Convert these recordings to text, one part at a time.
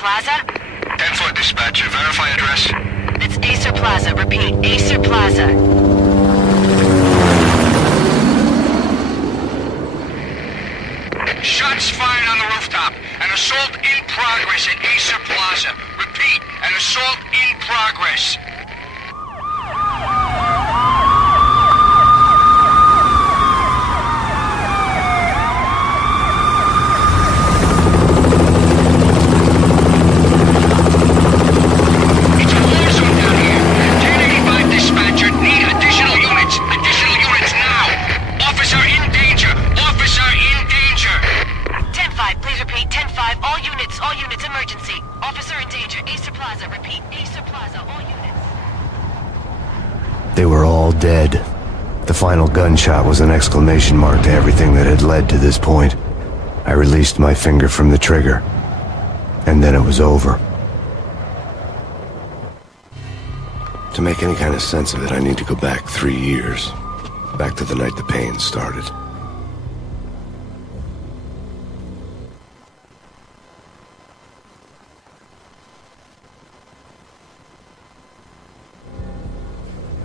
Plaza? 10-4 dispatcher. Verify address. It's Acer Plaza. Repeat, Acer Plaza. Shots fired on the rooftop. An assault in progress at Acer Plaza. Repeat, an assault in progress. It's a war zone down here. 1085 dispatcher. Need additional units. Additional units now. Officer in danger. Officer in danger. 10-5, please repeat. 10-5, all units, emergency. Officer in danger. Acer Plaza. Repeat, Acer Plaza, all units. They were all dead. The final gunshot was an exclamation mark to everything that had led to this point. I released my finger from the trigger, and then it was over. To make any kind of sense of it, I need to go back 3 years. Back to the night the Payne started.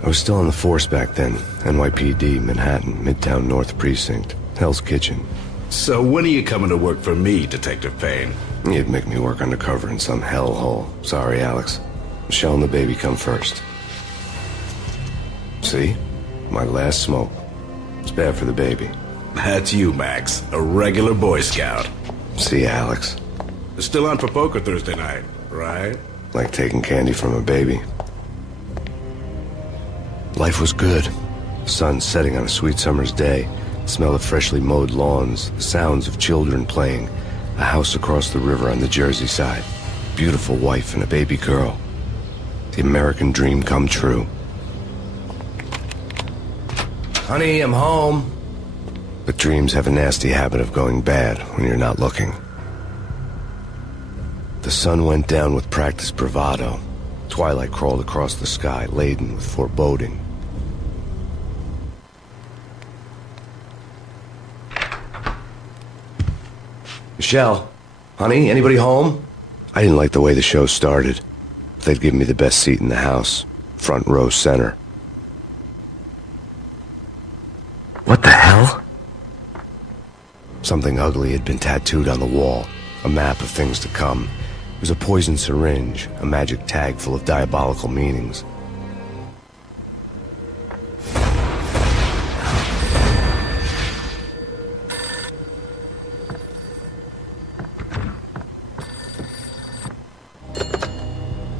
I was still on the force back then. NYPD, Manhattan, Midtown North Precinct, Hell's Kitchen. So when are you coming to work for me, Detective Payne? You'd make me work undercover in some hellhole. Sorry, Alex. Michelle and the baby come first. See? My last smoke. It's bad for the baby. That's you, Max. A regular Boy Scout. See, Alex. Still on for poker Thursday night, right? Like taking candy from a baby. Life was good. Sun setting on a sweet summer's day. The smell of freshly mowed lawns. The sounds of children playing. A house across the river on the Jersey side. Beautiful wife and a baby girl. The American dream come true. Honey, I'm home. But dreams have a nasty habit of going bad when you're not looking. The sun went down with practiced bravado. Twilight crawled across the sky, laden with foreboding. Michelle, honey, anybody home? I didn't like the way the show started. They'd given me the best seat in the house, front row center. What the hell? Something ugly had been tattooed on the wall, a map of things to come. It was a poison syringe, a magic tag full of diabolical meanings.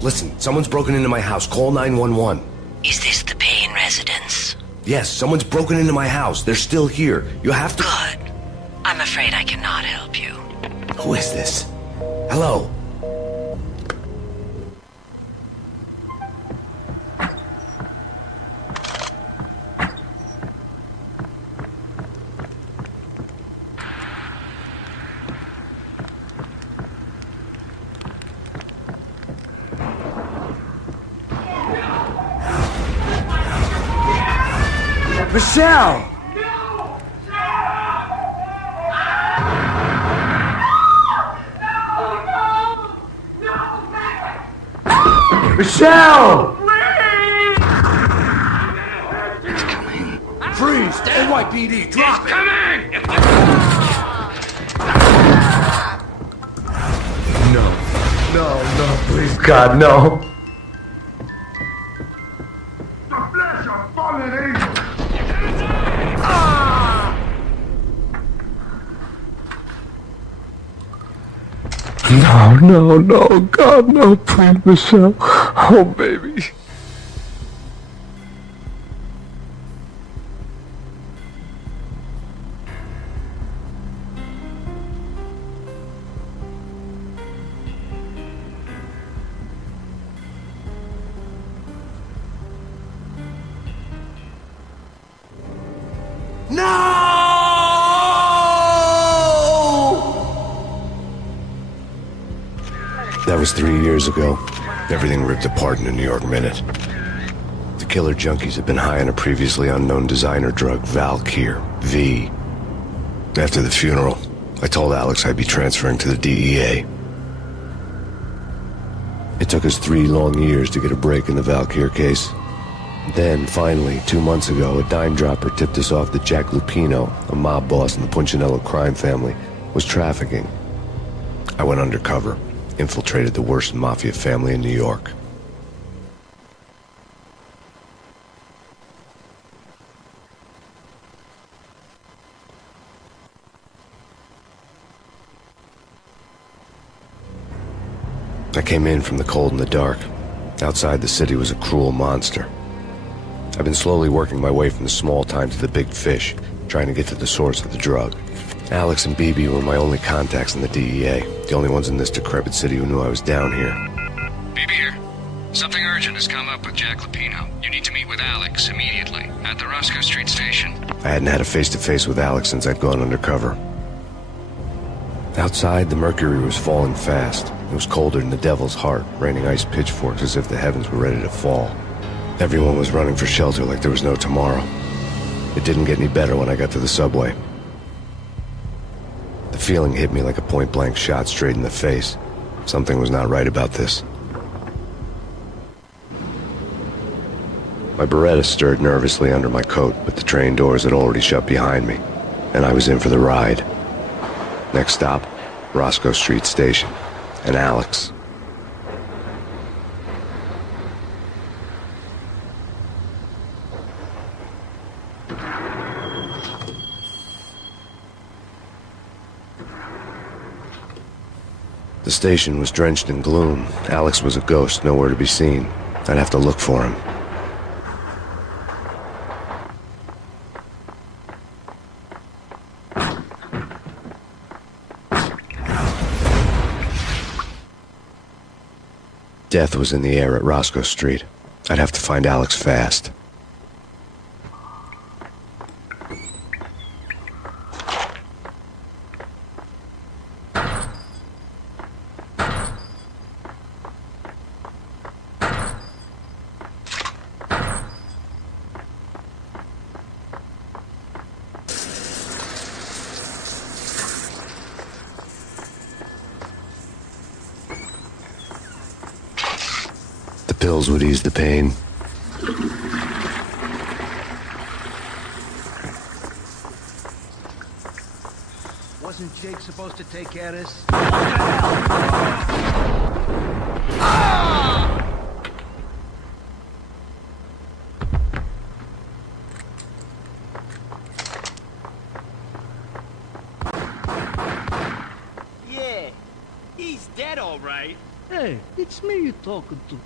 Listen, someone's broken into my house. Call 911. Is this the Payne residence? Yes, someone's broken into my house. They're still here. You have to... Good. I'm afraid I cannot help you. Who is this? Hello? Michelle! Michelle! It's coming. Freeze! NYPD, drop It's coming! No, please, God, no. The flesh of fallen angels! No, God, no, please, Michelle. Oh, baby. That was 3 years ago. Everything ripped apart in a New York minute. The killer junkies had been high on a previously unknown designer drug, Valkyr, V. After the funeral, I told Alex I'd be transferring to the DEA. It took us 3 long years to get a break in the Valkyr case. Then, finally, 2 months ago, a dime dropper tipped us off that Jack Lupino, a mob boss in the Punchinello crime family, was trafficking. I went undercover, infiltrated the worst mafia family in New York. I came in from the cold and the dark. Outside the city was a cruel monster. I've been slowly working my way from the small time to the big fish, trying to get to the source of the drug. Alex and BB were my only contacts in the DEA, the only ones in this decrepit city who knew I was down here. BB here. Something urgent has come up with Jack Lupino. You need to meet with Alex immediately at the Roscoe Street station. I hadn't had a face-to-face with Alex since I'd gone undercover. Outside, the mercury was falling fast. It was colder than the devil's heart, raining ice pitchforks as if the heavens were ready to fall. Everyone was running for shelter like there was no tomorrow. It didn't get any better when I got to the subway. The feeling hit me like a point-blank shot straight in the face. Something was not right about this. My Beretta stirred nervously under my coat, but the train doors had already shut behind me, and I was in for the ride. Next stop, Roscoe Street Station, and Alex. The station was drenched in gloom. Alex was a ghost, nowhere to be seen. I'd have to look for him. Death was in the air at Roscoe Street. I'd have to find Alex fast. Pills would ease the pain. Wasn't Jake supposed to take care of this? Yeah, he's dead, all right. Hey, it's me you're talking to.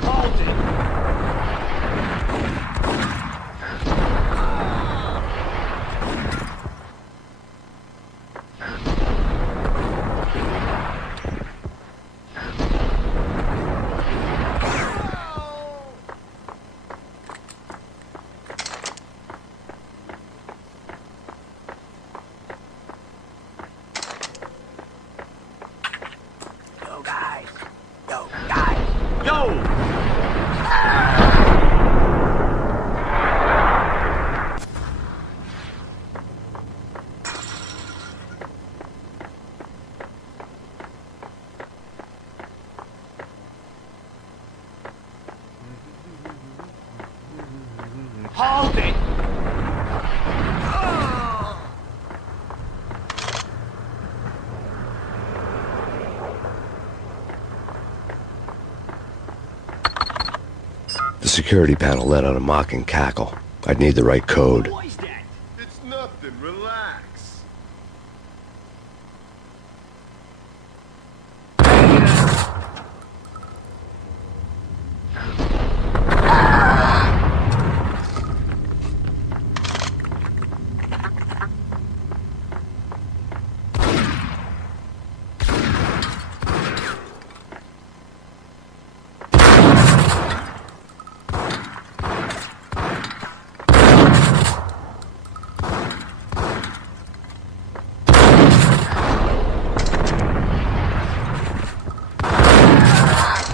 Hold it. Yo, guys. Yo, guys. Yo! Hold it! The security panel let out a mocking cackle. I'd need the right code. What is that? It's nothing. Relax.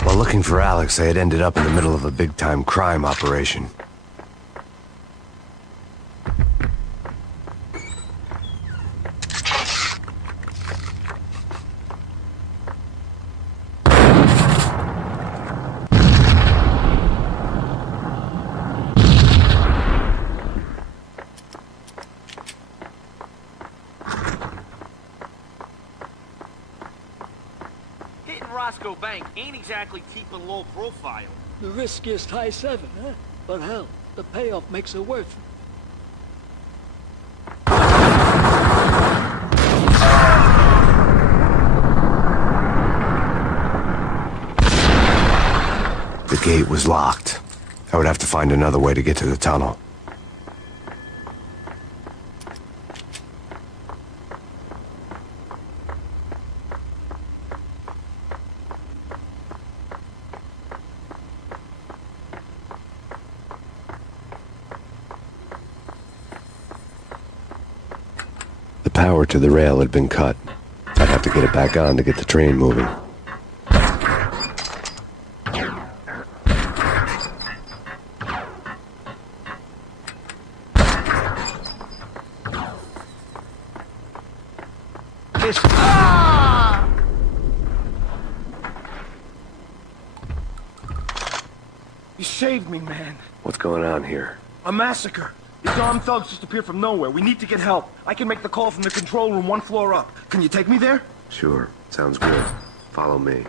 While looking for Alex, I had ended up in the middle of a big-time crime operation. bank ain't exactly keeping low profile. The riskiest high seven, huh? But hell, the payoff makes it worth it. The gate was locked. I would have to find another way to get to the tunnel. The power to the rail had been cut. I'd have to get it back on to get the train moving. You saved me, man. What's going on here? A massacre. These armed thugs just appeared from nowhere. We need to get help. I can make the call from the control room 1 floor up. Can you take me there? Sure, sounds good. Follow me.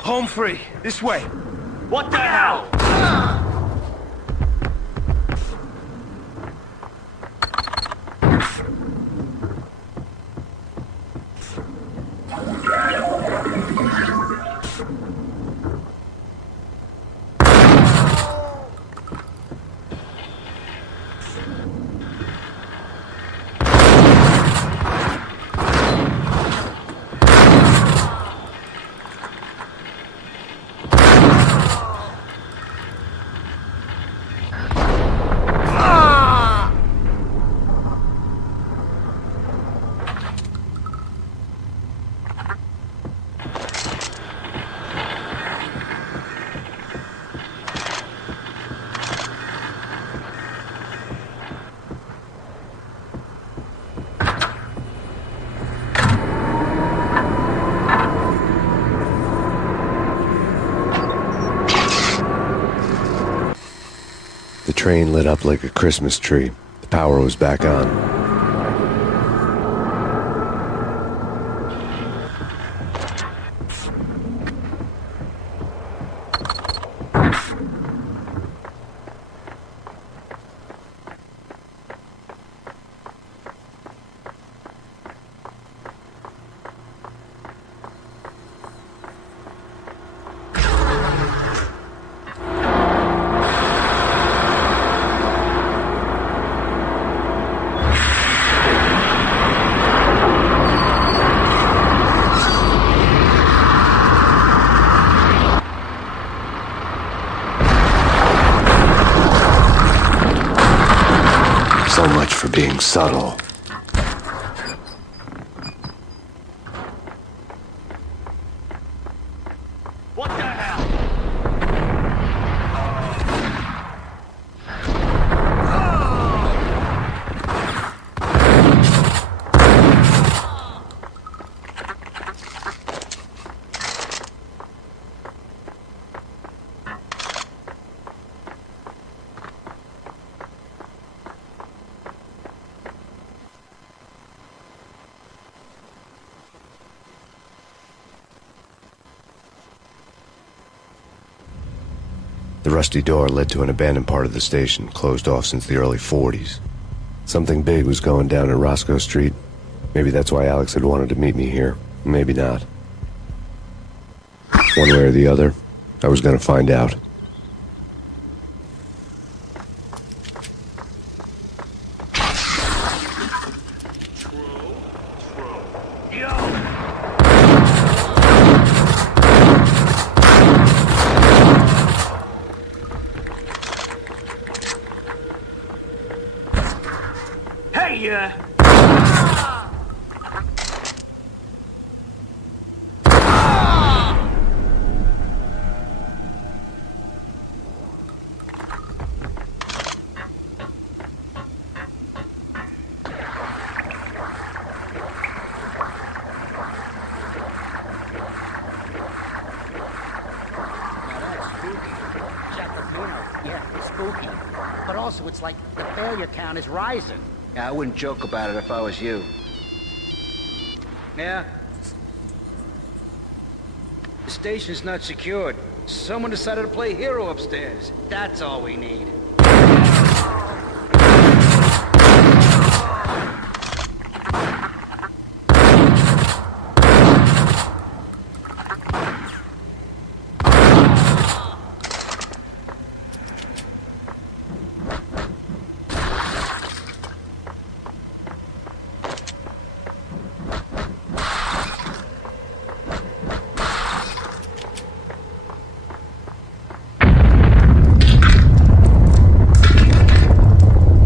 Home free. This way. What the hell? The train lit up like a Christmas tree. The power was back on. So much for being subtle. What the hell? The rusty door led to an abandoned part of the station, closed off since the early 40s. Something big was going down at Roscoe Street. Maybe that's why Alex had wanted to meet me here. Maybe not. One way or the other, I was going to find out. so it's like the failure count is rising. Yeah, I wouldn't joke about it if I was you. Yeah? The station's not secured. Someone decided to play hero upstairs. That's all we need.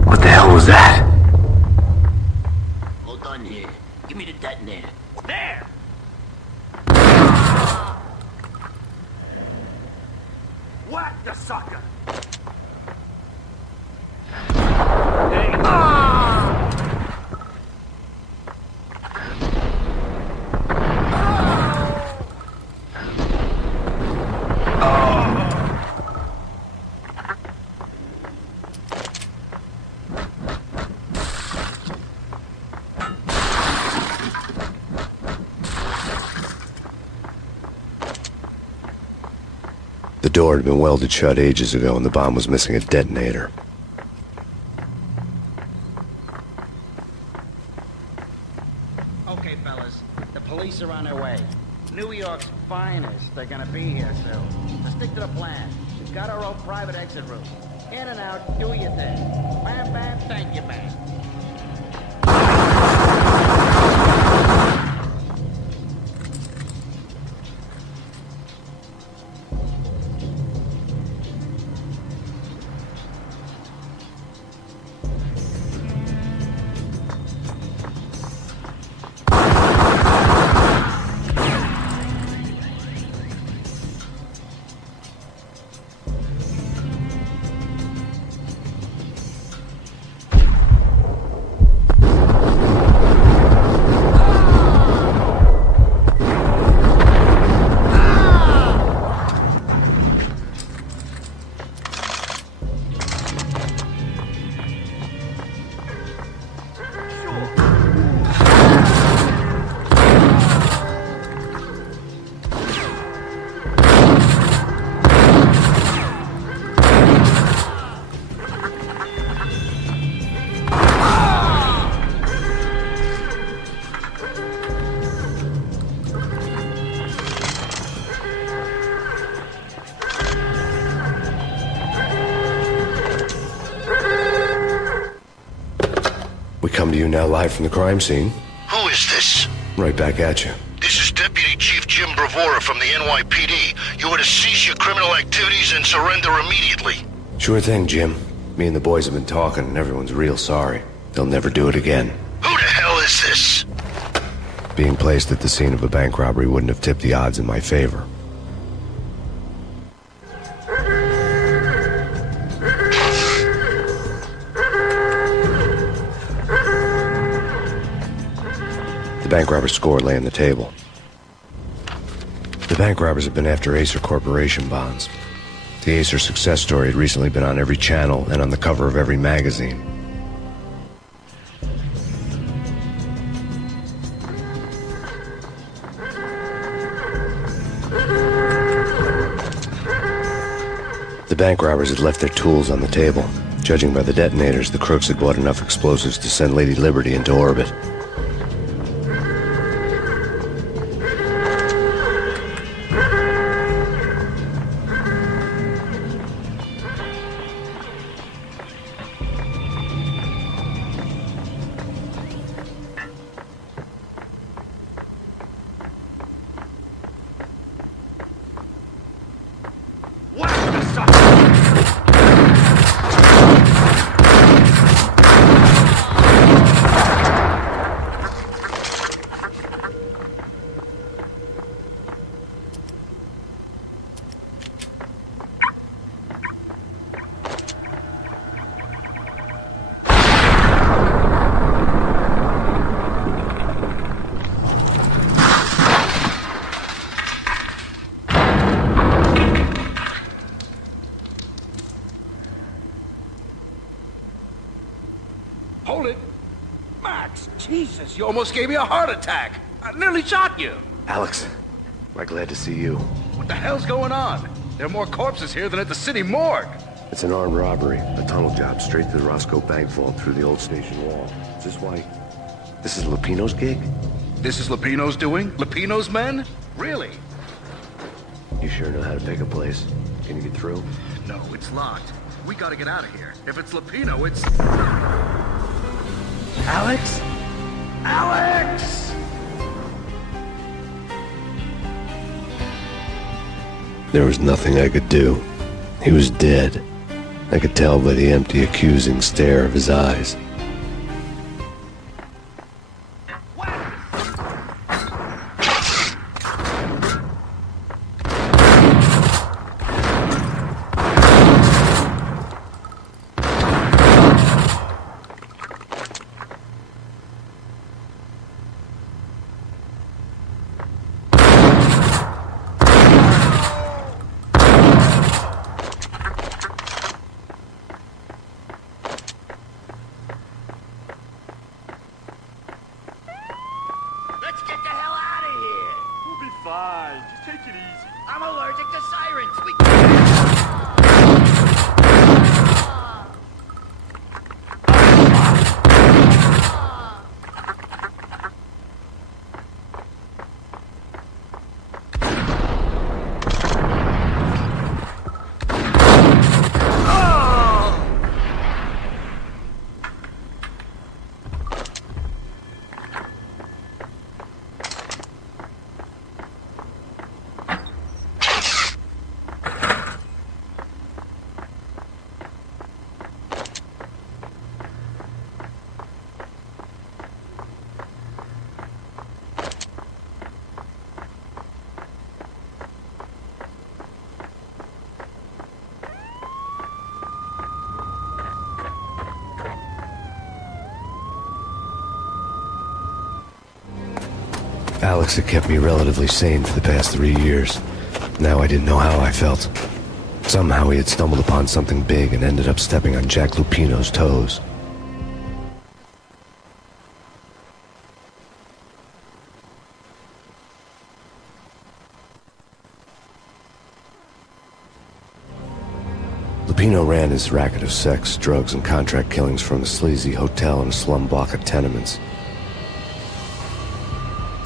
What the hell was that? Hold on here. Give me the detonator. There! Whack the sucker! The door had been welded shut ages ago and the bomb was missing a detonator. Okay, fellas. The police are on their way. New York's finest. They're gonna be here soon. So stick to the plan. We've got our own private exit route. In and out, do your thing. Bam, bam, thank you, man. We come to you now live from the crime scene. Who is this? Right back at you. This is Deputy Chief Jim Bravura from the NYPD. You are to cease your criminal activities and surrender immediately. Sure thing, Jim. Me and the boys have been talking and everyone's real sorry. They'll never do it again. Who the hell is this? Being placed at the scene of a bank robbery wouldn't have tipped the odds in my favor. The bank robber's score lay on the table. The bank robbers have been after Acer Corporation bonds. The Acer success story had recently been on every channel and on the cover of every magazine. The bank robbers had left their tools on the table. Judging by the detonators, the crooks had bought enough explosives to send Lady Liberty into orbit. Whack the sucker! Jesus, you almost gave me a heart attack. I nearly shot you. Alex, I'm glad to see you. What the hell's going on? There are more corpses here than at the city morgue. It's an armed robbery, a tunnel job straight to the Roscoe Bank vault through the old station wall. Is this why? This is Lupino's gig? This is Lupino's doing? Lupino's men? Really? You sure know how to pick a place? Can you get through? No, it's locked. We gotta get out of here. If it's Lupino, it's... Alex? Alex! There was nothing I could do. He was dead. I could tell by the empty, accusing stare of his eyes. Let's get the hell out of here. We'll be fine. Just take it easy. I'm allergic to sirens. Alex had kept me relatively sane for the past 3 years. Now I didn't know how I felt. Somehow he had stumbled upon something big and ended up stepping on Jack Lupino's toes. Lupino ran his racket of sex, drugs, and contract killings from a sleazy hotel in a slum block of tenements.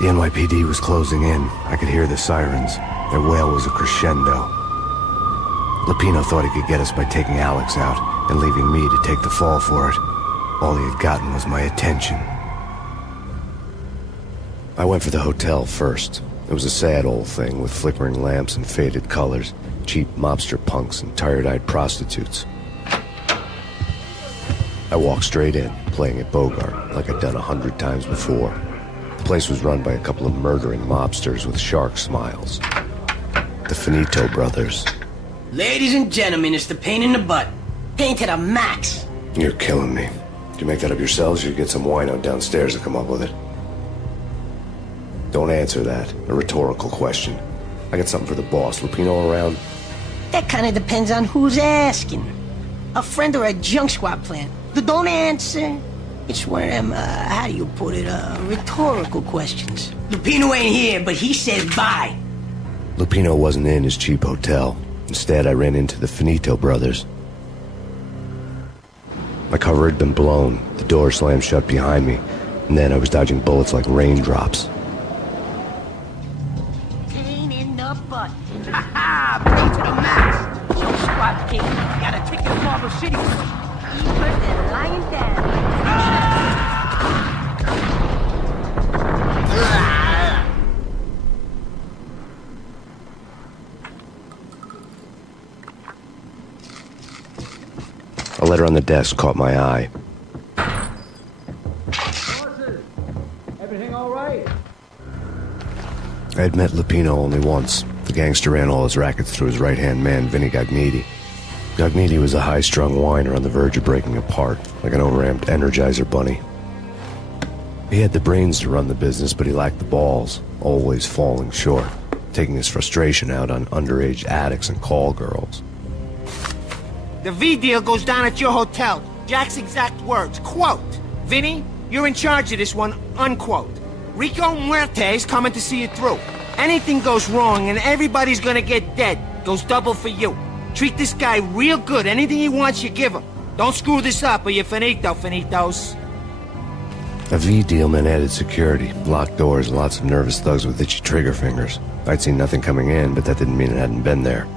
The NYPD was closing in. I could hear the sirens. Their wail was a crescendo. Lupino thought he could get us by taking Alex out and leaving me to take the fall for it. All he had gotten was my attention. I went for the hotel first. It was a sad old thing with flickering lamps and faded colors, cheap mobster punks and tired-eyed prostitutes. I walked straight in, playing at Bogart like I'd done 100 times before. The place was run by a couple of murdering mobsters with shark smiles. The Finito brothers. Ladies and gentlemen, it's the pain in the butt. Pain to the max. You're killing me. Did you make that up yourselves, or you get some wino downstairs to come up with it? Don't answer that. A rhetorical question. I got something for the boss. Lupino around? That kind of depends on who's asking. A friend or a junk squad plan. Don't answer. It's one of them, how do you put it, rhetorical questions. Lupino ain't here, but he says bye. Lupino wasn't in his cheap hotel. Instead, I ran into the Finito brothers. My cover had been blown, the door slammed shut behind me, and then I was dodging bullets like raindrops. Pain in the butt. Ha ha! Pain to the max. Junk squad king. Got a ticket to Marble City. Deeper than lying down. A letter on the desk caught my eye. Everything all right? I had met Lupino only once. The gangster ran all his rackets through his right-hand man, Vinny Gagniti. Gagniti was a high-strung whiner on the verge of breaking apart, like an overamped Energizer bunny. He had the brains to run the business, but he lacked the balls, always falling short, taking his frustration out on underage addicts and call girls. The V deal goes down at your hotel. Jack's exact words, quote, "Vinny, You're in charge of this one, unquote. Rico Muerte's coming to see it through. Anything goes wrong and everybody's gonna get dead. Goes double for you. Treat this guy real good. Anything he wants, you give him. Don't screw this up or you're finito, finitos. A V deal meant added security, locked doors, and lots of nervous thugs with itchy trigger fingers. I'd seen nothing coming in, but that didn't mean it hadn't been there.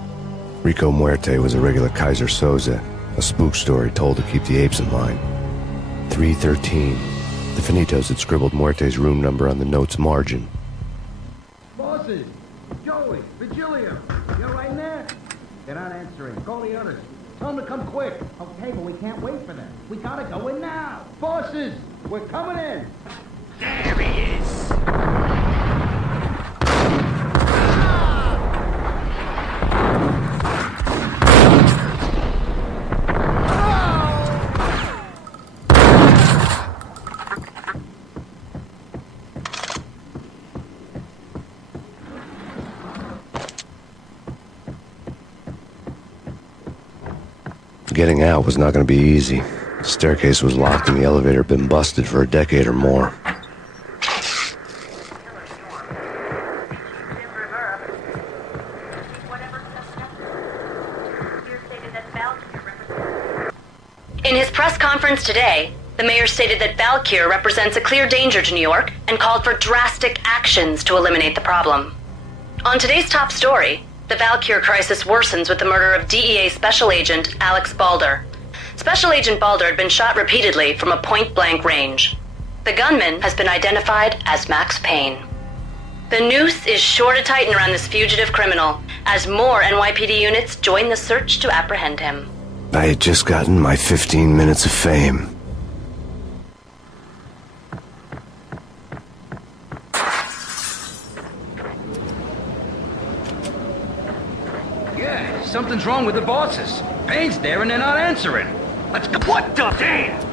Rico Muerte was a regular Kaiser Soze, a spook story told to keep the apes in line. 313. The Finitos had scribbled Muerte's room number on the note's margin. Bosses! Joey! Virgilio! You're right there? They're not answering. Call the others. Tell them to come quick. Okay, but we can't wait for them. We gotta go in now. Bosses! We're coming in! There he is. Getting out was not going to be easy. The staircase was locked and the elevator had been busted for a decade or more. In his press conference today, the mayor stated that Valkyr represents a clear danger to New York and called for drastic actions to eliminate the problem. On today's top story, the Valkyr crisis worsens with the murder of DEA Special Agent Alex Balder. Special Agent Balder had been shot repeatedly from a point-blank range. The gunman has been identified as Max Payne. The noose is sure to tighten around this fugitive criminal as more NYPD units join the search to apprehend him. I had just gotten my 15 minutes of fame. Yeah, something's wrong with the bosses. Payne's there and they're not answering. Let's go. What the damn?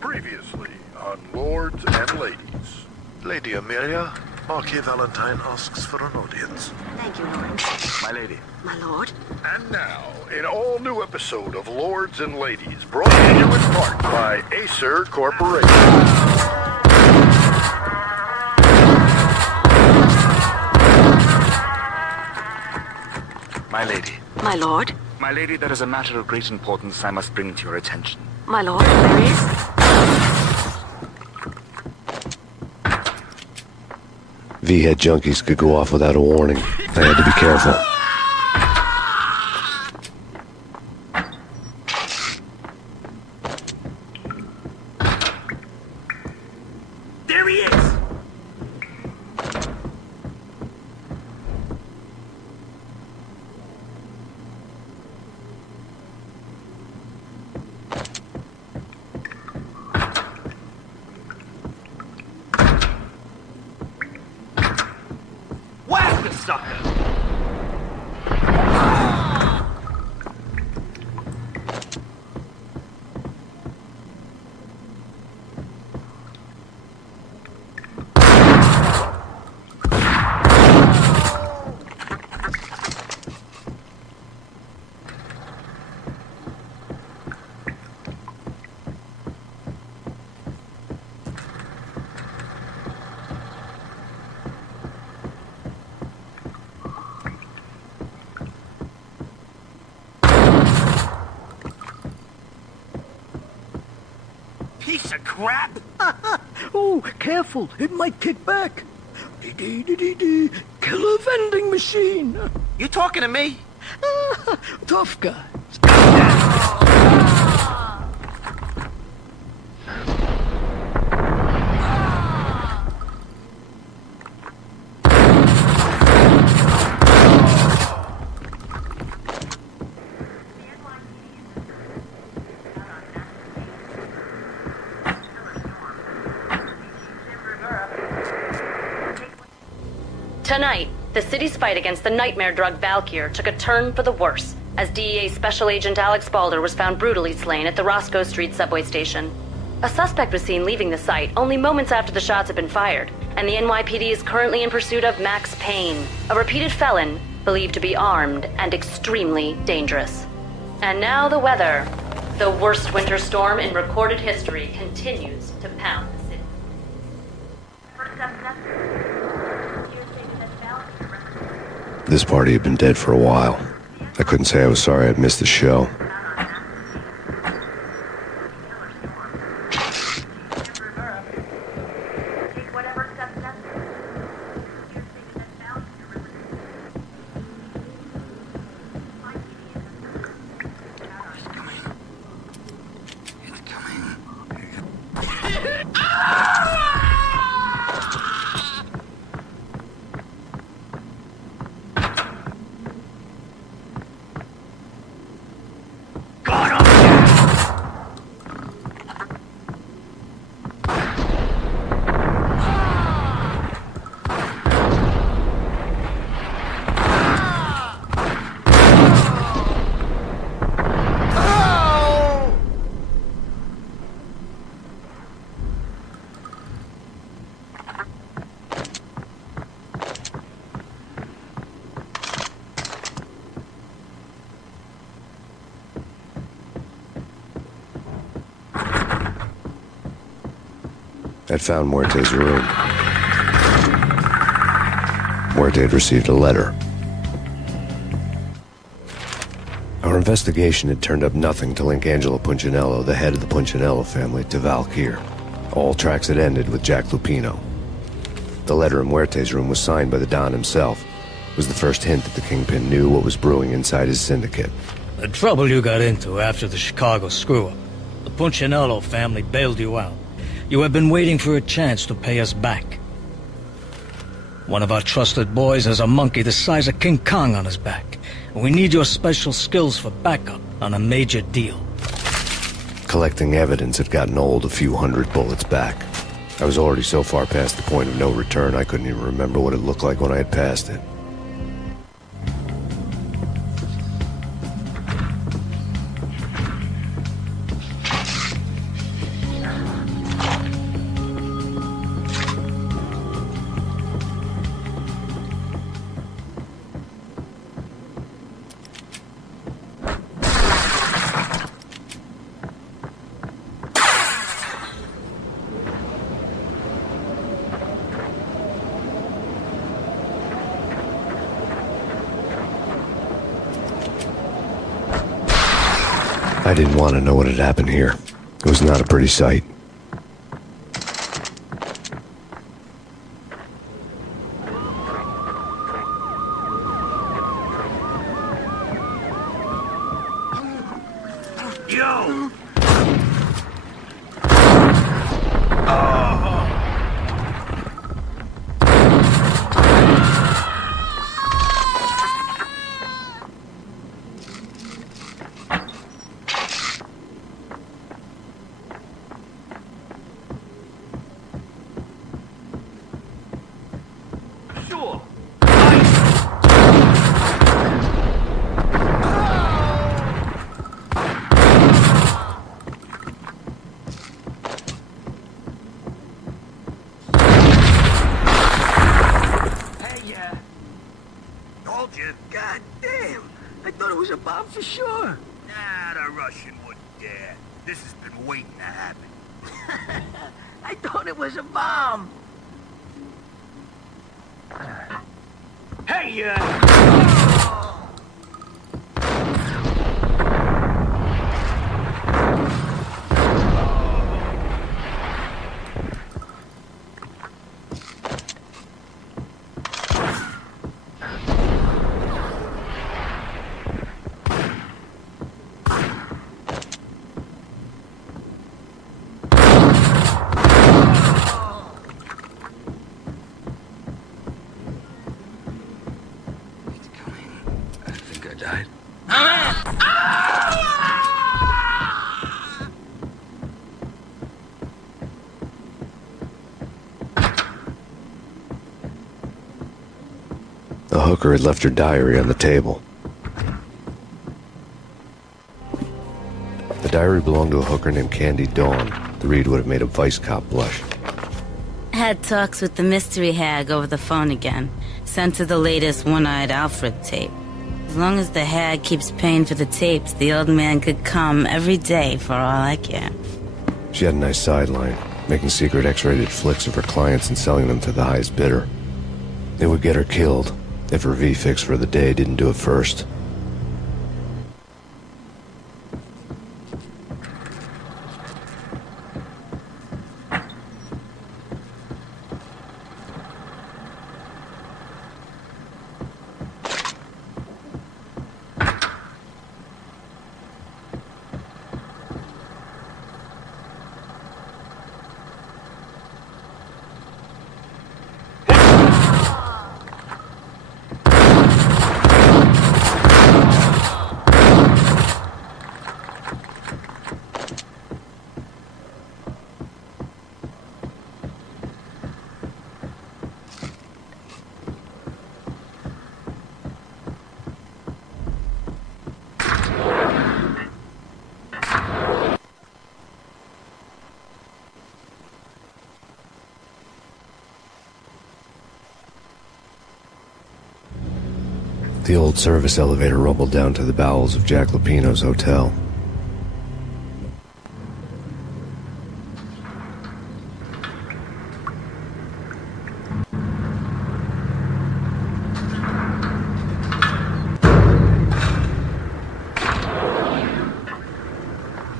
Previously on Lords and Ladies. Lady Amelia, Marquis Valentine asks for an audience. Thank you, Lord. My lady. My lord? And now, an all-new episode of Lords and Ladies, brought to you in part by Acer Corporation. My lady. My lord? My lady, there is a matter of great importance I must bring to your attention. My lord, there is? V-head junkies could go off without a warning. I had to be careful. There he is. Whack the sucker. Piece of crap. Oh, careful. It might kick back. Dee-dee-dee-dee-dee. Killer vending machine. You talking to me? Tough guy. night, the city's fight against the nightmare drug Valkyr took a turn for the worse, as DEA Special Agent Alex Balder was found brutally slain at the Roscoe Street subway station. A suspect was seen leaving the site only moments after the shots had been fired, and the NYPD is currently in pursuit of Max Payne, a repeated felon believed to be armed and extremely dangerous. And now the weather. The worst winter storm in recorded history continues to pound the city. This party had been dead for a while. I couldn't say I was sorry I'd missed the show. I'd found Muerte's room. Muerte had received a letter. Our investigation had turned up nothing to link Angelo Punchinello, the head of the Punchinello family, to Valkyr. All tracks had ended with Jack Lupino. The letter in Muerte's room was signed by the Don himself. It was the first hint that the Kingpin knew what was brewing inside his syndicate. The trouble you got into after the Chicago screw-up. The Punchinello family bailed you out. You have been waiting for a chance to pay us back. One of our trusted boys has a monkey the size of King Kong on his back. We need your special skills for backup on a major deal. Collecting evidence had gotten old a few hundred bullets back. I was already so far past the point of no return I couldn't even remember what it looked like when I had passed it. I didn't want to know what had happened here. It was not a pretty sight. Yo! God damn! I thought it was a bomb for sure. Nah, the Russian wouldn't dare. This has been waiting to happen. I thought it was a bomb. Hey, died. hooker had left her diary on the table. The diary belonged to a hooker named Candy Dawn. The read would have made a vice cop blush. Had talks with the mystery hag over the phone again. Sent her the latest One-Eyed Alfred tape. As long as the hag keeps paying for the tapes, the old man could come every day for all I care. She had a nice sideline, making secret X-rated flicks of her clients and selling them to the highest bidder. It would get her killed if her V-fix for the day didn't do it first. The old service elevator rumbled down to the bowels of Jack Lupino's hotel.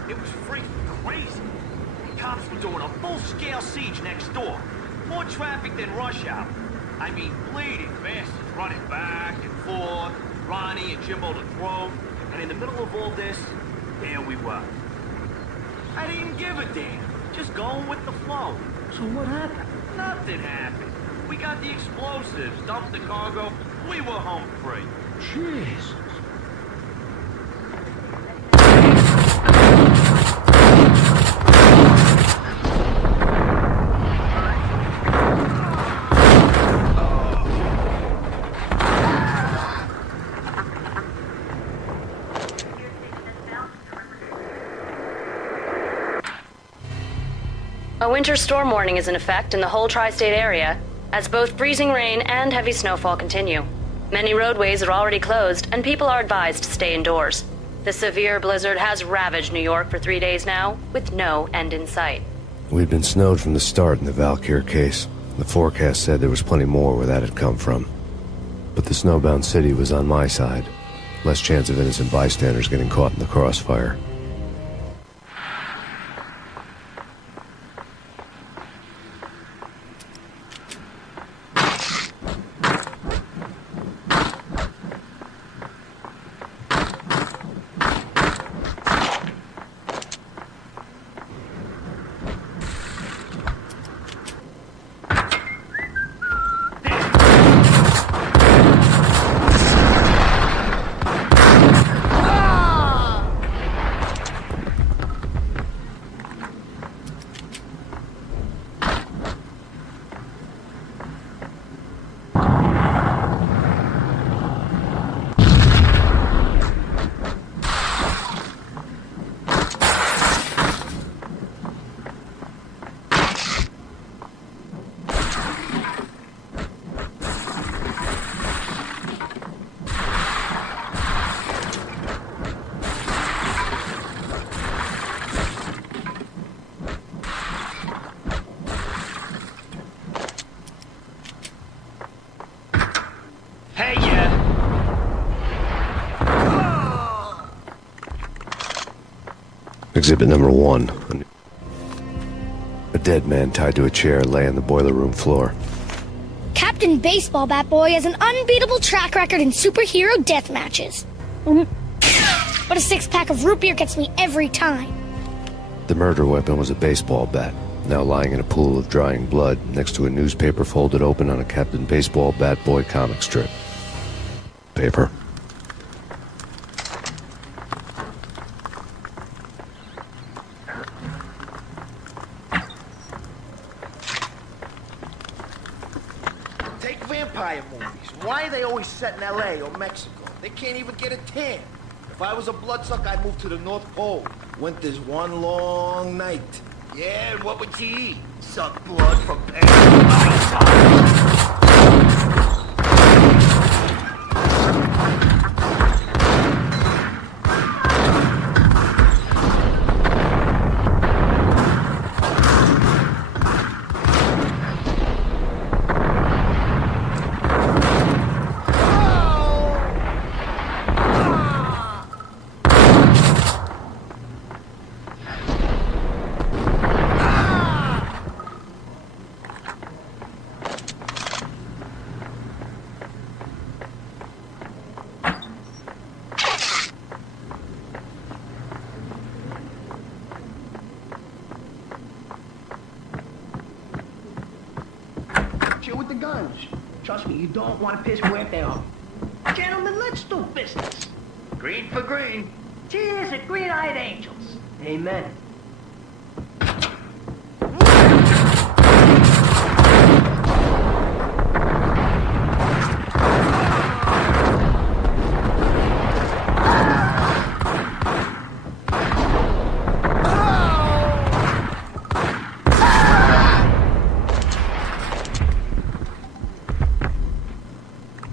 It was freaking crazy. The cops were doing a full-scale siege next door. More traffic than rush hour. I mean, bleeding bastards running back and forth, Ronnie and Jimbo to throw, and in the middle of all this, there we were. I didn't give a damn, just going with the flow. So what happened? Nothing happened. We got the explosives, dumped the cargo, we were home free. Jesus. A winter storm warning is in effect in the whole tri-state area, as both freezing rain and heavy snowfall continue. Many roadways are already closed, and people are advised to stay indoors. The severe blizzard has ravaged New York for 3 days now, with no end in sight. We'd been snowed from the start in the Valkyr case. The forecast said there was plenty more where that had come from. But the snowbound city was on my side. Less chance of innocent bystanders getting caught in the crossfire. Exhibit number 1. A dead man tied to a chair lay on the boiler room floor. Captain Baseball Bat Boy has an unbeatable track record in superhero death matches. But a 6-pack of root beer gets me every time. The murder weapon was a baseball bat, now lying in a pool of drying blood next to a newspaper folded open on a Captain Baseball Bat Boy comic strip. Paper. Take vampire movies. Why are they always set in L.A. or Mexico? They can't even get a tan. If I was a bloodsucker, I'd move to the North Pole. Winter's one long night. Yeah, and what would you eat? Suck blood from Payne. Chill with the guns. Trust me, you don't want to piss Muerte off. Gentlemen, let's do business. Green for green. Cheers at green-eyed angels. Amen.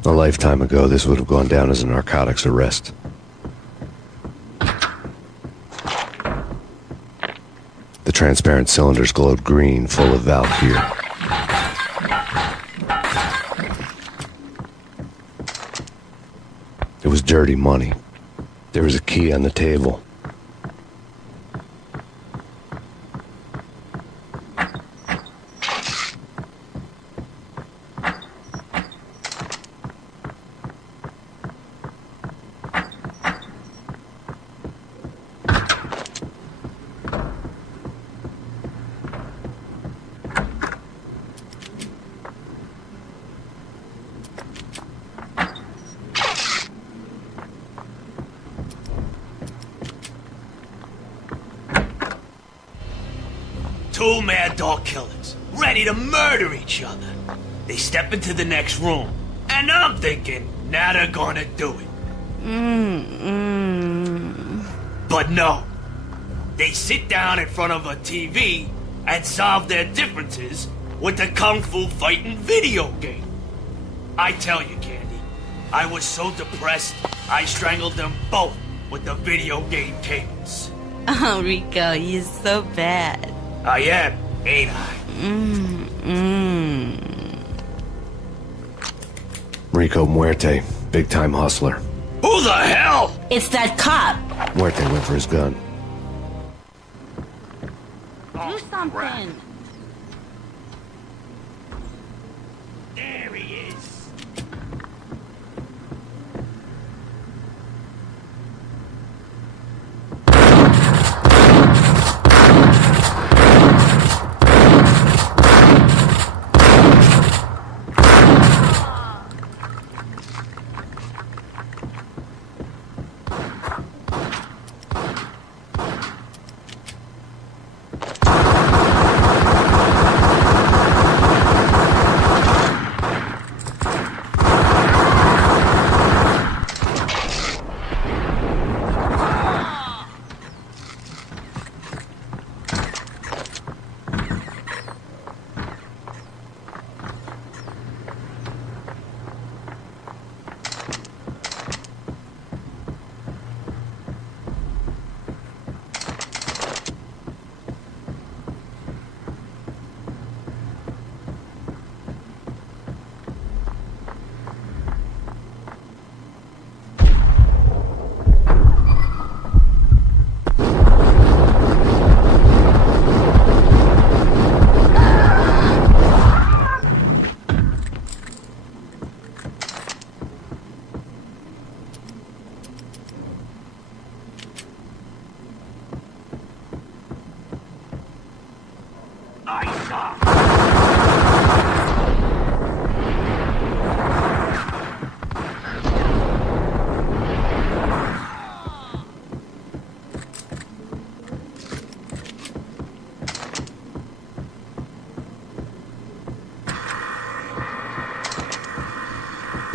A lifetime ago, this would have gone down as a narcotics arrest. The transparent cylinders glowed green, full of Valkyr. It was dirty money. There was a key on the table. Two mad dog killers, ready to murder each other. They step into the next room, and I'm thinking, now they're gonna do it. But no. They sit down in front of a TV and solve their differences with the Kung Fu fighting video game. I tell you, Candy, I was so depressed, I strangled them both with the video game cables. Oh, Rico, you're so bad. I am, ain't I? Rico Muerte, big-time hustler. Who the hell? It's that cop. Muerte went for his gun. Do something. There he is.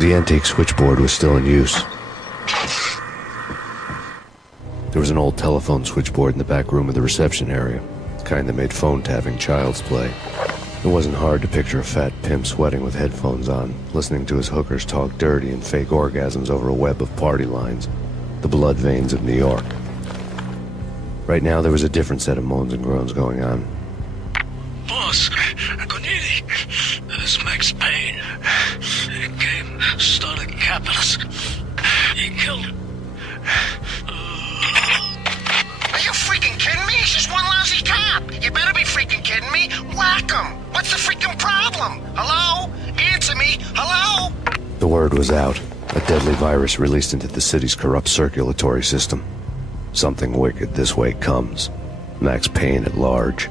The antique switchboard was still in use. There was an old telephone switchboard in the back room of the reception area, the kind that made phone tapping child's play. It wasn't hard to picture a fat pimp sweating with headphones on, listening to his hookers talk dirty and fake orgasms over a web of party lines, the blood veins of New York. Right now, there was a different set of moans and groans going on. Boss, Cornelia, this Max Payne. He came, started capping us. He killed him. Are you freaking kidding me? He's just one lousy cop. You better be freaking kidding me. Whack him. What's the freaking problem? Hello? Answer me. Hello? The word was out. A deadly virus released into the city's corrupt circulatory system. Something wicked this way comes. Max Payne at large.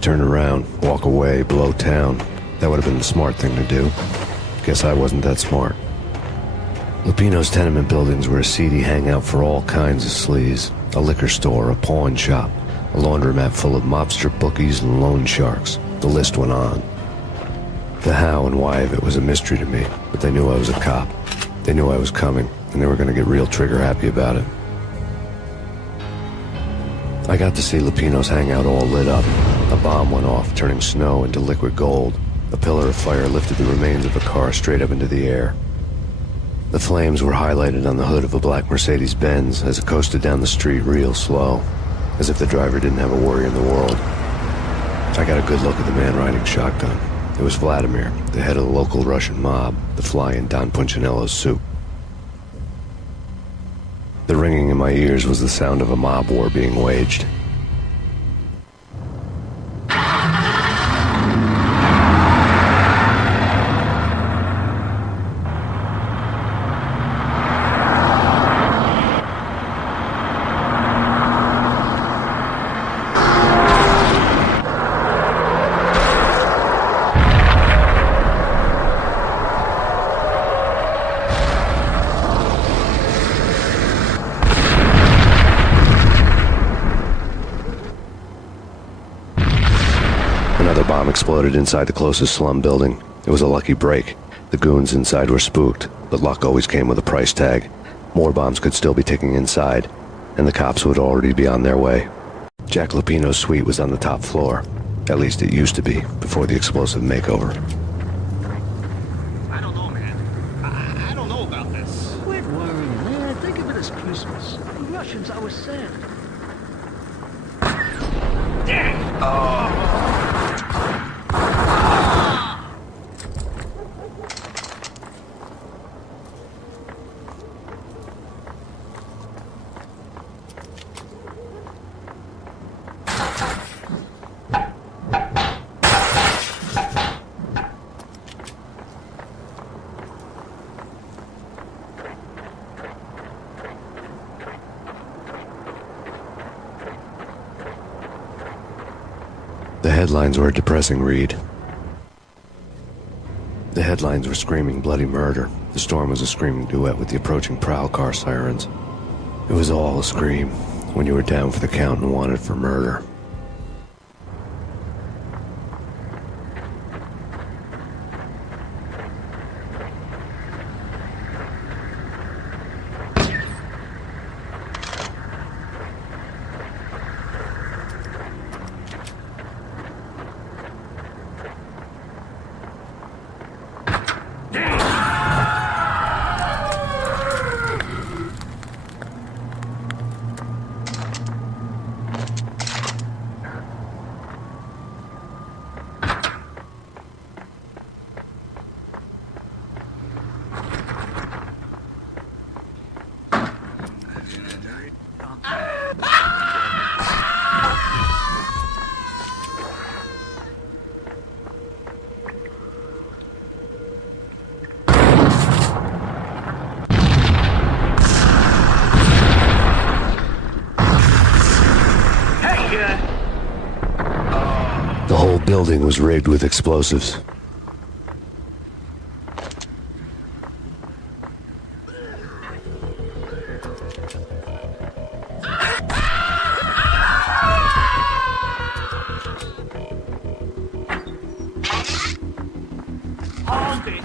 Turn around, walk away, blow town. That would have been the smart thing to do. Guess I wasn't that smart. Lupino's tenement buildings were a seedy hangout for all kinds of sleaze. A liquor store, a pawn shop, a laundromat full of mobster bookies and loan sharks. The list went on. The how and why of it was a mystery to me, but they knew I was a cop. They knew I was coming, and they were going to get real trigger-happy about it. I got to see Lupino's hangout all lit up. A bomb went off, turning snow into liquid gold. A pillar of fire lifted the remains of a car straight up into the air. The flames were highlighted on the hood of a black Mercedes-Benz as it coasted down the street real slow, as if the driver didn't have a worry in the world. I got a good look at the man riding shotgun. It was Vladimir, the head of the local Russian mob, the fly in Don Punchinello's soup. The ringing in my ears was the sound of a mob war being waged. Another bomb exploded inside the closest slum building. It was a lucky break. The goons inside were spooked, but luck always came with a price tag. More bombs could still be ticking inside, and the cops would already be on their way. Jack Lupino's suite was on the top floor. At least it used to be, before the explosive makeover. I don't know, man. I don't know about this. Quit worrying, man. Think of it as Christmas. The Russians always said. The headlines were a depressing read. The headlines were screaming bloody murder. The storm was a screaming duet with the approaching prowl car sirens. It was all a scream when you were down for the count and wanted for murder. The whole building was rigged with explosives. Hold it.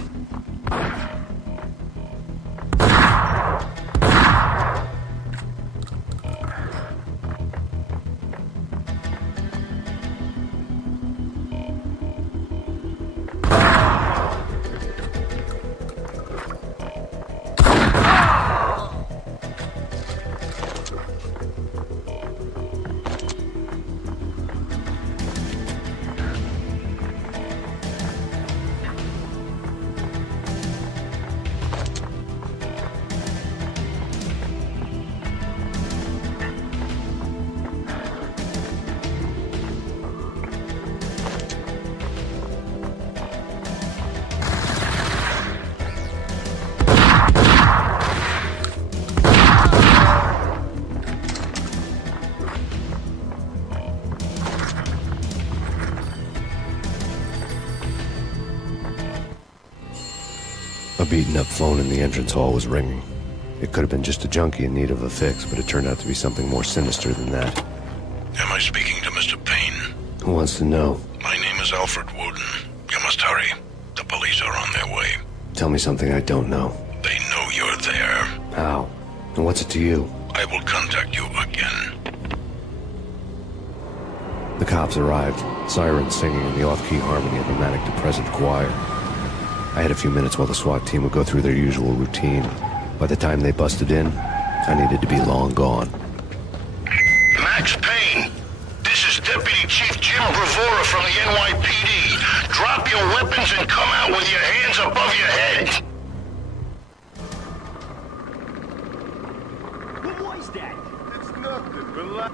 A beaten-up phone in the entrance hall was ringing. It could have been just a junkie in need of a fix, but it turned out to be something more sinister than that. Am I speaking to Mr. Payne? Who wants to know? My name is Alfred Wooden. You must hurry. The police are on their way. Tell me something I don't know. They know you're there. How? And what's it to you? I will contact you again. The cops arrived, sirens singing in the off-key harmony of a manic-depressant choir. I had a few minutes while the SWAT team would go through their usual routine. By the time they busted in, I needed to be long gone. Max Payne, this is Deputy Chief Jim Bravura from the NYPD. Drop your weapons and come out with your hands above your head. What was that? It's nothing. Relax.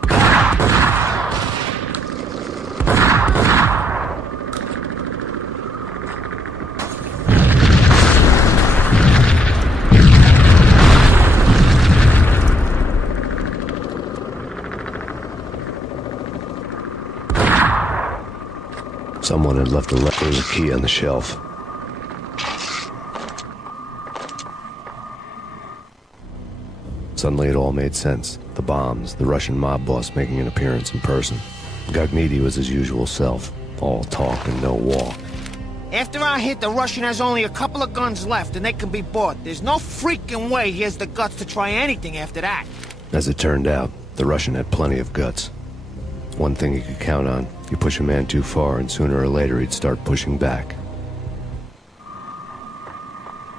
Someone had left there was a key on the shelf. Suddenly it all made sense. The bombs, the Russian mob boss making an appearance in person. Gagnidi was his usual self, all talk and no walk. After our hit, the Russian has only a couple of guns left, and they can be bought. There's no freaking way he has the guts to try anything after that. As it turned out, the Russian had plenty of guts. one thing he could count on. You push a man too far, and sooner or later he'd start pushing back.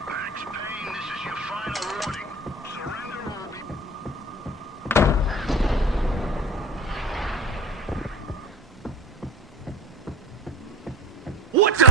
Max Payne, this is your final warning. Surrender or be... What the?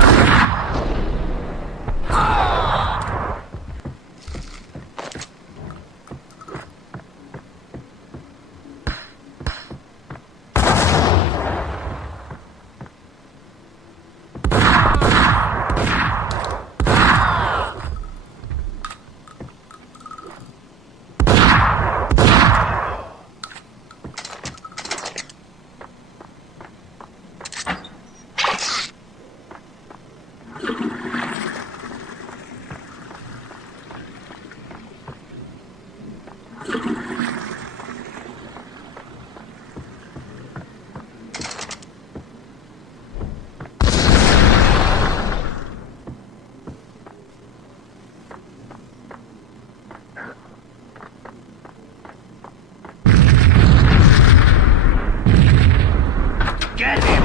Get him!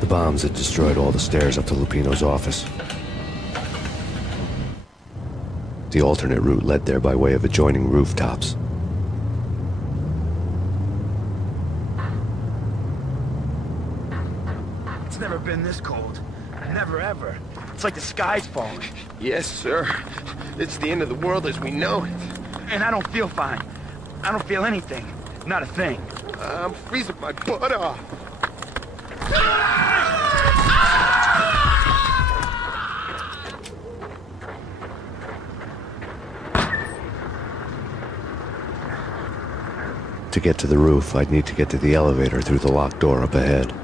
The bombs had destroyed all the stairs up to Lupino's office. The alternate route led there by way of adjoining rooftops. It's never been this cold. Never ever. It's like the sky's falling. Yes, sir. It's the end of the world as we know it. And I don't feel fine. I don't feel anything. Not a thing. I'm freezing my butt off. To get to the roof, I'd need to get to the elevator through the locked door up ahead.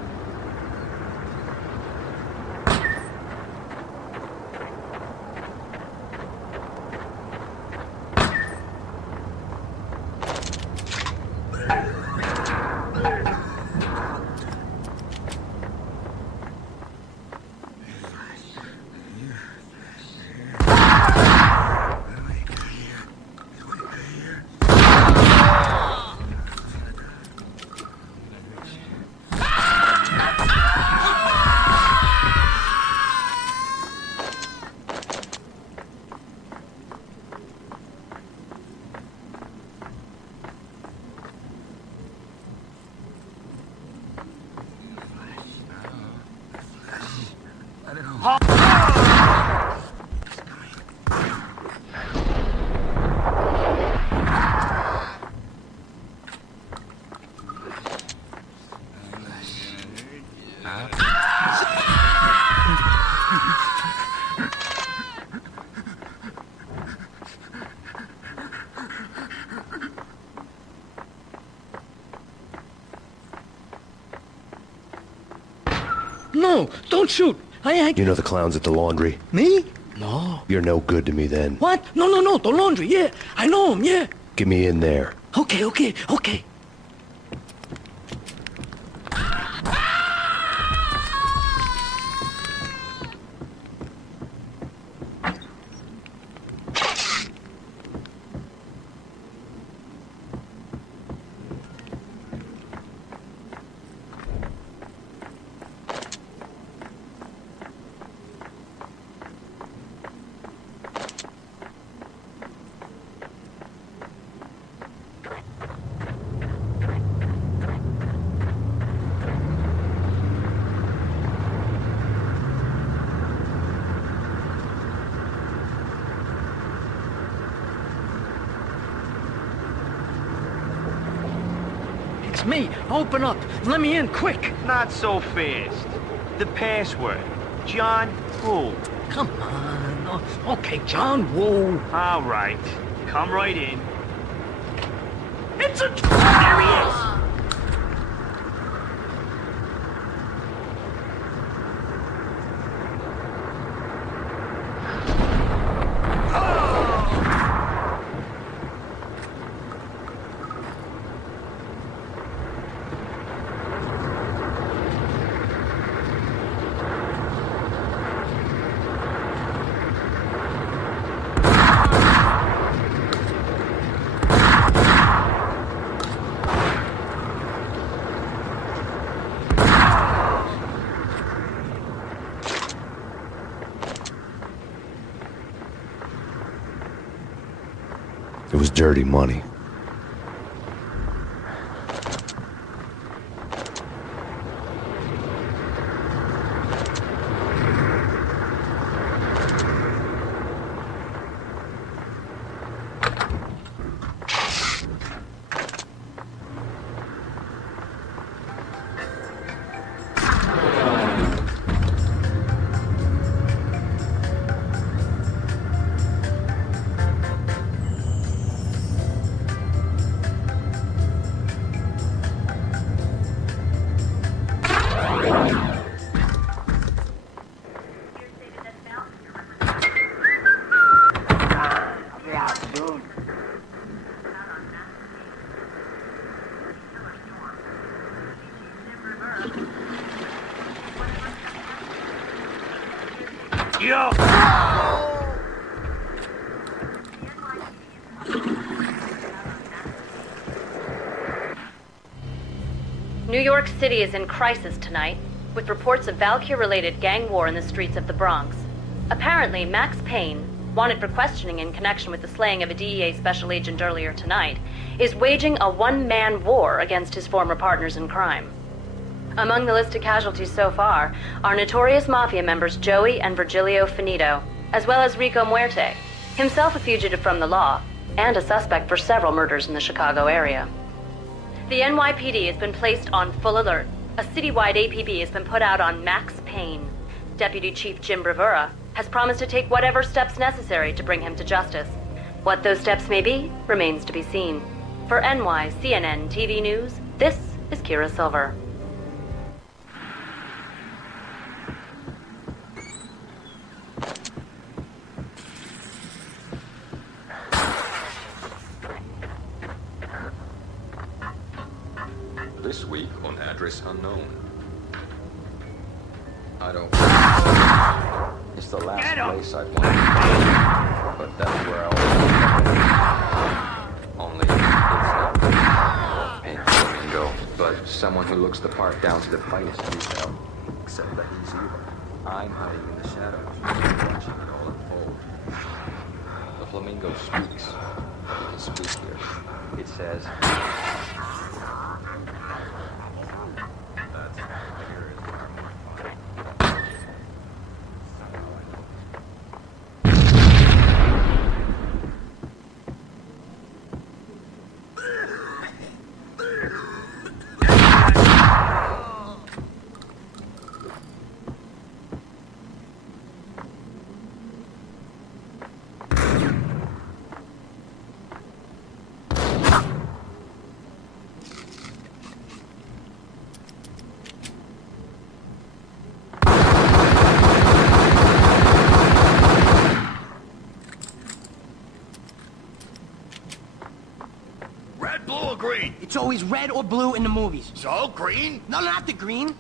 No, don't shoot. You know the clowns at the laundry? Me? No. You're no good to me then. What? No, the laundry, yeah. I know him, yeah. Get me in there. Okay. me. Open up. Let me in, quick. Not so fast. The password. John Woo. Come on. Okay, John Woo. All right. Come right in. It's a... There he is! It was dirty money. Yo! New York City is in crisis tonight, with reports of Valkyr-related gang war in the streets of the Bronx. Apparently, Max Payne, wanted for questioning in connection with the slaying of a DEA special agent earlier tonight, is waging a one-man war against his former partners in crime. Among the listed casualties so far are notorious mafia members Joey and Virgilio Finito, as well as Rico Muerte, himself a fugitive from the law, and a suspect for several murders in the Chicago area. The NYPD has been placed on full alert. A citywide APB has been put out on Max Payne. Deputy Chief Jim Bravura has promised to take whatever steps necessary to bring him to justice. What those steps may be remains to be seen. For NYCNN TV News, this is Kira Silver. This week on Address Unknown. I don't... It's the last place I went. But that's where I always... Only it's not Payne Flamingo, but someone who looks the part down to the finest detail. Except that he's evil. I'm hiding in the shadows, watching it all unfold. The Flamingo speaks. It can speak here. It says... Red, blue, or green? It's always red or blue in the movies. So, green? No, not the green.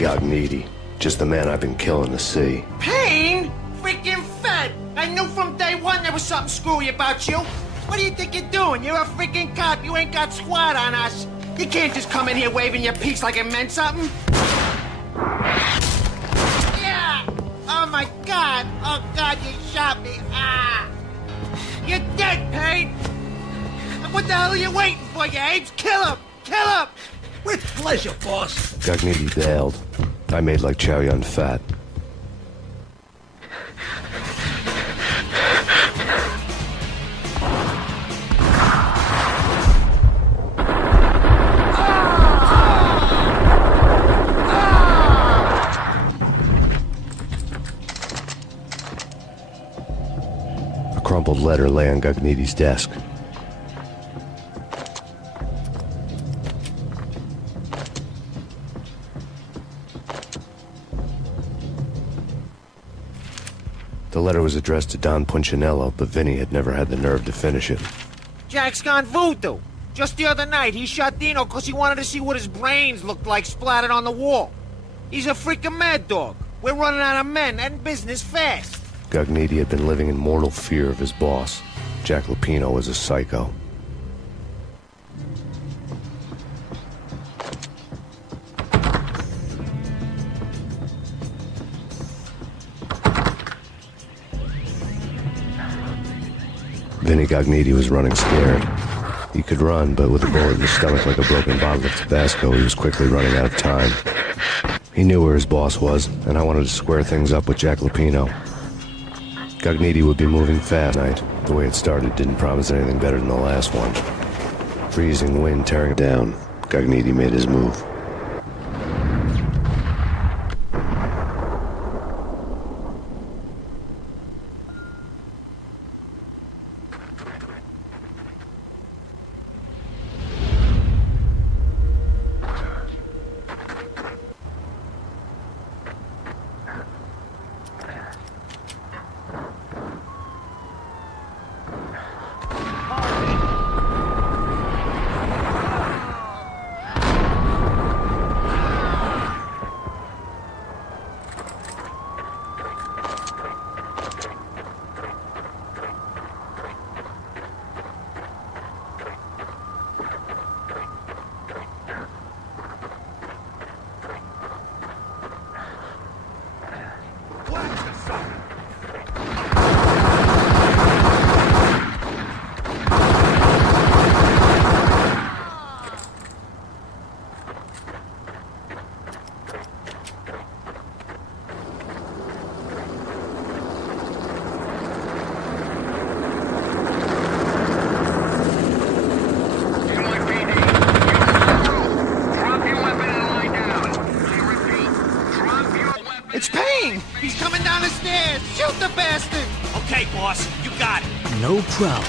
Gognitti. Just the man I've been killing to see. Payne? Freaking fat! I knew from day one there was something screwy about you. What do you think you're doing? You're a freaking cop. You ain't got squat on us. You can't just come in here waving your piece like it meant something. Yeah! Oh my God! Oh God, you shot me! Ah! You're dead, Payne! What the hell are you waiting for, you apes? Kill him! Kill him! With pleasure, boss. Gognitti bailed. I made like Chow Yun Fat. A crumpled letter lay on Gognitti's desk. The letter was addressed to Don Punchinello, but Vinny had never had the nerve to finish it. Jack's gone voodoo. Just the other night, he shot Dino because he wanted to see what his brains looked like splattered on the wall. He's a freaking mad dog. We're running out of men and business fast. Gognitti had been living in mortal fear of his boss. Jack Lupino was a psycho. Vinny Gognitti was running scared. He could run, but with a bullet in his stomach like a broken bottle of Tabasco, he was quickly running out of time. He knew where his boss was, and I wanted to square things up with Jack Lupino. Gognitti would be moving fast tonight. The way it started didn't promise anything better than the last one. Freezing wind tearing it down, Gognitti made his move. It's Payne! He's coming down the stairs! Shoot the bastard! Okay, boss, you got it. No problem.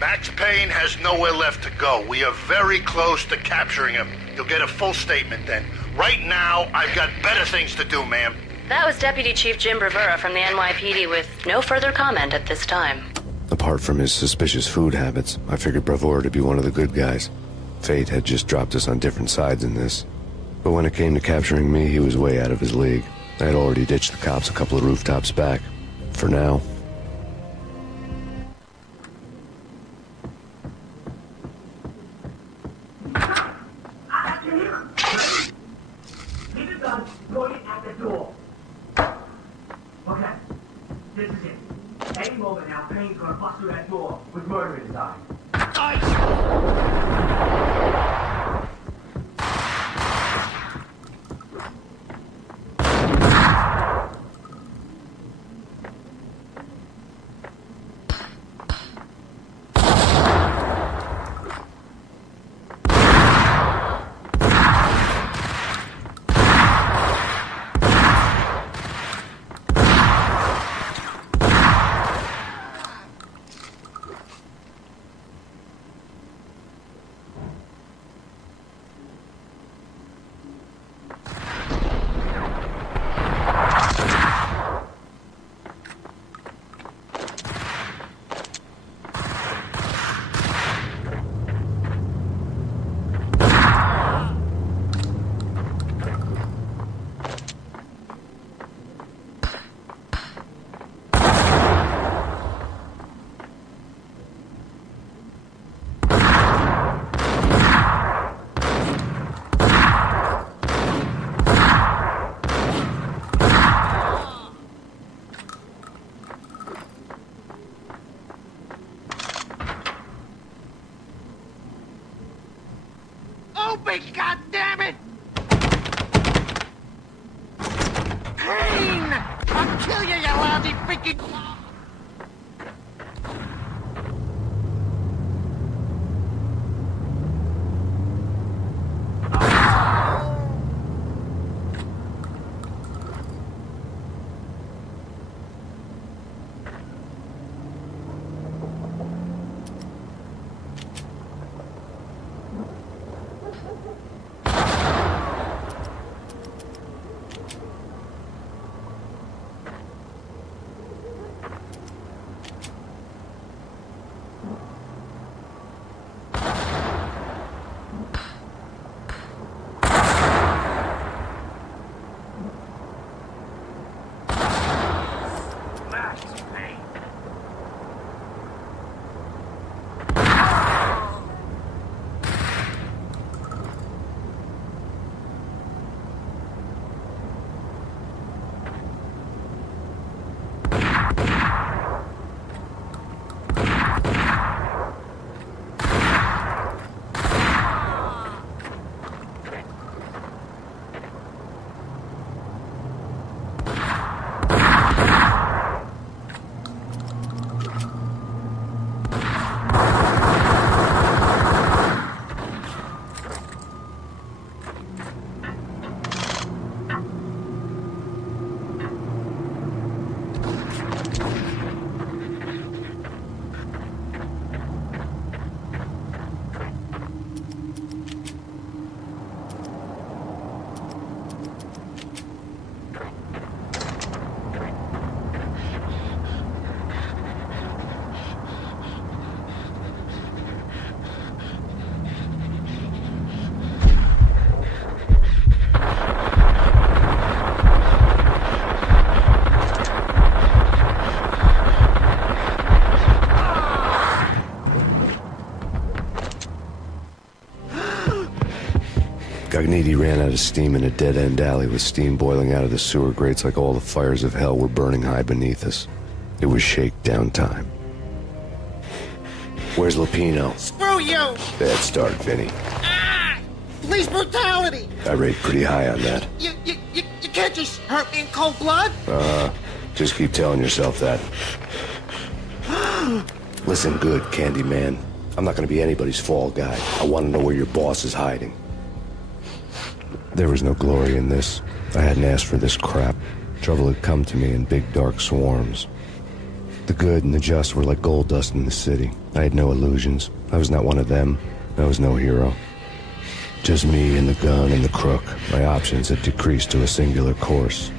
Max Payne has nowhere left to go. We are very close to capturing him. You'll get a full statement then. Right now, I've got better things to do, ma'am. That was Deputy Chief Jim Rivera from the NYPD with no further comment at this time. Apart from his suspicious food habits, I figured Bravura to be one of the good guys. Fate had just dropped us on different sides in this. But when it came to capturing me, he was way out of his league. I had already ditched the cops a couple of rooftops back. For now. Leave it done. Point it at the door. Okay. This is it. Any moment now, Payne's gonna bust through that door with murder in his eye. Open, goddammit! Payne! I'll kill you, you lousy freaking... Cogniti ran out of steam in a dead-end alley with steam boiling out of the sewer grates like all the fires of hell were burning high beneath us. It was shakedown time. Where's Lupino? Screw you! Bad start, Vinny. Police brutality! I rate pretty high on that. You can't just hurt me in cold blood? Just keep telling yourself that. Listen good, Candyman. I'm not gonna be anybody's fall guy. I want to know where your boss is hiding. There was no glory in this. I hadn't asked for this crap. Trouble had come to me in big dark swarms. The good and the just were like gold dust in the city. I had no illusions. I was not one of them. I was no hero. Just me and the gun and the crook. My options had decreased to a singular course.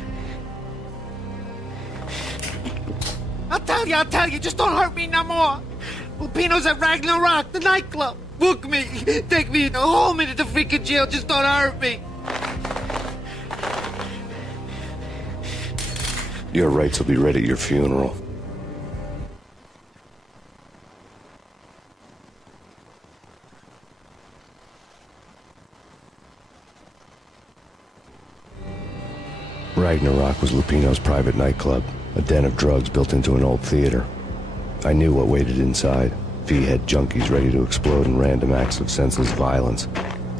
I'll tell you, just don't hurt me no more. Lupino's at Ragnarok, the nightclub. Book me, take me home into the freaking jail, just don't hurt me. Your rights will be read at your funeral. Ragnarok was Lupino's private nightclub, a den of drugs built into an old theater. I knew what waited inside. V-head junkies ready to explode in random acts of senseless violence,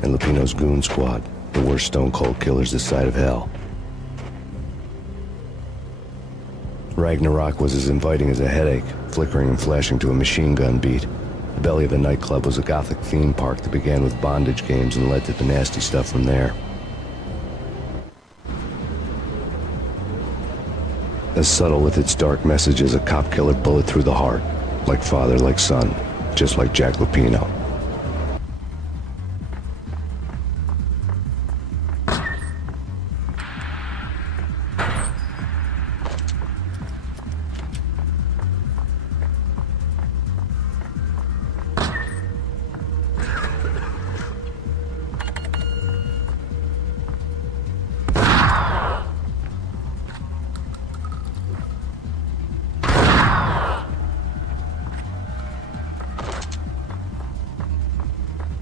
and Lupino's goon squad, the worst stone-cold killers this side of hell. Ragnarok was as inviting as a headache, flickering and flashing to a machine gun beat. The belly of the nightclub was a gothic theme park that began with bondage games and led to the nasty stuff from there. As subtle with its dark message as a cop killer bullet through the heart. Like father, like son. Just like Jack Lupino.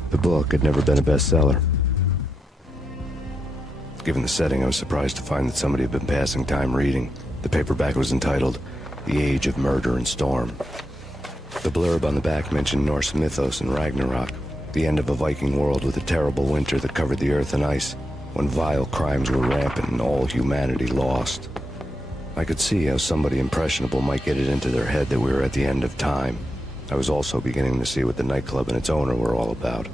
The book had never been a bestseller. Given the setting, I was surprised to find that somebody had been passing time reading. The paperback was entitled, The Age of Murder and Storm. The blurb on the back mentioned Norse mythos and Ragnarok, the end of a Viking world with a terrible winter that covered the earth in ice, when vile crimes were rampant and all humanity lost. I could see how somebody impressionable might get it into their head that we were at the end of time. I was also beginning to see what the nightclub and its owner were all about.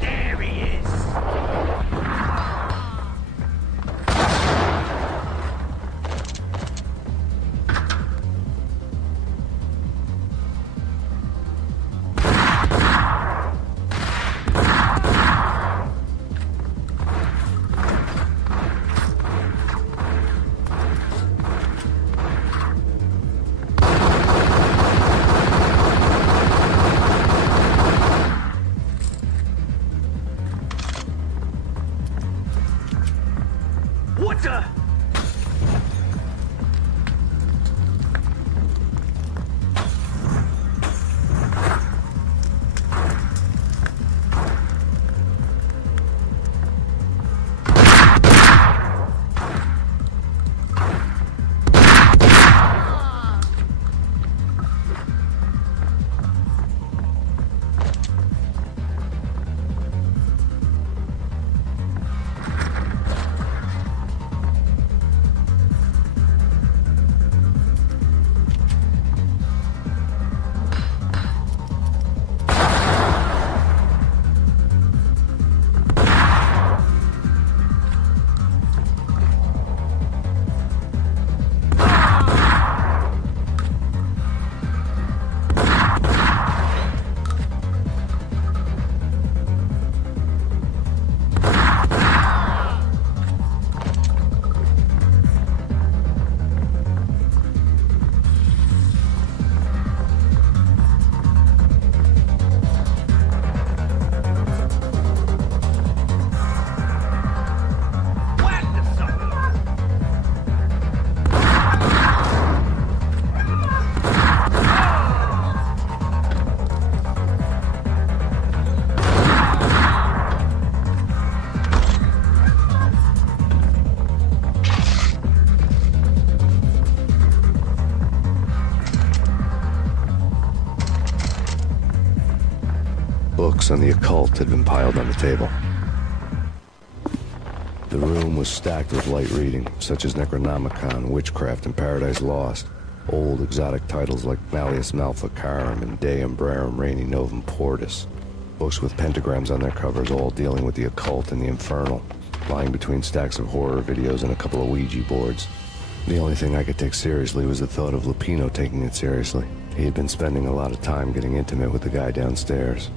There he is. What the? books on the occult had been piled on the table. The room was stacked with light reading, such as Necronomicon, Witchcraft, and Paradise Lost. Old exotic titles like Malleus Maleficarum and De Umbrarum Reini Novum Portus. Books with pentagrams on their covers, all dealing with the occult and the infernal, lying between stacks of horror videos and a couple of Ouija boards. The only thing I could take seriously was the thought of Lupino taking it seriously. He had been spending a lot of time getting intimate with the guy downstairs.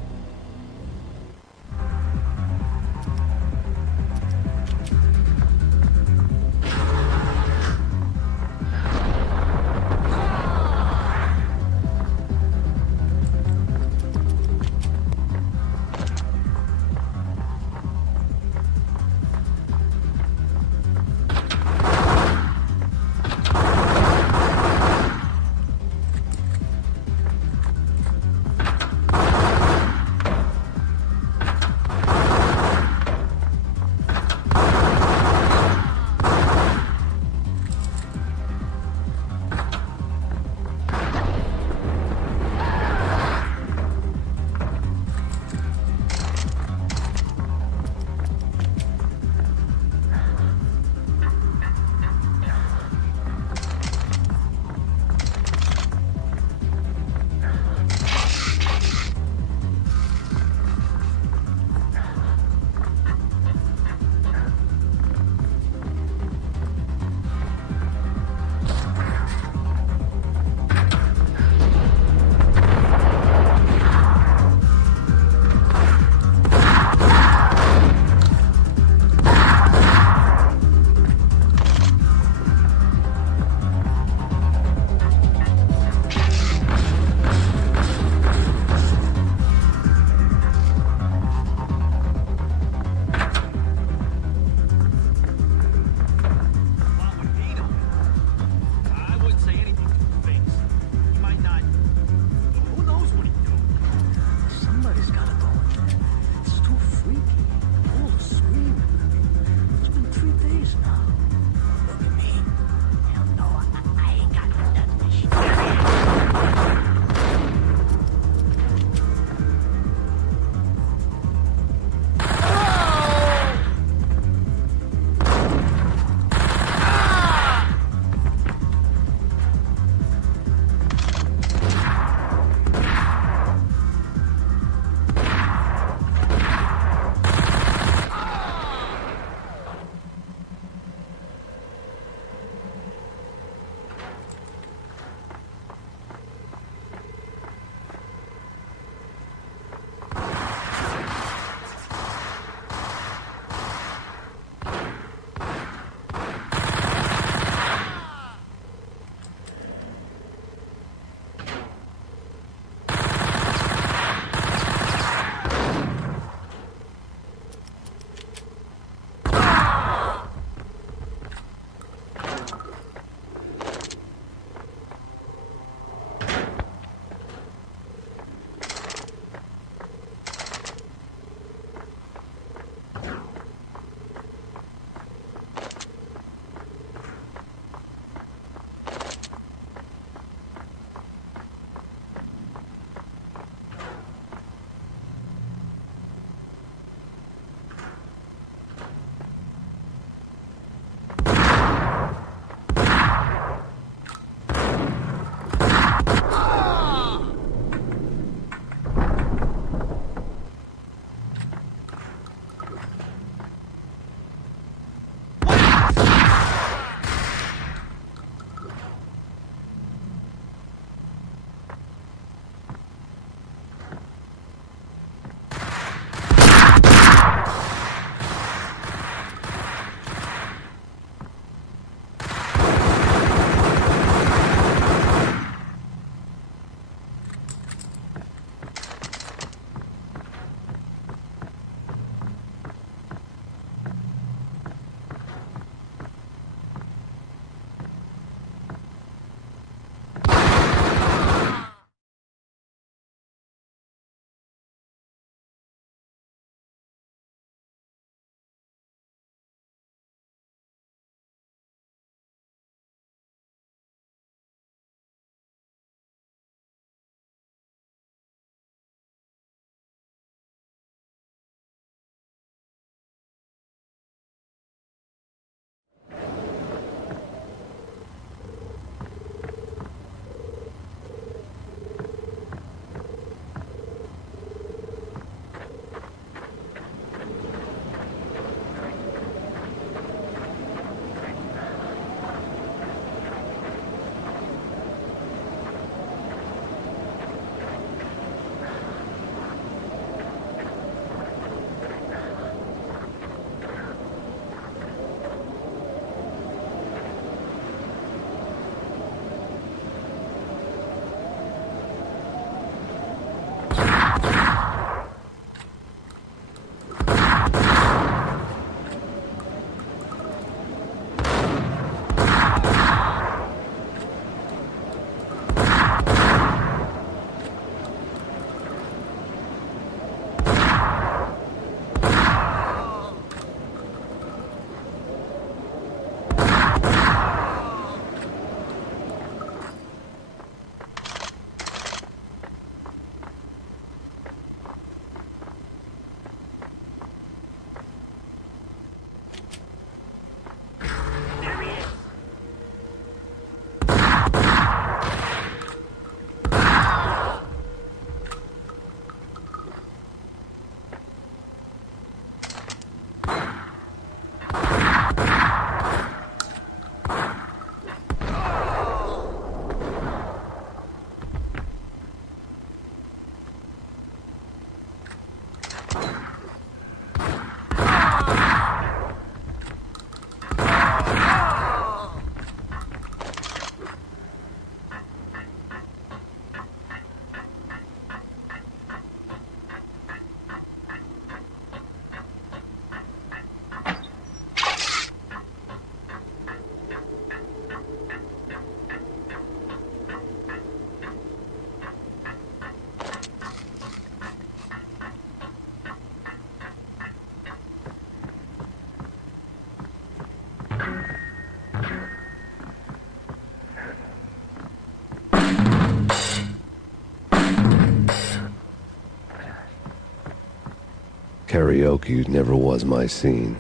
karaoke never was my scene.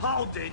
Hold it.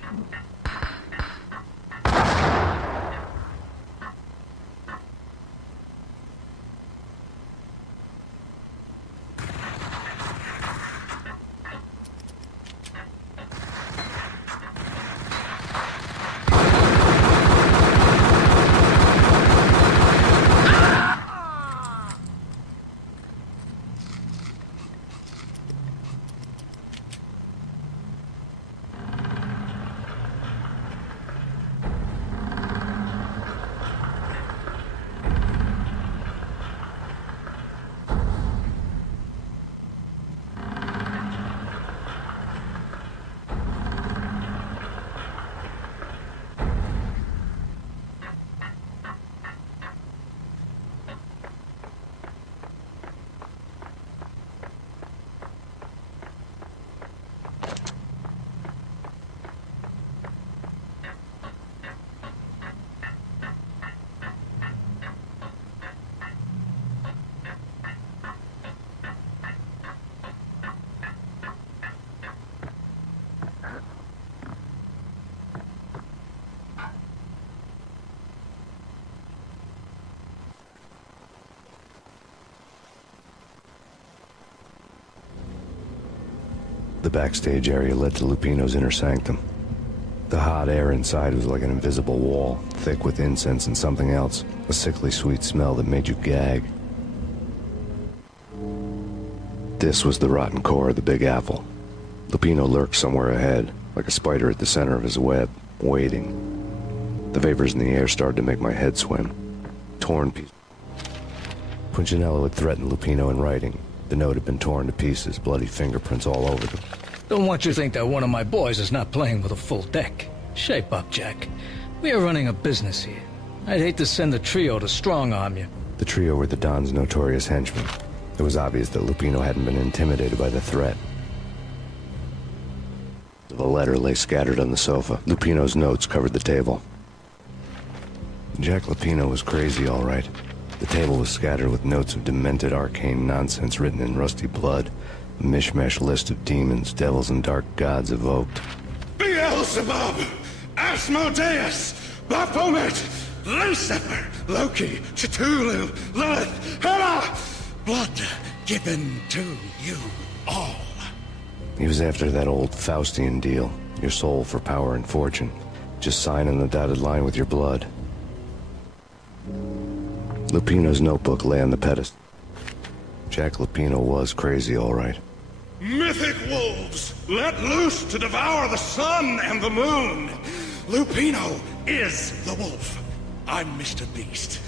The backstage area led to Lupino's inner sanctum. The hot air inside was like an invisible wall, thick with incense and something else, a sickly sweet smell that made you gag. This was the rotten core of the Big Apple. Lupino lurked somewhere ahead, like a spider at the center of his web, waiting. The vapors in the air started to make my head swim. Torn pieces. Punchinello had threatened Lupino in writing. The note had been torn to pieces, bloody fingerprints all over them. Don't want you to think that one of my boys is not playing with a full deck. Shape up, Jack. We are running a business here. I'd hate to send the trio to strong-arm you. The trio were the Don's notorious henchmen. It was obvious that Lupino hadn't been intimidated by the threat. The letter lay scattered on the sofa. Lupino's notes covered the table. Jack Lupino was crazy, all right. The table was scattered with notes of demented arcane nonsense written in rusty blood. A mishmash list of demons, devils, and dark gods evoked. Beelzebub, Asmodeus, Baphomet, Lucifer, Loki, Cthulhu, Lilith, Hera! Blood given to you all. He was after that old Faustian deal. Your soul for power and fortune. Just sign on the dotted line with your blood. Lupino's notebook lay on the pedestal. Jack Lupino was crazy, all right. Mythic wolves, let loose to devour the sun and the moon. Lupino is the wolf. I'm Mr. Beast,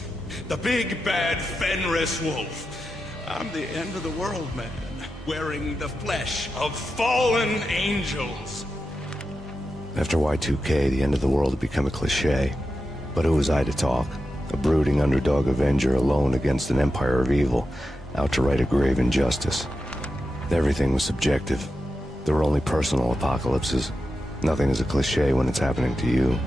the big bad Fenris wolf. I'm the end of the world man, wearing the flesh of fallen angels. After Y2K, the end of the world had become a cliché. But who was I to talk? A brooding underdog avenger alone against an empire of evil, out to right a grave injustice. Everything was subjective. There were only personal apocalypses. Nothing is a cliché when it's happening to you.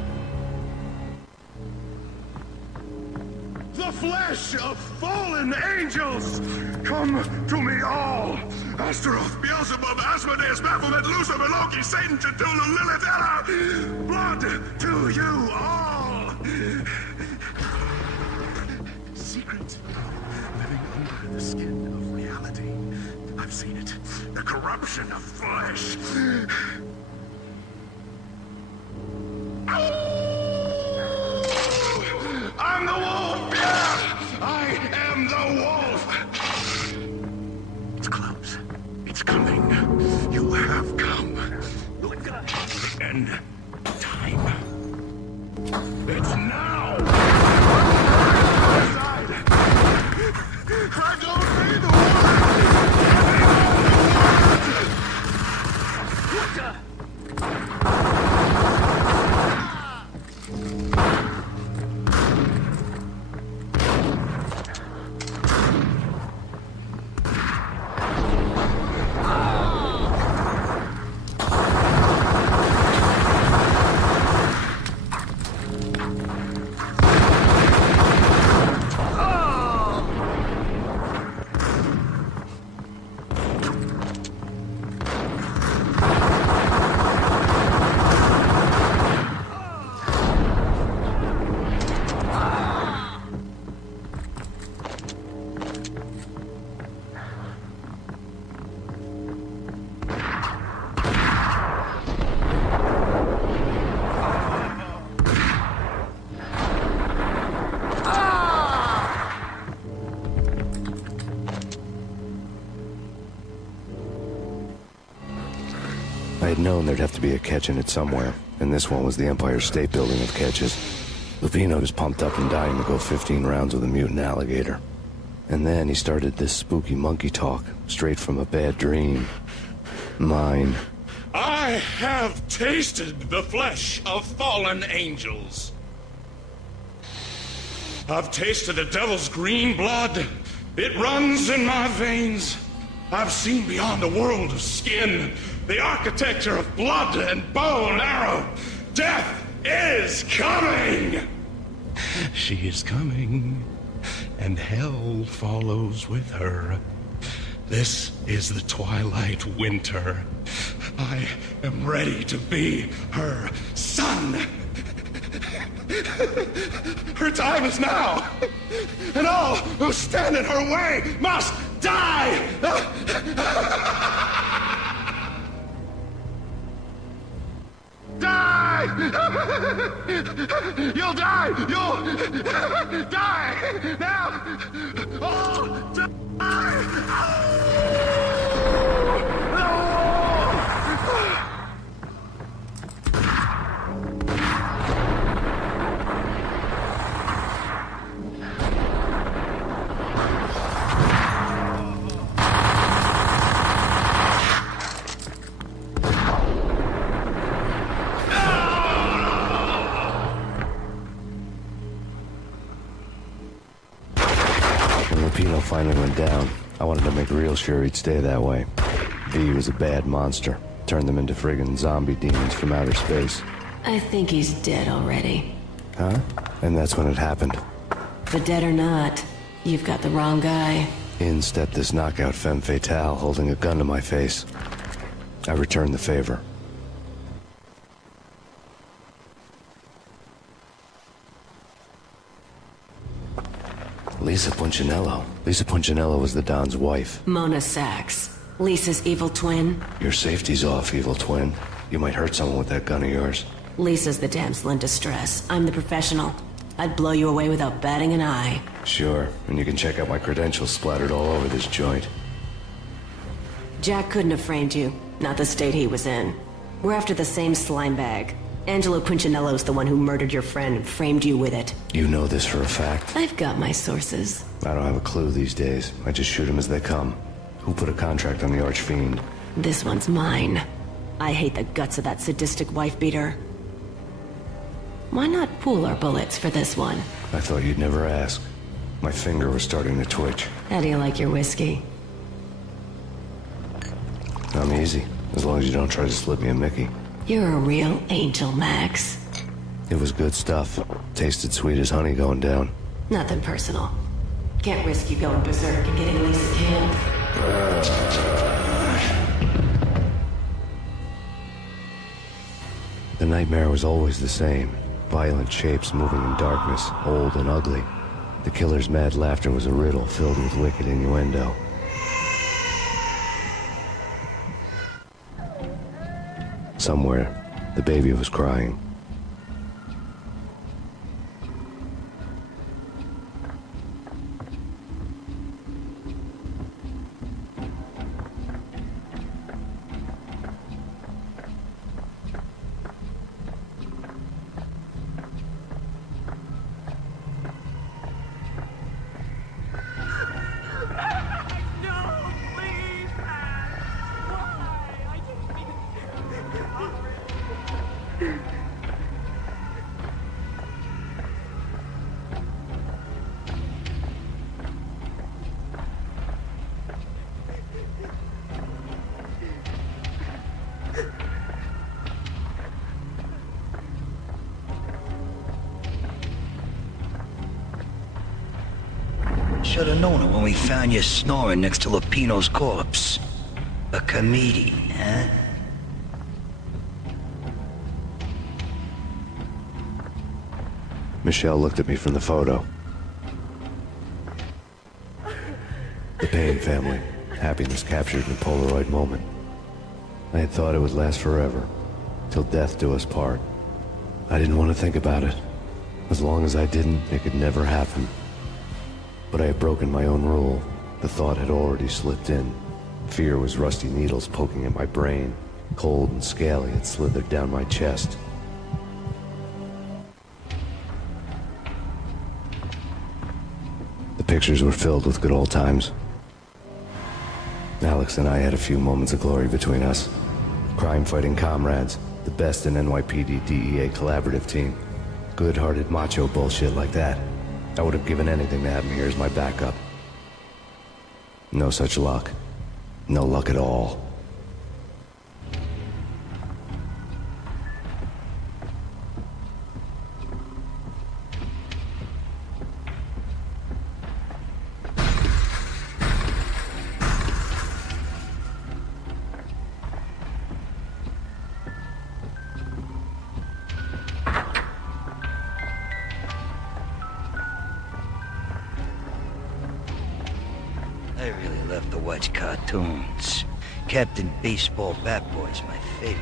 The flesh of fallen angels! Come to me all! Astaroth, Beelzebub, Asmodeus, Baphomet, Lucifer, Loki, Satan, Cthulhu, Lilith, Hera! Blood to you all! Secret. Living under the skin of reality. I've seen it. The corruption of flesh. I'm the wolf! Yeah! I am the wolf! It's close. It's coming. You have come. End time. It's now! I don't need I had known there'd have to be a catch in it somewhere, and this one was the Empire State Building of catches. Lupino was pumped up and dying to go 15 rounds with a mutant alligator. And then he started this spooky monkey talk, straight from a bad dream. Mine. I have tasted the flesh of fallen angels. I've tasted the devil's green blood. It runs in my veins. I've seen beyond a world of skin, the architecture of blood and bow and arrow. Death is coming! She is coming, and hell follows with her. This is the twilight winter. I am ready to be her son. Her time is now, and all who stand in her way must die! Die! You'll die! You'll die! Now! Oh, die! Lupino finally went down. I wanted to make real sure he'd stay that way. V was a bad monster. Turned them into friggin' zombie demons from outer space. I think he's dead already. Huh? And that's when it happened. But dead or not, you've got the wrong guy. In stepped this knockout femme fatale holding a gun to my face. I returned the favor. Lisa Punchinello. Lisa Punchinello was the Don's wife. Mona Sachs. Lisa's evil twin. Your safety's off, evil twin. You might hurt someone with that gun of yours. Lisa's the damsel in distress. I'm the professional. I'd blow you away without batting an eye. Sure, and you can check out my credentials splattered all over this joint. Jack couldn't have framed you. Not the state he was in. We're after the same slime bag. Angelo Punchinello's the one who murdered your friend and framed you with it. You know this for a fact. I've got my sources. I don't have a clue these days. I just shoot them as they come. Who put a contract on the Archfiend? This one's mine. I hate the guts of that sadistic wife-beater. Why not pool our bullets for this one? I thought you'd never ask. My finger was starting to twitch. How do you like your whiskey? I'm easy, as long as you don't try to slip me a Mickey. You're a real angel, Max. It was good stuff. Tasted sweet as honey going down. Nothing personal. Can't risk you going berserk and getting Lisa killed. The nightmare was always the same. Violent shapes moving in darkness, old and ugly. The killer's mad laughter was a riddle filled with wicked innuendo. Somewhere, the baby was crying. Should have known it when we found you snoring next to Lupino's corpse. A comedian, huh? Michelle looked at me from the photo. The Payne family. Happiness captured in a Polaroid moment. I had thought it would last forever. Till death do us part. I didn't want to think about it. As long as I didn't, it could never happen. But I had broken my own rule. The thought had already slipped in. Fear was rusty needles poking at my brain. Cold and scaly, it slithered down my chest. The pictures were filled with good old times. Alex and I had a few moments of glory between us. Crime-fighting comrades, the best in NYPD DEA collaborative team. Good-hearted macho bullshit like that. I would have given anything to have him here as my backup. No such luck. No luck at all. I really love to watch cartoons. Captain Baseball Bat Boy's my favorite.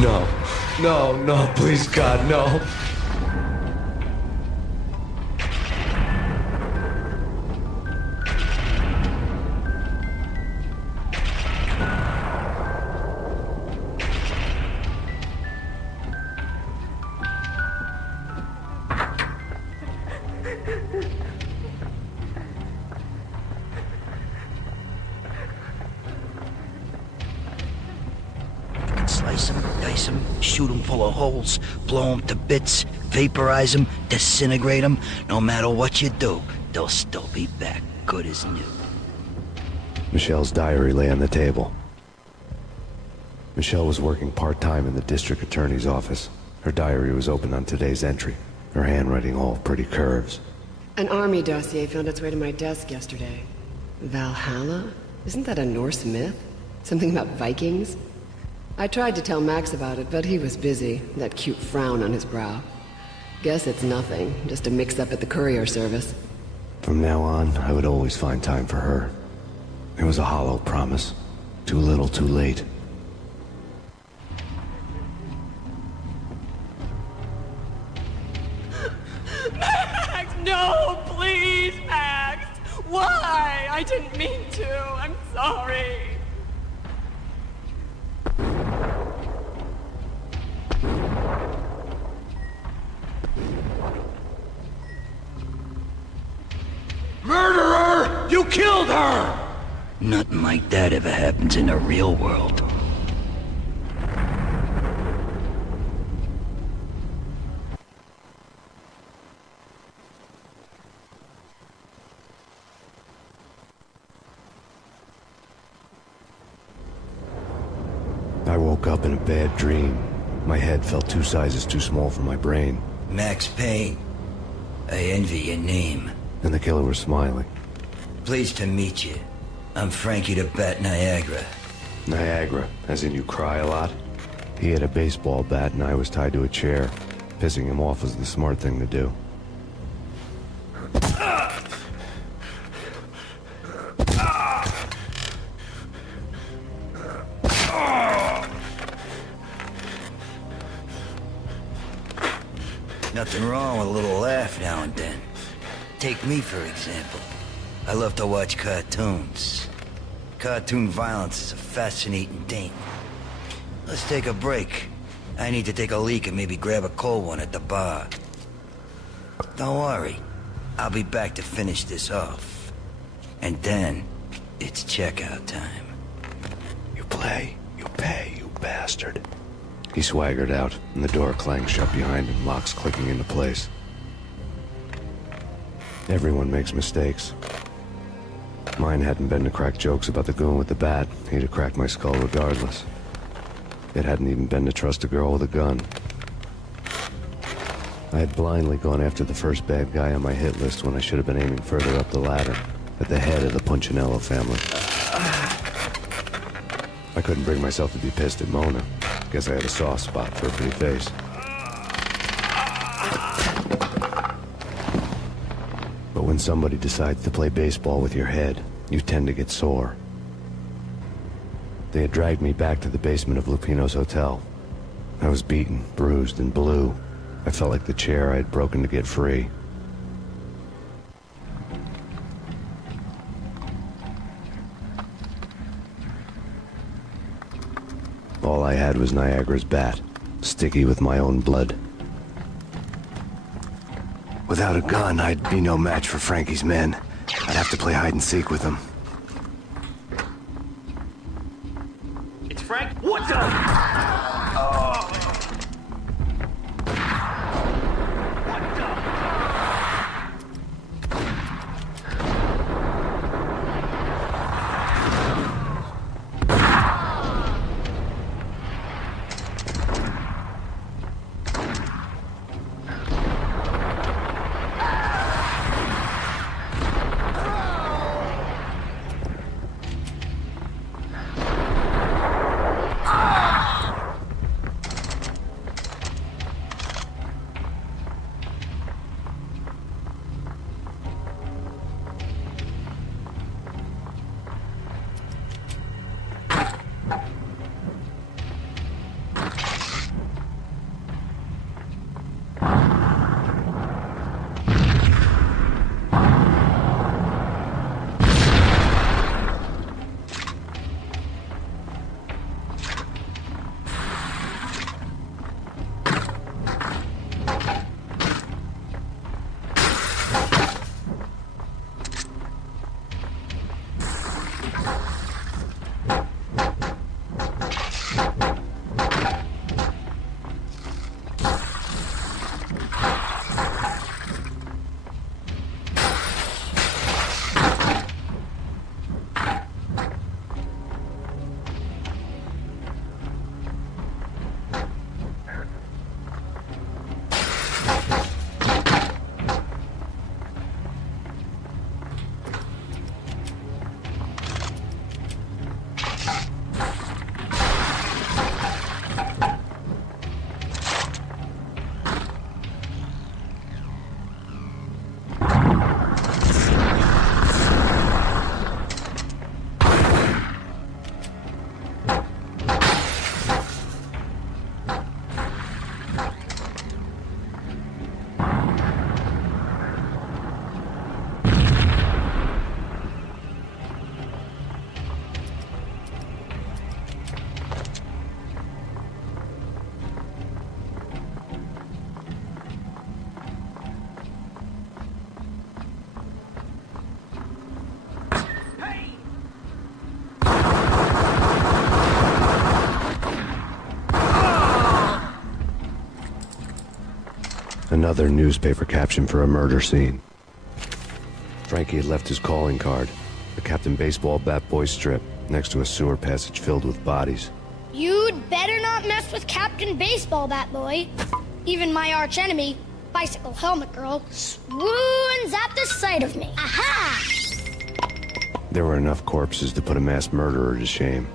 No. No, no, please, God, no. Slice them, dice them, shoot them full of holes, blow them to bits, vaporize them, disintegrate them. No matter what you do, they'll still be back, good as new. Michelle's diary lay on the table. Michelle was working part-time in the district attorney's office. Her diary was open on today's entry, her handwriting all pretty curves. An army dossier found its way to my desk yesterday. Valhalla? Isn't that a Norse myth? Something about Vikings? I tried to tell Max about it, but he was busy, that cute frown on his brow. Guess it's nothing, just a mix-up at the courier service. From now on, I would always find time for her. It was a hollow promise. Too little, too late. Max, no, please, Max! Why? I didn't mean to. I'm sorry. Murderer! You killed her! Nothing like that ever happens in the real world. I woke up in a bad dream. My head felt 2 sizes too small for my brain. Max Payne. I envy your name. And the killer was smiling. Pleased to meet you. I'm Frankie the Bat Niagara. Niagara, as in you cry a lot? He had a baseball bat and I was tied to a chair. Pissing him off was the smart thing to do. Nothing wrong with a little laugh now and then. Take me, for example. I love to watch cartoons. Cartoon violence is a fascinating thing. Let's take a break. I need to take a leak and maybe grab a cold one at the bar. Don't worry. I'll be back to finish this off. And then, it's checkout time. You play, you pay, you bastard. He swaggered out, and the door clanged shut behind him, locks clicking into place. Everyone makes mistakes. Mine hadn't been to crack jokes about the goon with the bat. He'd have cracked my skull regardless. It hadn't even been to trust a girl with a gun. I had blindly gone after the first bad guy on my hit list when I should have been aiming further up the ladder, at the head of the Punchinello family. I couldn't bring myself to be pissed at Mona. Guess I had a soft spot for a pretty face. But when somebody decides to play baseball with your head, you tend to get sore. They had dragged me back to the basement of Lupino's hotel. I was beaten, bruised, and blue. I felt like the chair I had broken to get free. All I had was Niagara's bat, sticky with my own blood. Without a gun, I'd be no match for Frankie's men. I'd have to play hide and seek with them. It's Frank. What's up? Another newspaper caption for a murder scene. Frankie had left his calling card, a Captain Baseball Bat Boy strip, next to a sewer passage filled with bodies. You'd better not mess with Captain Baseball Bat Boy. Even my archenemy, Bicycle Helmet Girl, swoons at the sight of me. Aha! There were enough corpses to put a mass murderer to shame.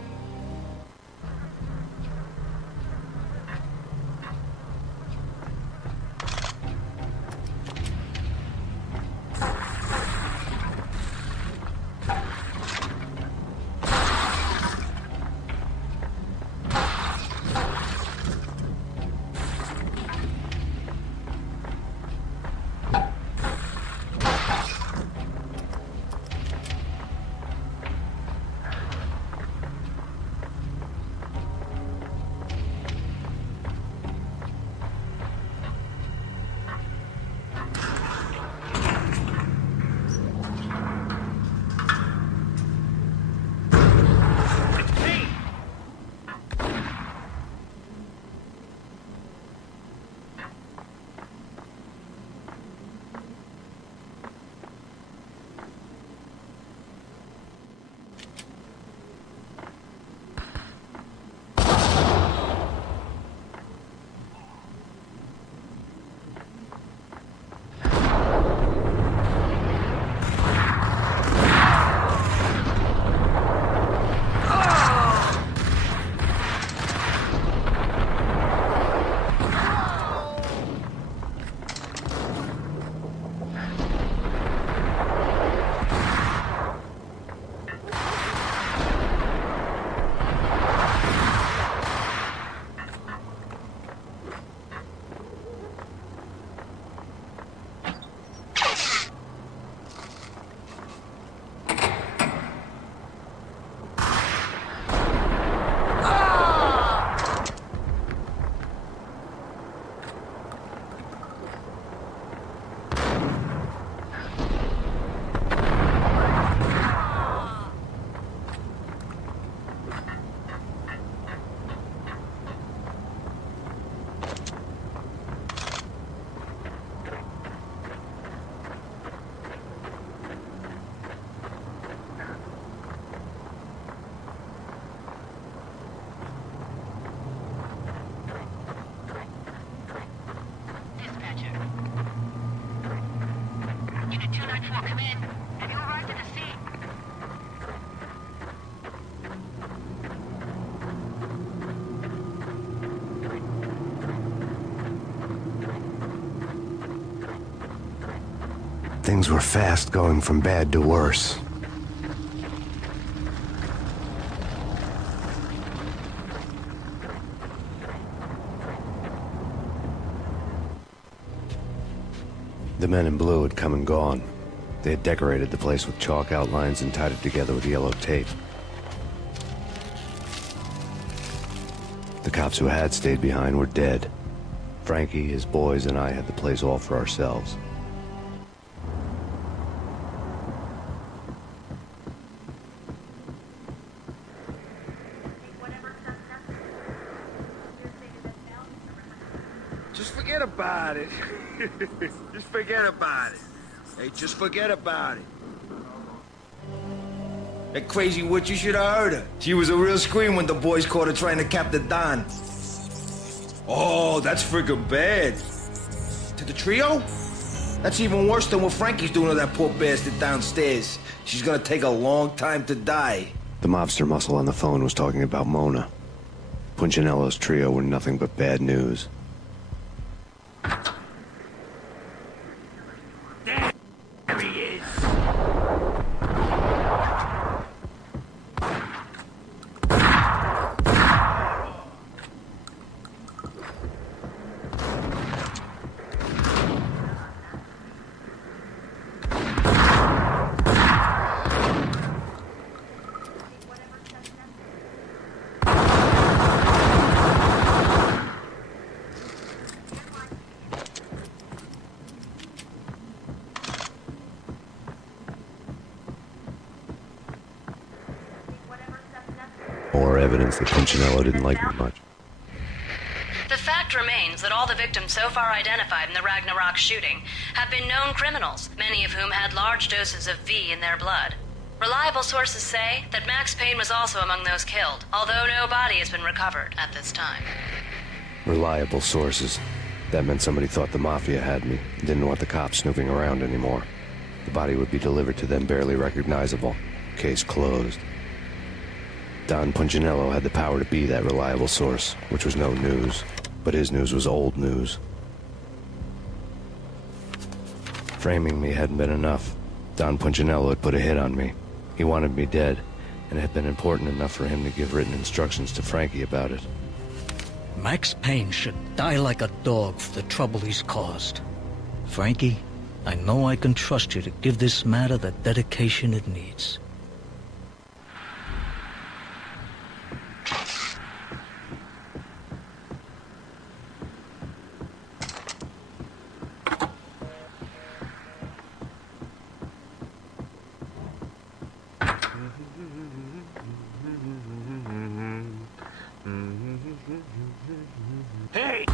Things were fast going from bad to worse. The men in blue had come and gone. They had decorated the place with chalk outlines and tied it together with yellow tape. The cops who had stayed behind were dead. Frankie, his boys, and I had the place all for ourselves. Just forget about it. Just forget about it. Hey, just forget about it. That crazy witch, you should have heard her. She was a real scream when the boys caught her trying to cap the Don. Oh, that's friggin' bad. To the trio? That's even worse than what Frankie's doing to that poor bastard downstairs. She's gonna take a long time to die. The mobster muscle on the phone was talking about Mona. Punchinello's trio were nothing but bad news. There he is. More evidence that Punchinello didn't like me much. The fact remains that all the victims so far identified in the Ragnarok shooting have been known criminals, many of whom had large doses of V in their blood. Reliable sources say that Max Payne was also among those killed, although no body has been recovered at this time. Reliable sources. That meant somebody thought the Mafia had me, didn't want the cops snooping around anymore. The body would be delivered to them barely recognizable. Case closed. Don Punchinello had the power to be that reliable source, which was no news. But his news was old news. Framing me hadn't been enough. Don Punchinello had put a hit on me. He wanted me dead, and it had been important enough for him to give written instructions to Frankie about it. Max Payne should die like a dog for the trouble he's caused. Frankie, I know I can trust you to give this matter the dedication it needs. Hey!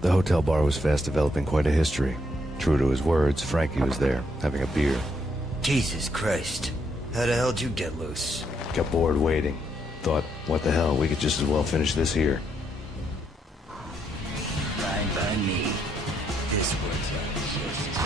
The hotel bar was fast developing quite a history. True to his words, Frankie was there, having a beer. Jesus Christ. How the hell did you get loose? Got bored waiting. Thought, what the hell, we could just as well finish this here. Fine by me. This works like just...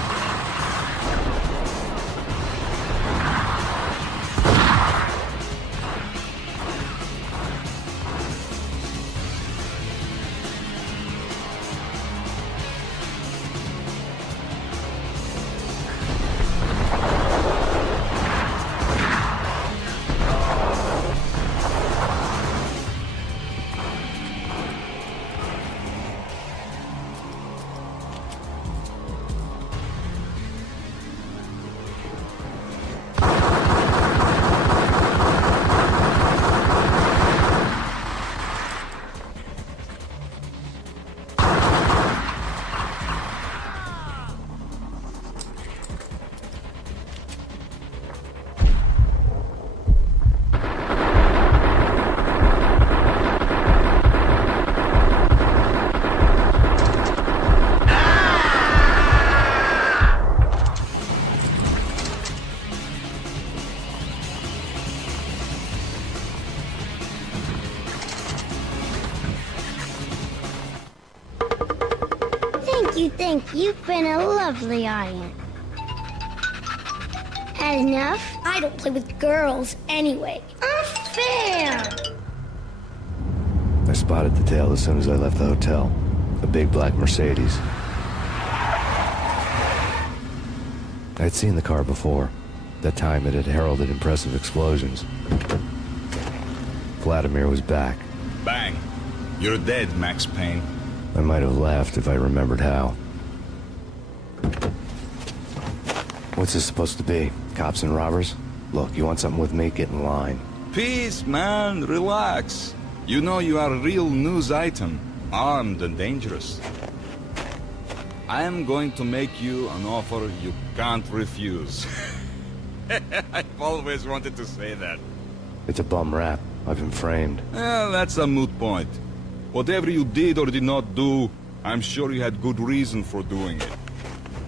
Thank you. You've been a lovely audience. Had enough? I don't play with girls anyway. Unfair! I spotted the tail as soon as I left the hotel. A big black Mercedes. I'd seen the car before. That time it had heralded impressive explosions. Vladimir was back. Bang! You're dead, Max Payne. I might have laughed if I remembered how. What's this supposed to be? Cops and robbers? Look, you want something with me? Get in line. Peace, man. Relax. You know you are a real news item. Armed and dangerous. I am going to make you an offer you can't refuse. I've always wanted to say that. It's a bum rap. I've been framed. Well, that's a moot point. Whatever you did or did not do, I'm sure you had good reason for doing it.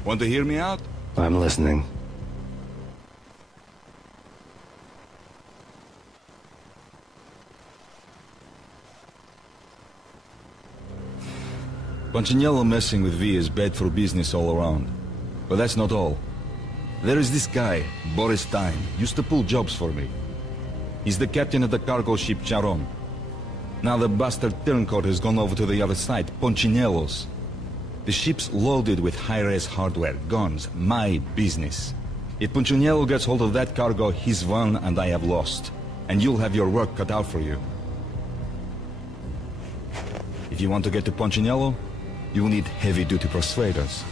Want to hear me out? I'm listening. Punchinello messing with V is bad for business all around. But that's not all. There is this guy, Boris Stein, used to pull jobs for me. He's the captain of the cargo ship Charon. Now the bastard turncoat has gone over to the other side, Punchinello's. The ship's loaded with high-res hardware, guns, my business. If Punchinello gets hold of that cargo, he's won and I have lost. And you'll have your work cut out for you. If you want to get to Punchinello, you'll need heavy-duty persuaders.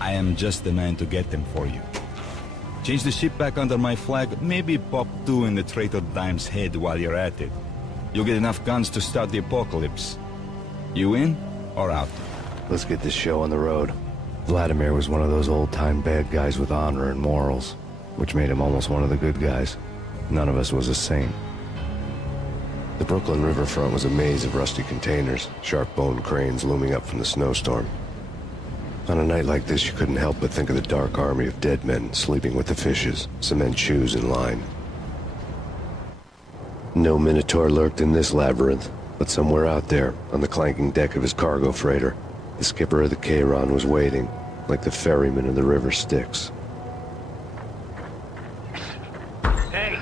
I am just the man to get them for you. Change the ship back under my flag, maybe pop 2 in the traitor Dime's head while you're at it. You'll get enough guns to start the apocalypse. You in or out? Let's get this show on the road. Vladimir was one of those old-time bad guys with honor and morals, which made him almost one of the good guys. None of us was a saint. The Brooklyn riverfront was a maze of rusty containers, sharp-boned cranes looming up from the snowstorm. On a night like this, you couldn't help but think of the dark army of dead men sleeping with the fishes, cement shoes in line. No Minotaur lurked in this labyrinth, but somewhere out there, on the clanking deck of his cargo freighter, the skipper of the Chiron was waiting, like the ferryman of the river Styx. Hey!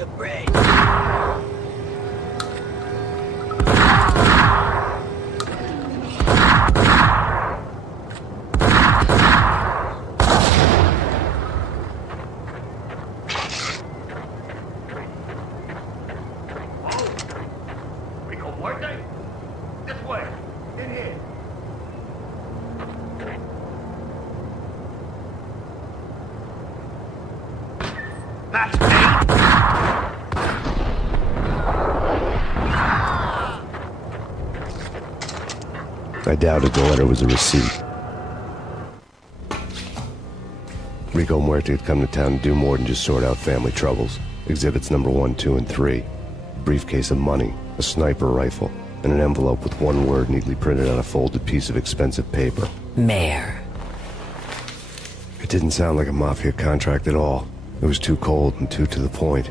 the bridge. Rico Muerte? This way. In here. That's Payne. I doubted the letter was a receipt. Rico Muerte had come to town to do more than just sort out family troubles. Exhibits number 1, 2, and 3. A briefcase of money, a sniper rifle, and an envelope with one word neatly printed on a folded piece of expensive paper. Mayor. It didn't sound like a mafia contract at all. It was too cold and too to the point.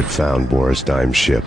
had found Boris Dime's ship.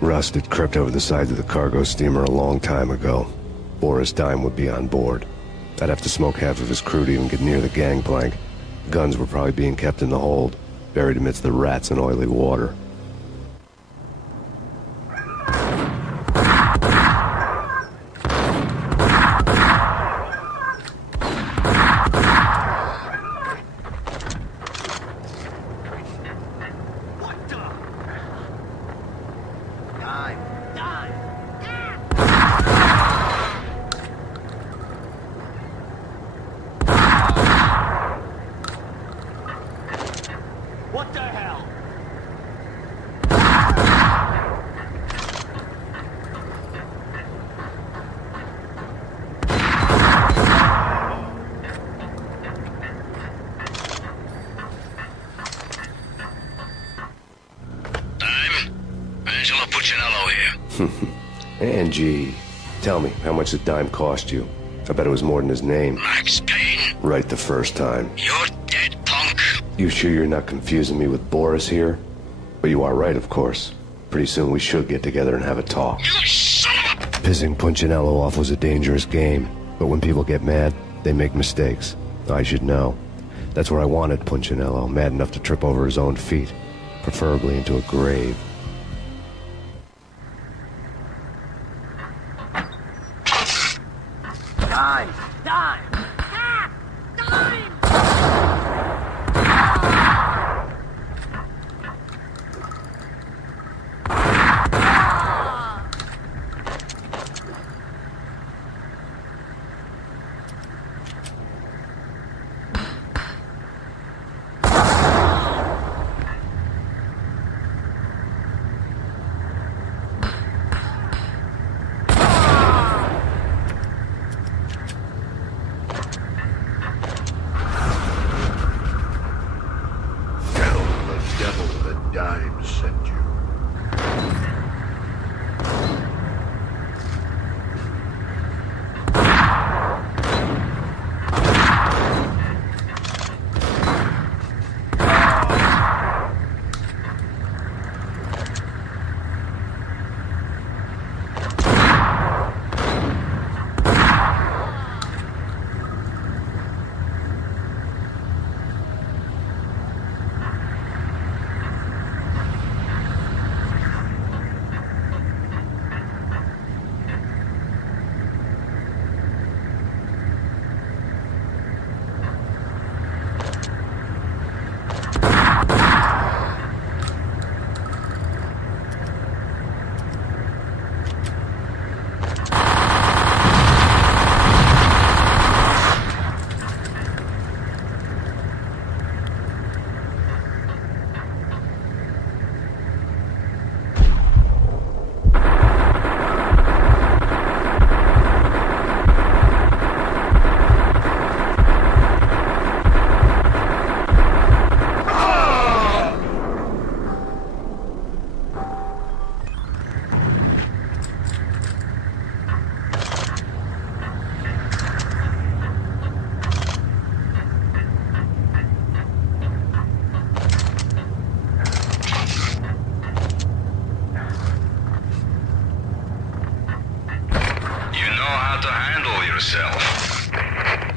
Rust had crept over the sides of the cargo steamer a long time ago. Boris Dime would be on board. I'd have to smoke half of his crew to even get near the gangplank. Guns were probably being kept in the hold, buried amidst the rats and oily water. What the hell? Angelo Puccinello here. Angie, tell me, how much did Dime cost you? I bet it was more than his name. Max Payne. Right the first time. You're dead, punk. You sure you're not confusing me with Boris here? But you are right, of course. Pretty soon we should get together and have a talk. You son of a... Pissing Punchinello off was a dangerous game, but when people get mad, they make mistakes. I should know. That's where I wanted Punchinello, mad enough to trip over his own feet, preferably into a grave. Dime! Dime! Dime!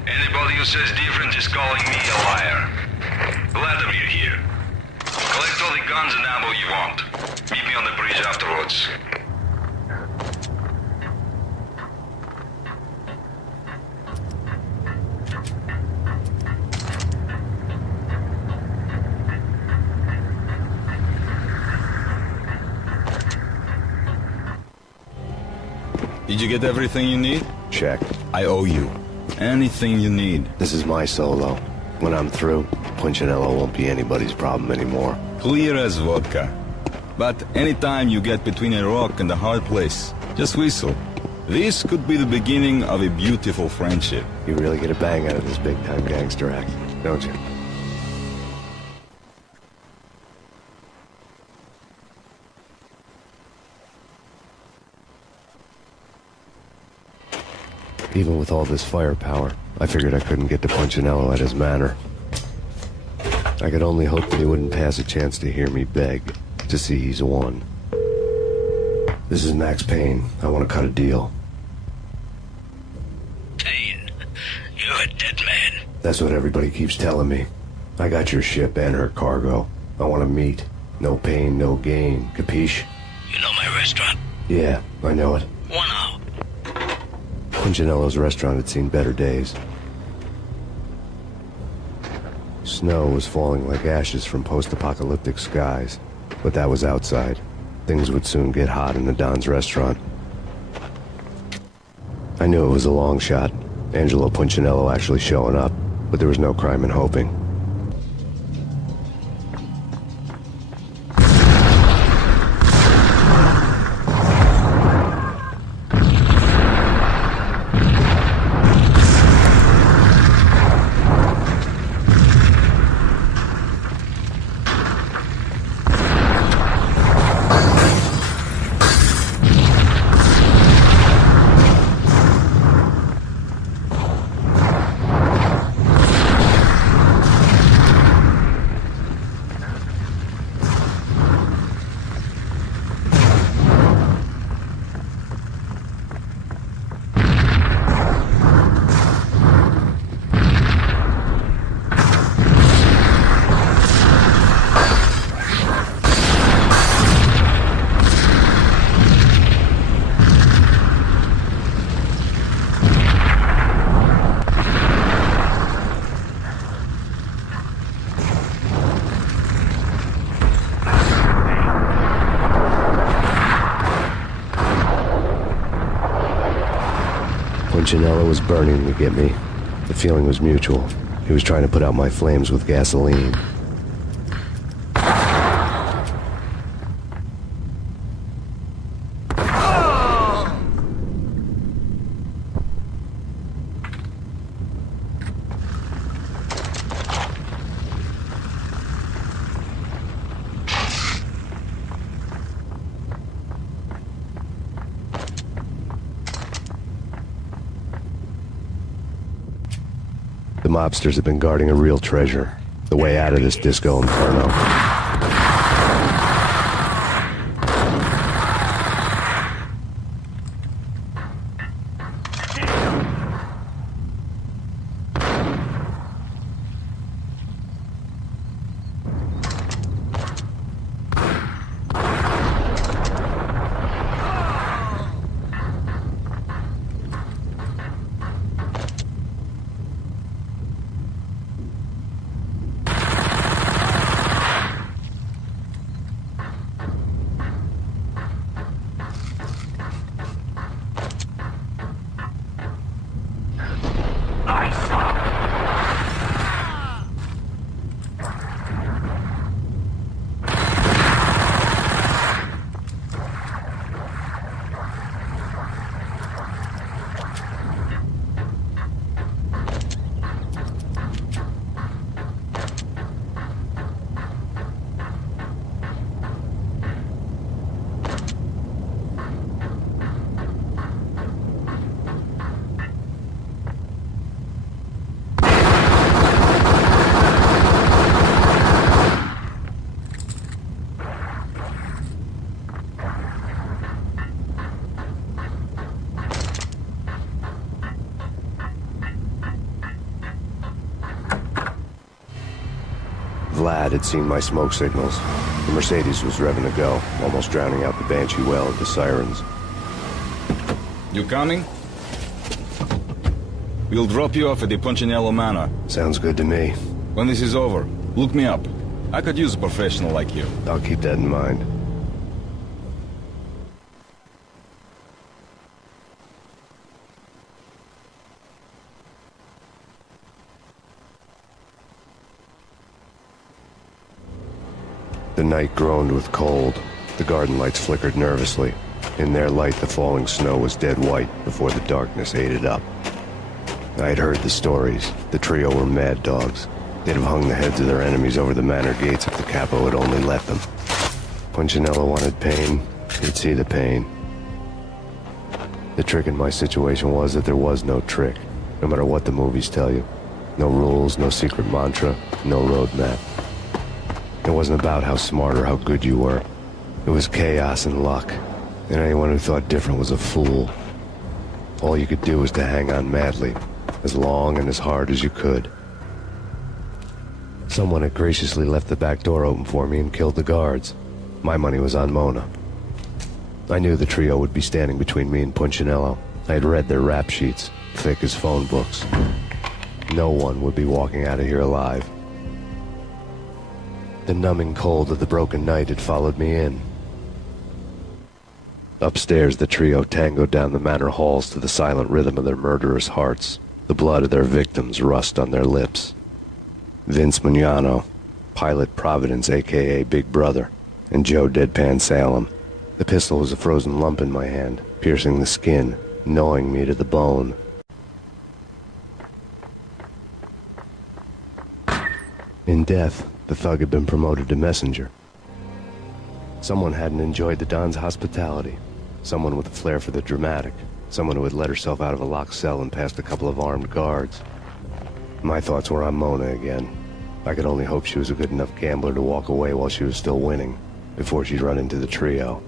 Anybody who says different is calling me a liar. Vladimir here. Collect all the guns and ammo you want. Meet me on the bridge afterwards. Did you get everything you need? Check. I owe you. Anything you need. This is my solo. When I'm through, Punchinello won't be anybody's problem anymore. Clear as vodka. But anytime you get between a rock and a hard place, just whistle. This could be the beginning of a beautiful friendship. You really get a bang out of this big-time gangster act, don't you? Even with all this firepower, I figured I couldn't get to Punchinello at his manor. I could only hope that he wouldn't pass a chance to hear me beg to see he's won. This is Max Payne. I want to cut a deal. Payne, you're a dead man. That's what everybody keeps telling me. I got your ship and her cargo. I want to meet. No pain, no gain. Capiche? You know my restaurant? Yeah, I know it. 1 hour. Punchinello's restaurant had seen better days. Snow was falling like ashes from post-apocalyptic skies, but that was outside. Things would soon get hot in the Don's restaurant. I knew it was a long shot, Angelo Punchinello actually showing up, but there was no crime in hoping. Punchinello was burning to get me. The feeling was mutual. He was trying to put out my flames with gasoline. The mobsters have been guarding a real treasure. The way out of this disco inferno. Vlad had seen my smoke signals. The Mercedes was revving to go, almost drowning out the Banshee well of the sirens. You coming? We'll drop you off at the Punchinello Manor. Sounds good to me. When this is over, look me up. I could use a professional like you. I'll keep that in mind. The night groaned with cold. The garden lights flickered nervously. In their light, the falling snow was dead white before the darkness ate it up. I had heard the stories. The trio were mad dogs. They'd have hung the heads of their enemies over the manor gates if the capo had only let them. Punchinello wanted Payne. He'd see the pain. The trick in my situation was that there was no trick, no matter what the movies tell you. No rules, no secret mantra, no roadmap. It wasn't about how smart or how good you were. It was chaos and luck, and anyone who thought different was a fool. All you could do was to hang on madly, as long and as hard as you could. Someone had graciously left the back door open for me and killed the guards. My money was on Mona. I knew the trio would be standing between me and Punchinello. I had read their rap sheets, thick as phone books. No one would be walking out of here alive. The numbing cold of the broken night had followed me in. Upstairs, the trio tangoed down the manor halls to the silent rhythm of their murderous hearts. The blood of their victims rust on their lips. Vince Mugnano, Pilot Providence, a.k.a. Big Brother, and Joe Deadpan Salem. The pistol was a frozen lump in my hand, piercing the skin, gnawing me to the bone. In death, the thug had been promoted to messenger. Someone hadn't enjoyed the Don's hospitality. Someone with a flair for the dramatic. Someone who had let herself out of a locked cell and past a couple of armed guards. My thoughts were on Mona again. I could only hope she was a good enough gambler to walk away while she was still winning, before she'd run into the trio.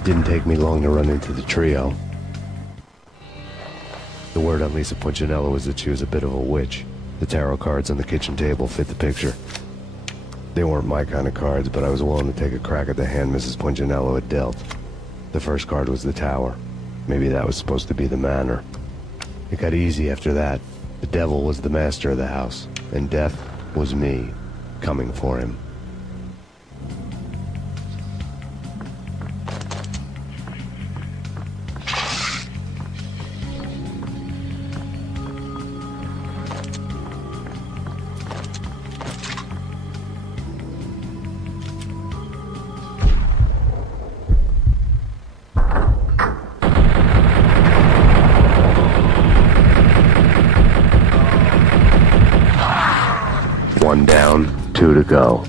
It didn't take me long to run into the trio. The word on Lisa Punchinello was that she was a bit of a witch. The tarot cards on the kitchen table fit the picture. They weren't my kind of cards, but I was willing to take a crack at the hand Mrs. Punchinello had dealt. The first card was the tower. Maybe that was supposed to be the manor. It got easy after that. The devil was the master of the house, and death was me, coming for him. One down, two to go.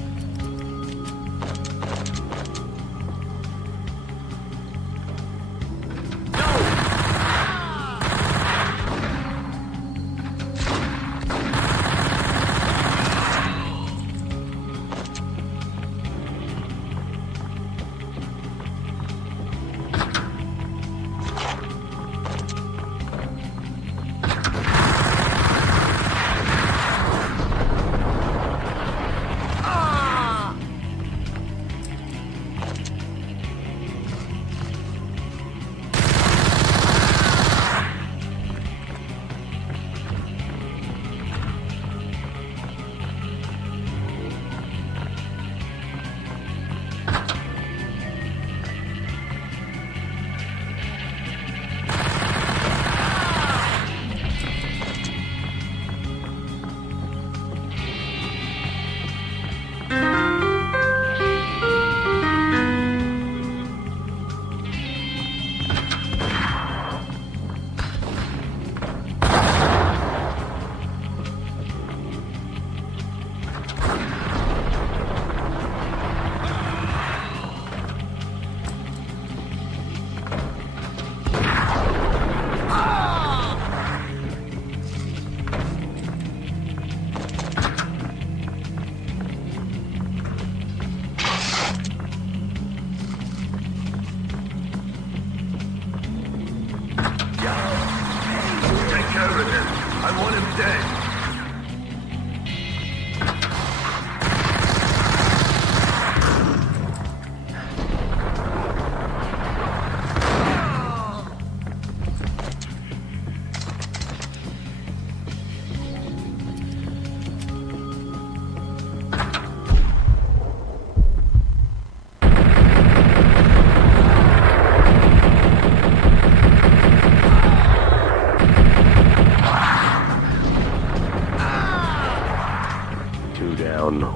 want him dead.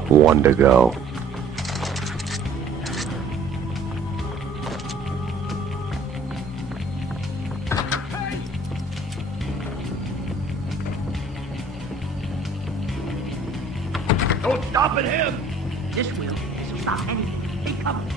One to go. Don't stop at him! This will. This will stop anything. They come.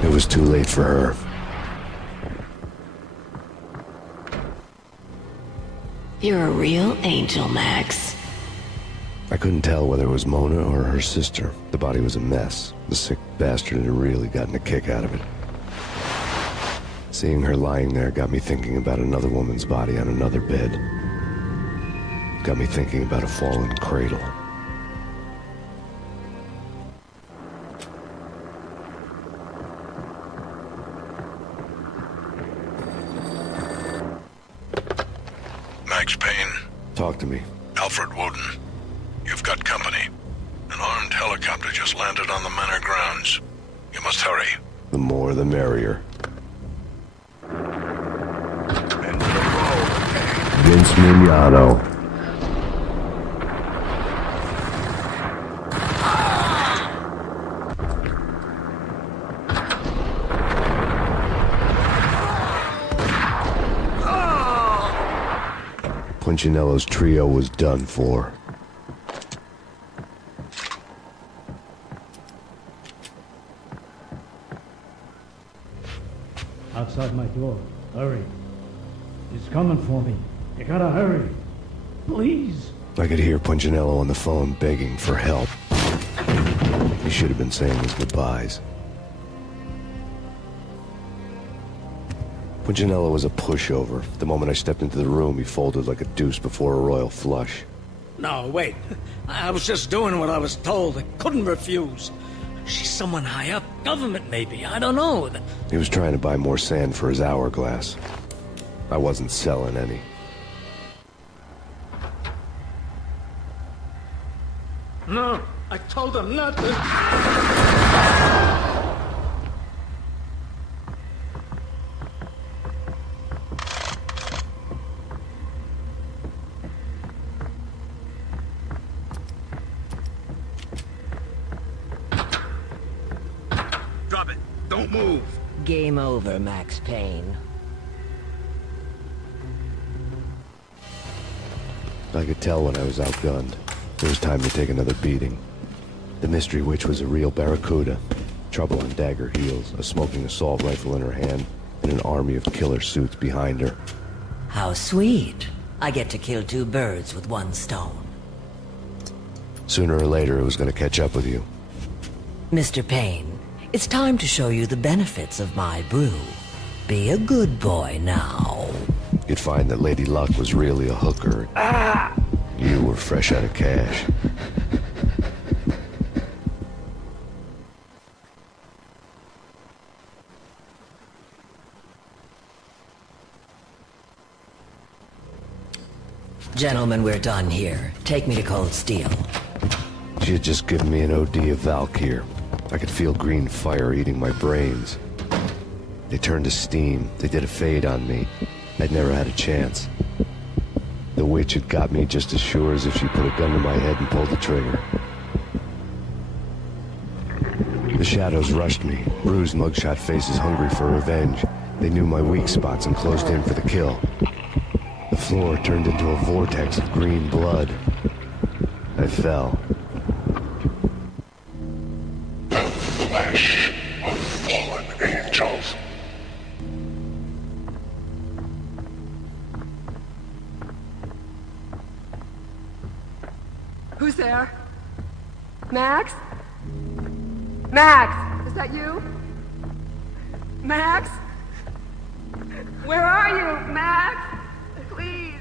It was too late for her. You're a real angel, Max. I couldn't tell whether it was Mona or her sister. The body was a mess. The sick bastard had really gotten a kick out of it. Seeing her lying there got me thinking about another woman's body on another bed. Got me thinking about a fallen cradle. Max Payne. Talk to me. Alfred Woden. You've got company. An armed helicopter just landed on the manor grounds. You must hurry. The more the merrier. Vince Mignano. Punchinello's trio was done for. Outside my door. Hurry. He's coming for me. You gotta hurry. Please. I could hear Punchinello on the phone begging for help. He should have been saying his goodbyes. Punchinello was a pushover. The moment I stepped into the room, he folded like a deuce before a royal flush. No, wait. I was just doing what I was told. I couldn't refuse. She's someone high up. Government, maybe. I don't know. He was trying to buy more sand for his hourglass. I wasn't selling any. No, I told him not to. Drop it. Don't move. Game over, Max Payne. I could tell when I was outgunned. It was time to take another beating. The mystery witch was a real barracuda. Trouble on dagger heels, a smoking assault rifle in her hand, and an army of killer suits behind her. How sweet. I get to kill two birds with one stone. Sooner or later, it was going to catch up with you. Mr. Payne, it's time to show you the benefits of my brew. Be a good boy now. You'd find that Lady Luck was really a hooker. You were fresh out of cash. Gentlemen, we're done here. Take me to Cold Steel. She had just given me an OD of Valkyr. I could feel green fire eating my brains. They turned to steam. They did a fade on me. I'd never had a chance. The witch had got me just as sure as if she put a gun to my head and pulled the trigger. The shadows rushed me, bruised mugshot faces hungry for revenge. They knew my weak spots and closed in for the kill. The floor turned into a vortex of green blood. I fell. The flesh of fallen angels. Who's there? Max? Max! Is that you? Max? Where are you, Max? Please.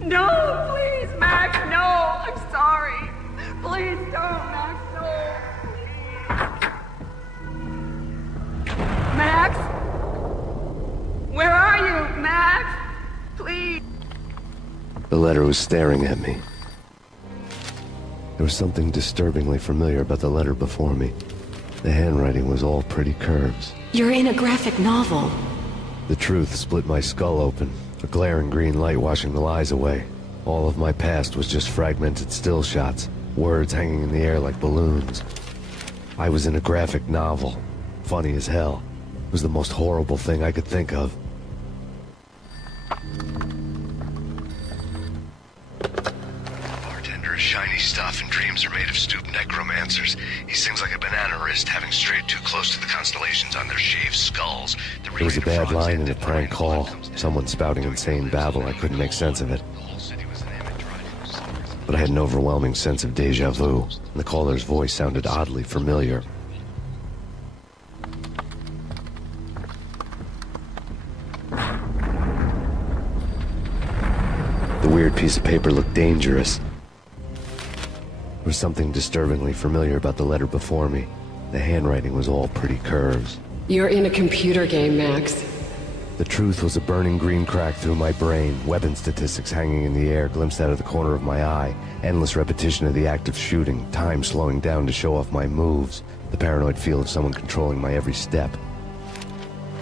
No, please, Max, no. I'm sorry. Please don't, Max, no. Please. Max? Where are you, Max? Please. The letter was staring at me. There was something disturbingly familiar about the letter before me. The handwriting was all pretty curves. You're in a graphic novel. The truth split my skull open, a glaring green light washing the lies away. All of my past was just fragmented still shots, words hanging in the air like balloons. I was in a graphic novel. Funny as hell. It was the most horrible thing I could think of. Bartender is shiny stuff and dreams are made of stooped necromancers. He sings like a banana wrist, having strayed too close to the constellations on their shaved skulls. There was a bad line in a prank call. Someone spouting insane babble. I couldn't make sense of it. But I had an overwhelming sense of deja vu, and the caller's voice sounded oddly familiar. The weird piece of paper looked dangerous. There was something disturbingly familiar about the letter before me. The handwriting was all pretty curves. You're in a computer game, Max. The truth was a burning green crack through my brain, weapon statistics hanging in the air, glimpsed out of the corner of my eye, endless repetition of the act of shooting, time slowing down to show off my moves, the paranoid feel of someone controlling my every step.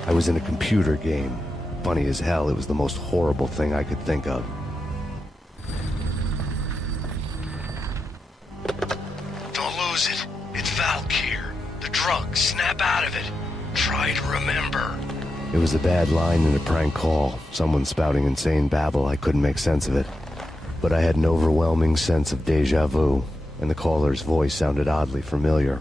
I was in a computer game. Funny as hell, it was the most horrible thing I could think of. Don't lose it. It's Valkyr. The drug. Snap out of it. Try to remember. It was a bad line in a prank call, someone spouting insane babble. I couldn't make sense of it. But I had an overwhelming sense of deja vu, and the caller's voice sounded oddly familiar.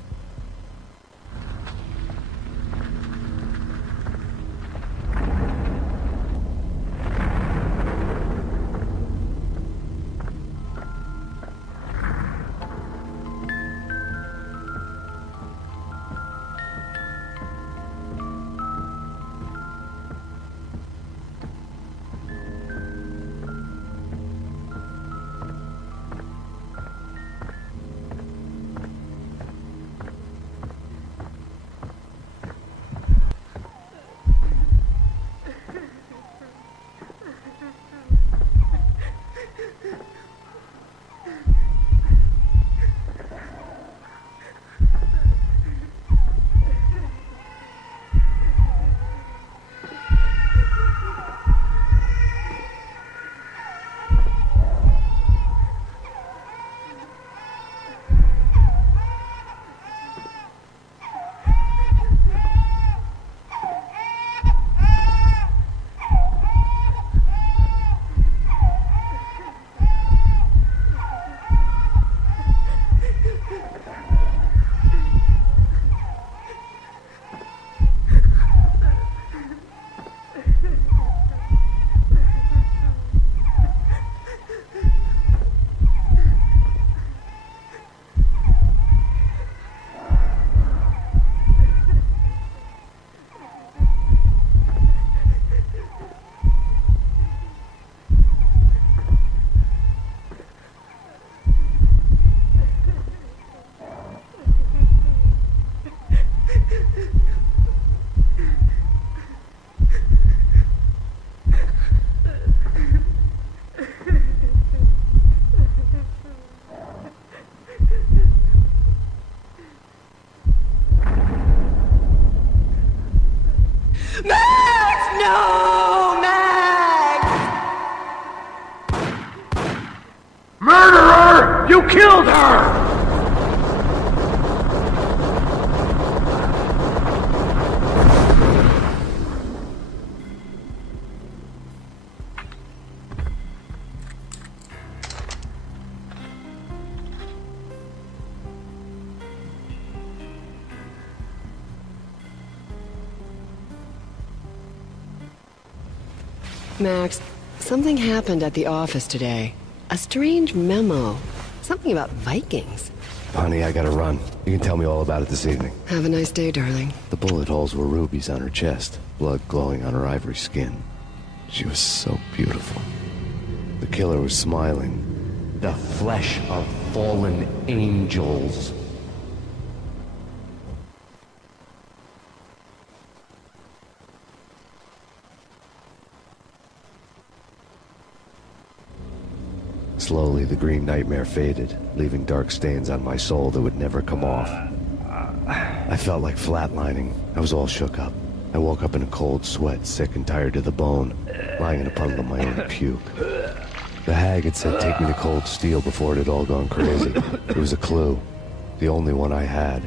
killed her! Max, something happened at the office today. A strange memo. Something about Vikings. Honey, I gotta run. You can tell me all about it this evening. Have a nice day, darling. The bullet holes were rubies on her chest, blood glowing on her ivory skin. She was so beautiful. The killer was smiling. The flesh of fallen angels. Slowly, the green nightmare faded, leaving dark stains on my soul that would never come off. I felt like flatlining. I was all shook up. I woke up in a cold sweat, sick and tired to the bone, lying in a puddle of my own puke. The hag had said take me to Cold Steel before it had all gone crazy. It was a clue. The only one I had.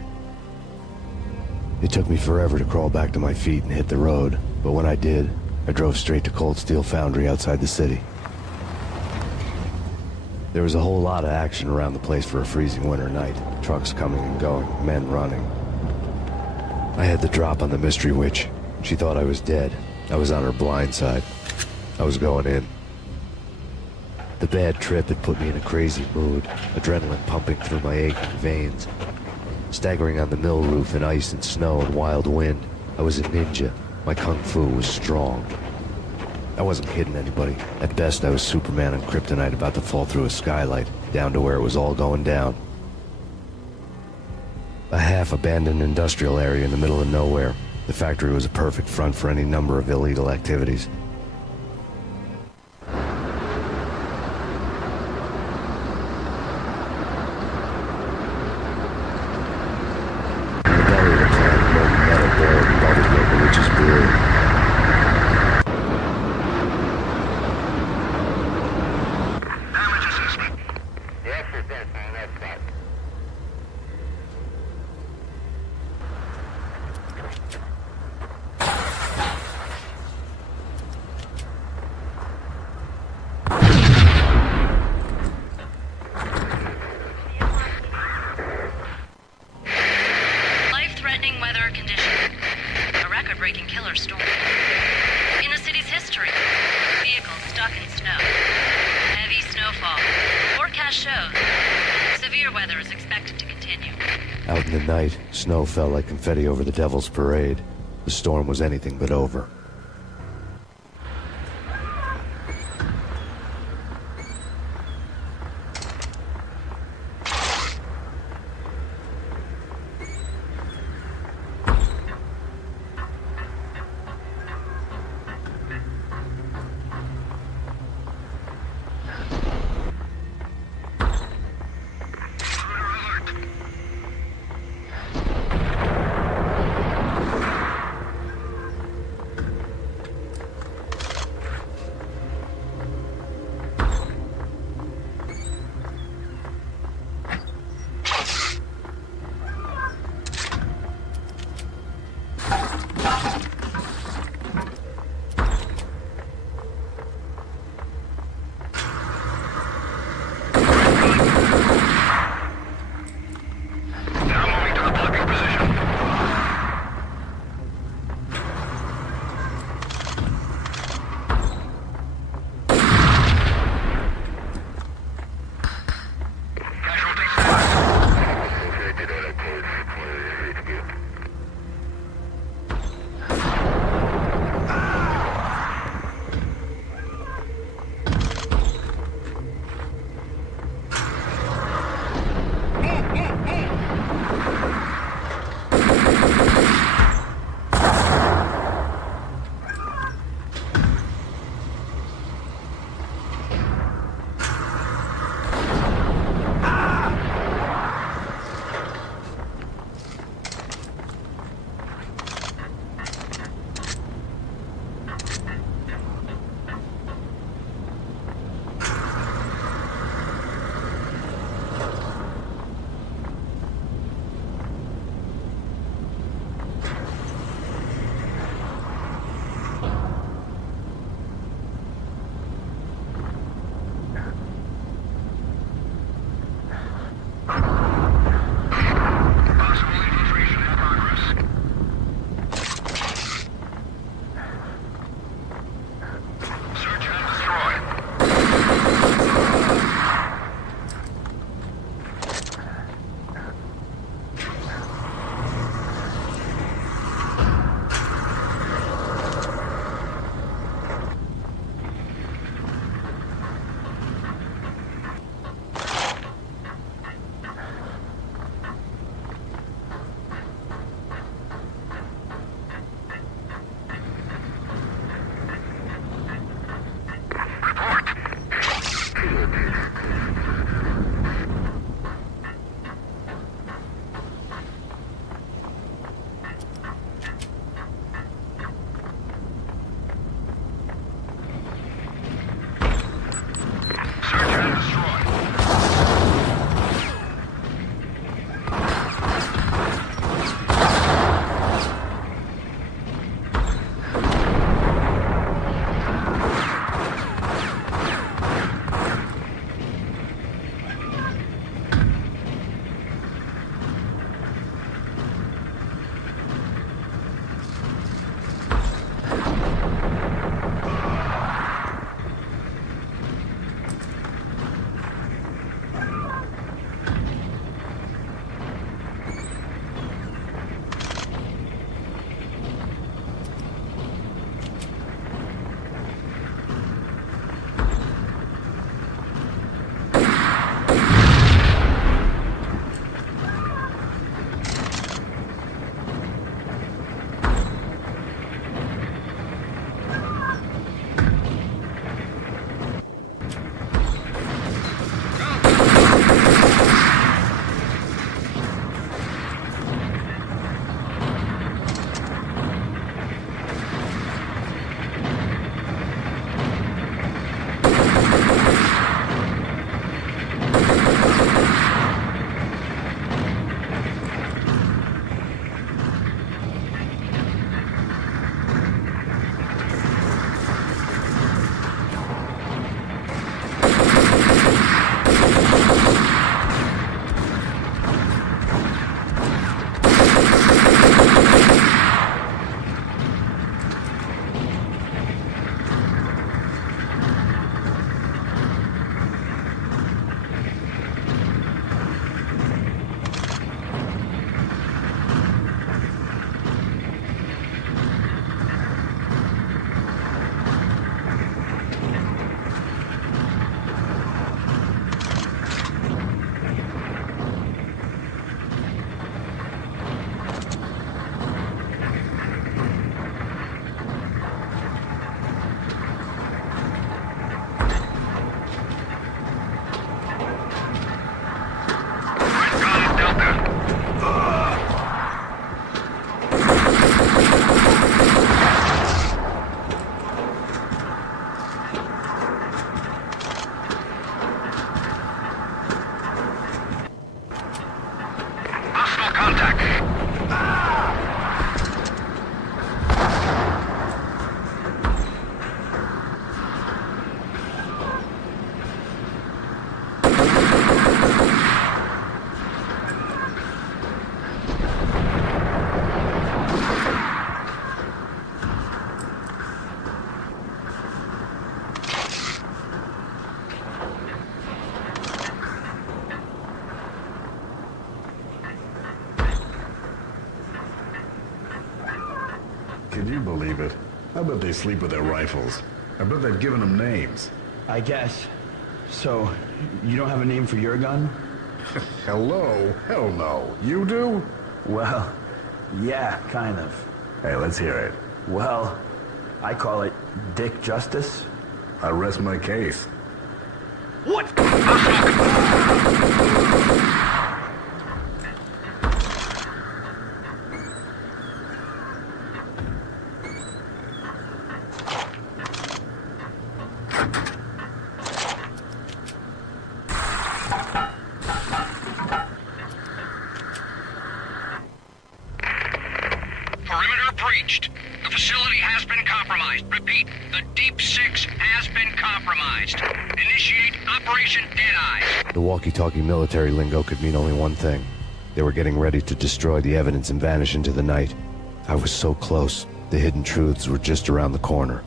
It took me forever to crawl back to my feet and hit the road, but when I did, I drove straight to Cold Steel Foundry outside the city. There was a whole lot of action around the place for a freezing winter night. Trucks coming and going, men running. I had the drop on the mystery witch. She thought I was dead. I was on her blind side. I was going in. The bad trip had put me in a crazy mood, adrenaline pumping through my aching veins. Staggering on the mill roof in ice and snow and wild wind, I was a ninja. My kung fu was strong. I wasn't kidding anybody. At best, I was Superman on kryptonite about to fall through a skylight, down to where it was all going down. A half-abandoned industrial area in the middle of nowhere. The factory was a perfect front for any number of illegal activities. In the belly of the plant, molten metal boiled and bubbled like a witch's brew. Life-threatening weather conditions. A record-breaking killer storm. In the city's history. Vehicles stuck in snow. Heavy snowfall. Forecast shows. Severe weather is expected to continue. Out in the night, snow fell like confetti over the Devil's Parade. The storm was anything but over. bet they sleep with their rifles. I bet they've given them names. I guess. So, you don't have a name for your gun? Hello? Hell no. You do? Well, yeah, kind of. Hey, let's hear it. Well, I call it Dick Justice. I rest my case. What? Perimeter breached. The facility has been compromised. Repeat, the Deep Six has been compromised. Initiate Operation Deadeye. The walkie-talkie military lingo could mean only one thing. They were getting ready to destroy the evidence and vanish into the night. I was so close. The hidden truths were just around the corner.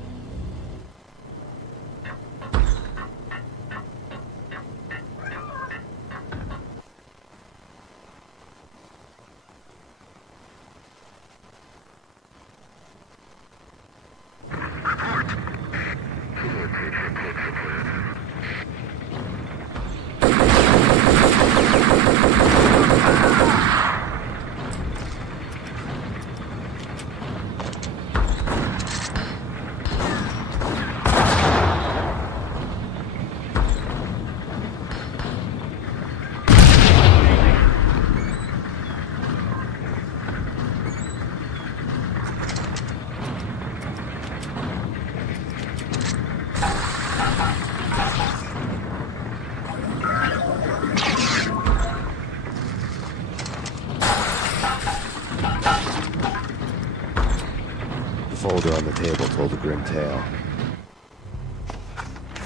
The folder on the table told a grim tale.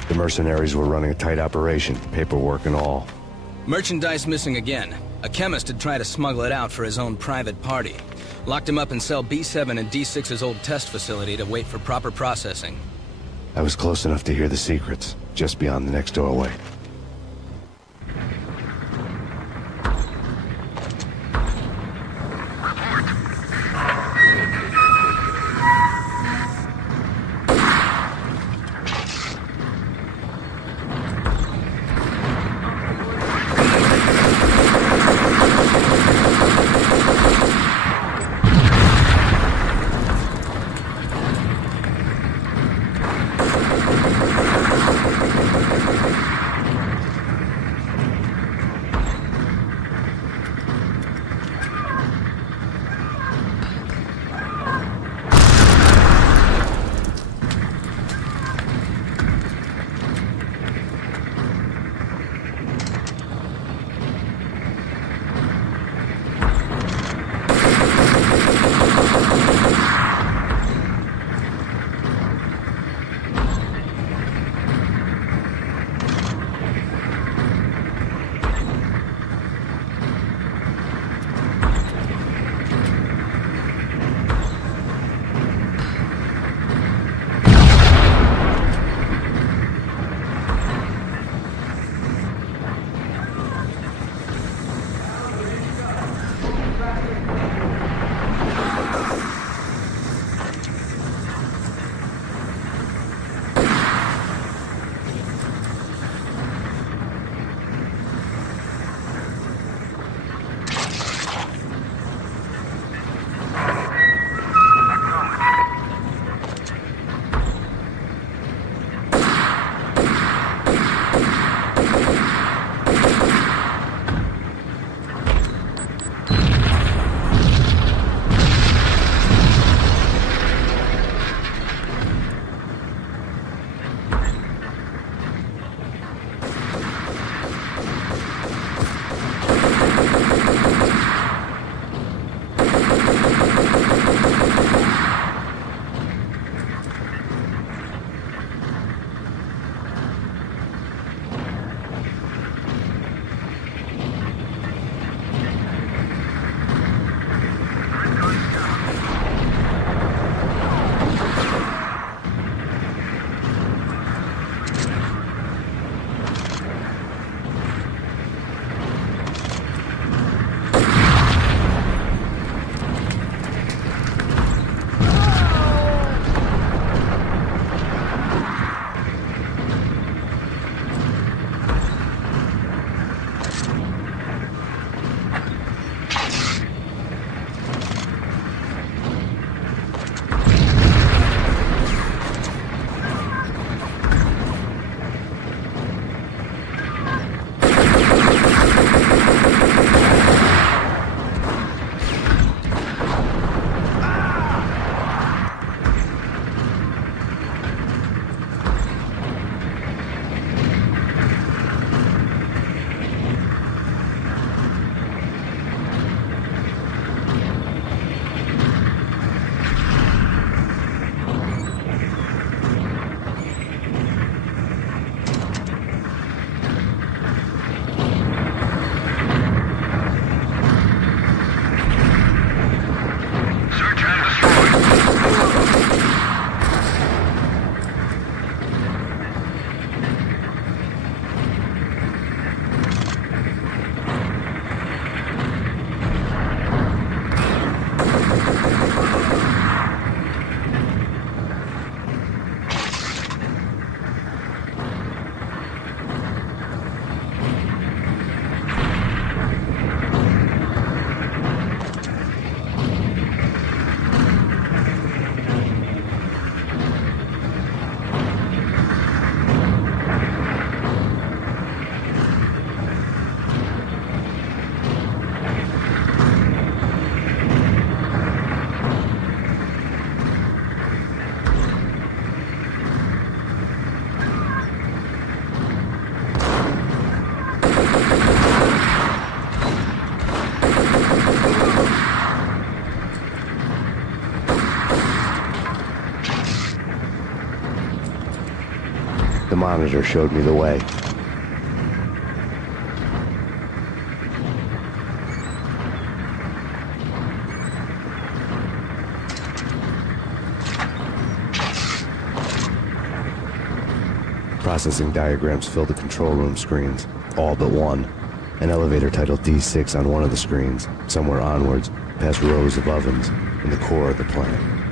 The mercenaries were running a tight operation, paperwork and all. Merchandise missing again. A chemist had tried to smuggle it out for his own private party. Locked him up in cell B7 in D6's old test facility to wait for proper processing. I was close enough to hear the secrets, just beyond the next doorway. monitor showed me the way. Processing diagrams fill the control room screens, all but one. An elevator titled D6 on one of the screens, somewhere onwards, past rows of ovens, in the core of the plant.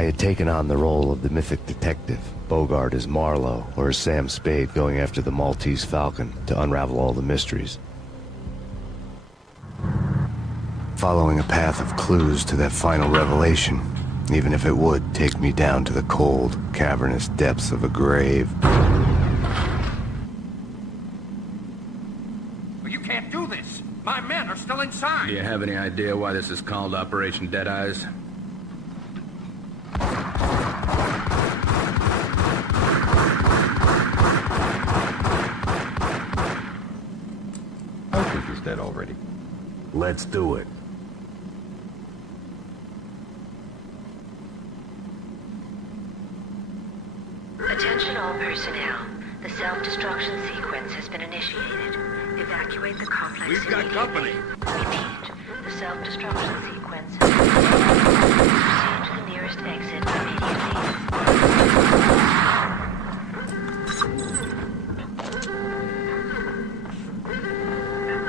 I had taken on the role of the mythic detective, Bogart as Marlowe, or as Sam Spade going after the Maltese Falcon to unravel all the mysteries. Following a path of clues to that final revelation, even if it would take me down to the cold, cavernous depths of a grave. Well, you can't do this. My men are still inside. Do you have any idea why this is called Operation Dead Eyes? I think he's dead already. Let's do it. Attention all personnel. The self-destruction sequence has been initiated. Evacuate the complex We've got company. Repeat. The self-destruction sequence has been initiated. Proceed to the nearest exit immediately.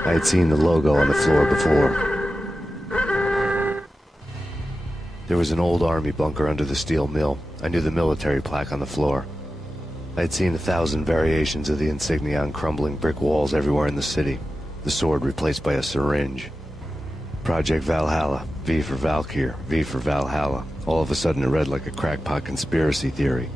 I had seen the logo on the floor before. There was an old army bunker under the steel mill. I knew the military plaque on the floor. I had seen 1,000 variations of the insignia on crumbling brick walls everywhere in the city. The sword replaced by a syringe. Project Valhalla, V for Valkyr, V for Valhalla. All of a sudden it read like a crackpot conspiracy theory.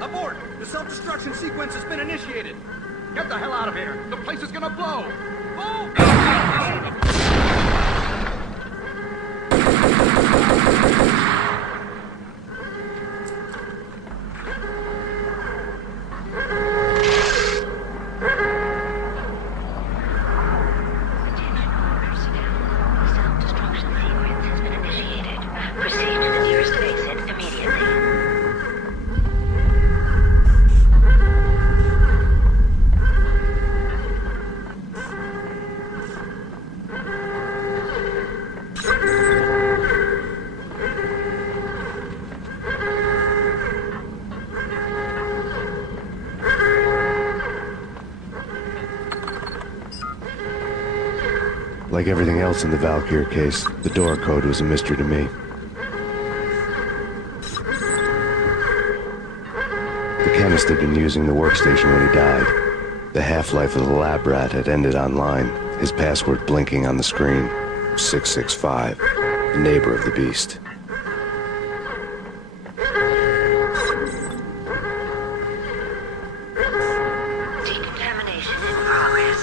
Abort! The self-destruction sequence has been initiated. Get the hell out of here. The place is gonna blow. Like everything else in the Valkyr case, the door code was a mystery to me. The chemist had been using the workstation when he died. The half-life of the lab rat had ended online, his password blinking on the screen. 665, the neighbor of the beast. Decontamination in progress.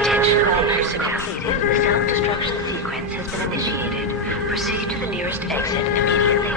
Attention all personnel. The self-destruction sequence has been initiated. Proceed to the nearest exit immediately.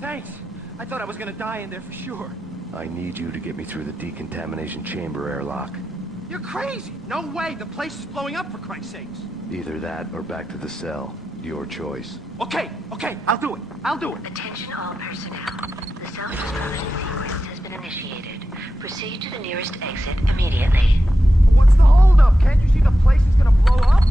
Thanks. I thought I was gonna die in there for sure. I need you to get me through the decontamination chamber airlock. You're crazy! No way! The place is blowing up, for Christ's sakes! Either that or back to the cell. Your choice. Okay, I'll do it. Attention all personnel. The self-destruction sequence has been initiated. Proceed to the nearest exit immediately. What's the holdup? Can't you see the place is gonna blow up?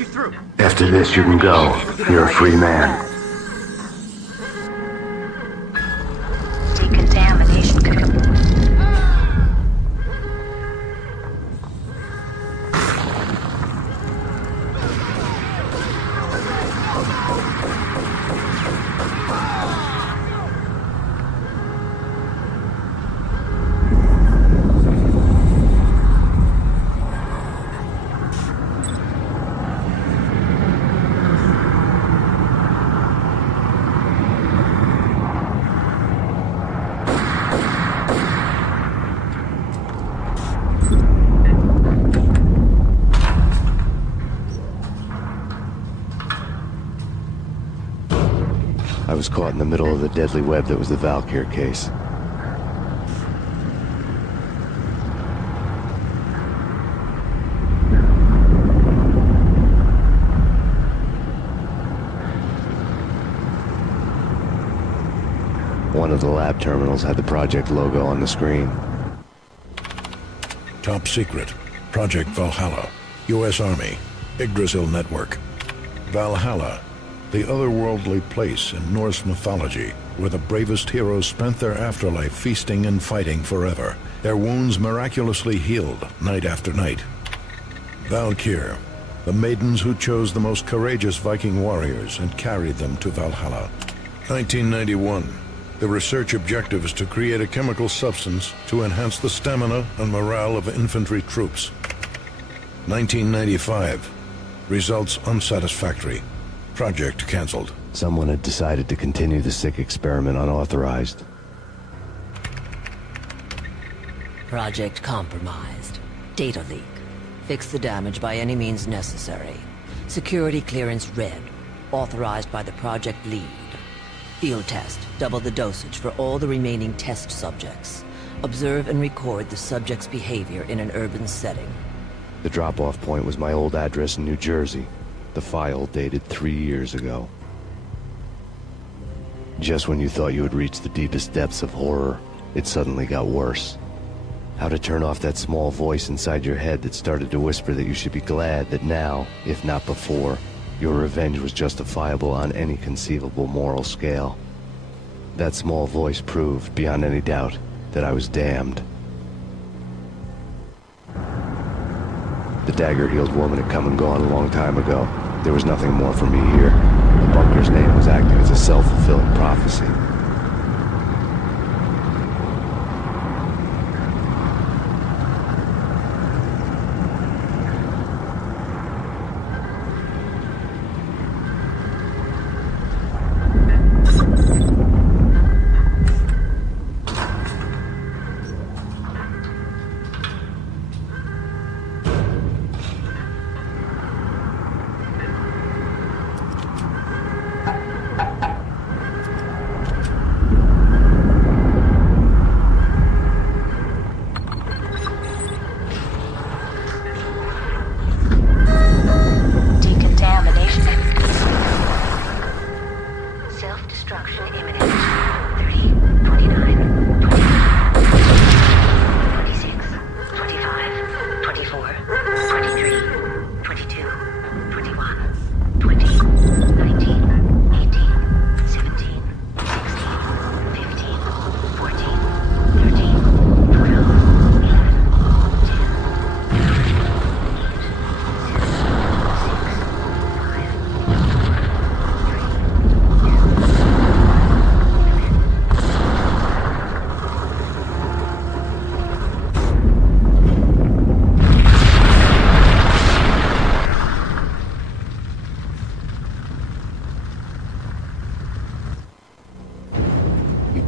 you through. After this, you can go. You're a free man. Decontamination complete. I was caught in the middle of the deadly web that was the Valkyr case. One of the lab terminals had the project logo on the screen. Top secret. Project Valhalla. U.S. Army. Yggdrasil Network. Valhalla. The otherworldly place in Norse mythology where the bravest heroes spent their afterlife feasting and fighting forever, their wounds miraculously healed night after night. Valkyr, the maidens who chose the most courageous Viking warriors and carried them to Valhalla. 1991. The research objective is to create a chemical substance to enhance the stamina and morale of infantry troops. 1995. Results unsatisfactory. Project cancelled. Someone had decided to continue the sick experiment unauthorized. Project compromised. Data leak. Fix the damage by any means necessary. Security clearance red. Authorized by the project lead. Field test. Double the dosage for all the remaining test subjects. Observe and record the subject's behavior in an urban setting. The drop-off point was my old address in New Jersey. The file dated 3 years ago. Just when you thought you had reached the deepest depths of horror, it suddenly got worse. How to turn off that small voice inside your head that started to whisper that you should be glad that now, if not before, your revenge was justifiable on any conceivable moral scale. That small voice proved, beyond any doubt, that I was damned. The dagger-heeled woman had come and gone a long time ago. There was nothing more for me here. The bunker's name was acting as a self-fulfilling prophecy.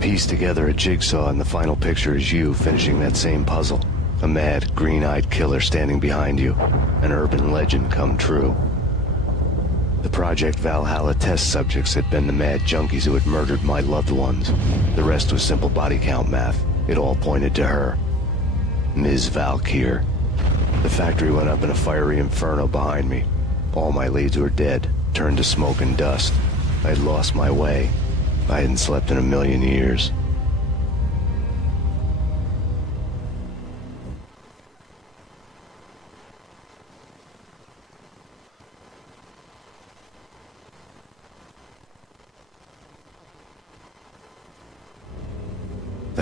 Piece together a jigsaw, and the final picture is you finishing that same puzzle. A mad, green-eyed killer standing behind you. An urban legend come true. The Project Valhalla test subjects had been the mad junkies who had murdered my loved ones. The rest was simple body count math. It all pointed to her. Ms. Valkyr. The factory went up in a fiery inferno behind me. All my leads were dead, turned to smoke and dust. I had lost my way. I hadn't slept in a million years.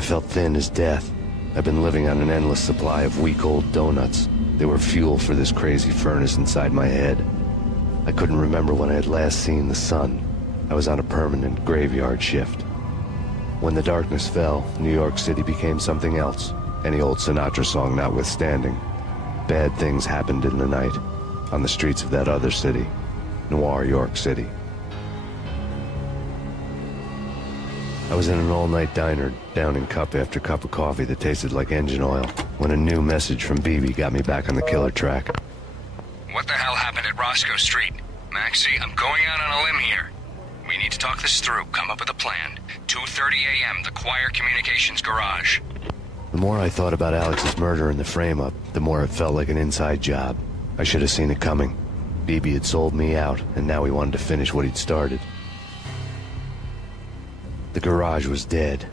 I felt thin as death. I've been living on an endless supply of week-old donuts. They were fuel for this crazy furnace inside my head. I couldn't remember when I had last seen the sun. I was on a permanent graveyard shift. When the darkness fell, New York City became something else, any old Sinatra song notwithstanding. Bad things happened in the night, on the streets of that other city, Noir York City. I was in an all-night diner, downing cup after cup of coffee that tasted like engine oil, when a new message from BB got me back on the killer track. What the hell happened at Roscoe Street? Maxie, I'm going out on a limb here. We need to talk this through, come up with a plan. 2:30 a.m., the Choir Communications Garage. The more I thought about Alex's murder and the frame-up, the more it felt like an inside job. I should have seen it coming. BB had sold me out, and now he wanted to finish what he'd started. The garage was dead.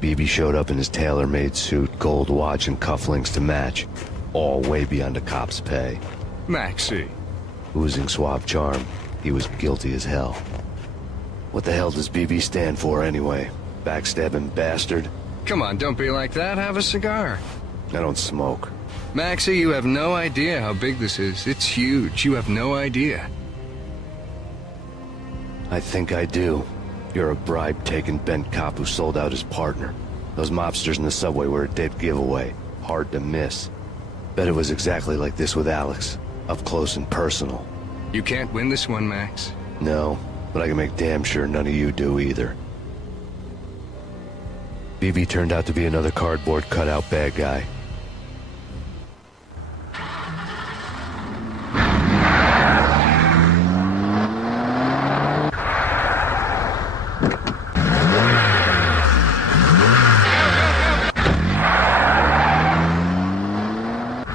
BB showed up in his tailor-made suit, gold watch, and cufflinks to match, all way beyond a cop's pay. Maxie. Oozing suave charm, he was guilty as hell. What the hell does BB stand for anyway? Backstabbing bastard? Come on, don't be like that. Have a cigar. I don't smoke. Maxie, you have no idea how big this is. It's huge. You have no idea. I think I do. You're a bribe-taking bent cop who sold out his partner. Those mobsters in the subway were a dead giveaway. Hard to miss. Bet it was exactly like this with Alex. Up close and personal. You can't win this one, Max. No, but I can make damn sure none of you do either. BB turned out to be another cardboard cutout bad guy.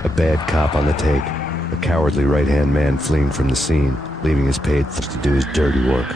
A bad cop on the take. A cowardly right-hand man fleeing from the scene, leaving his paid to do his dirty work.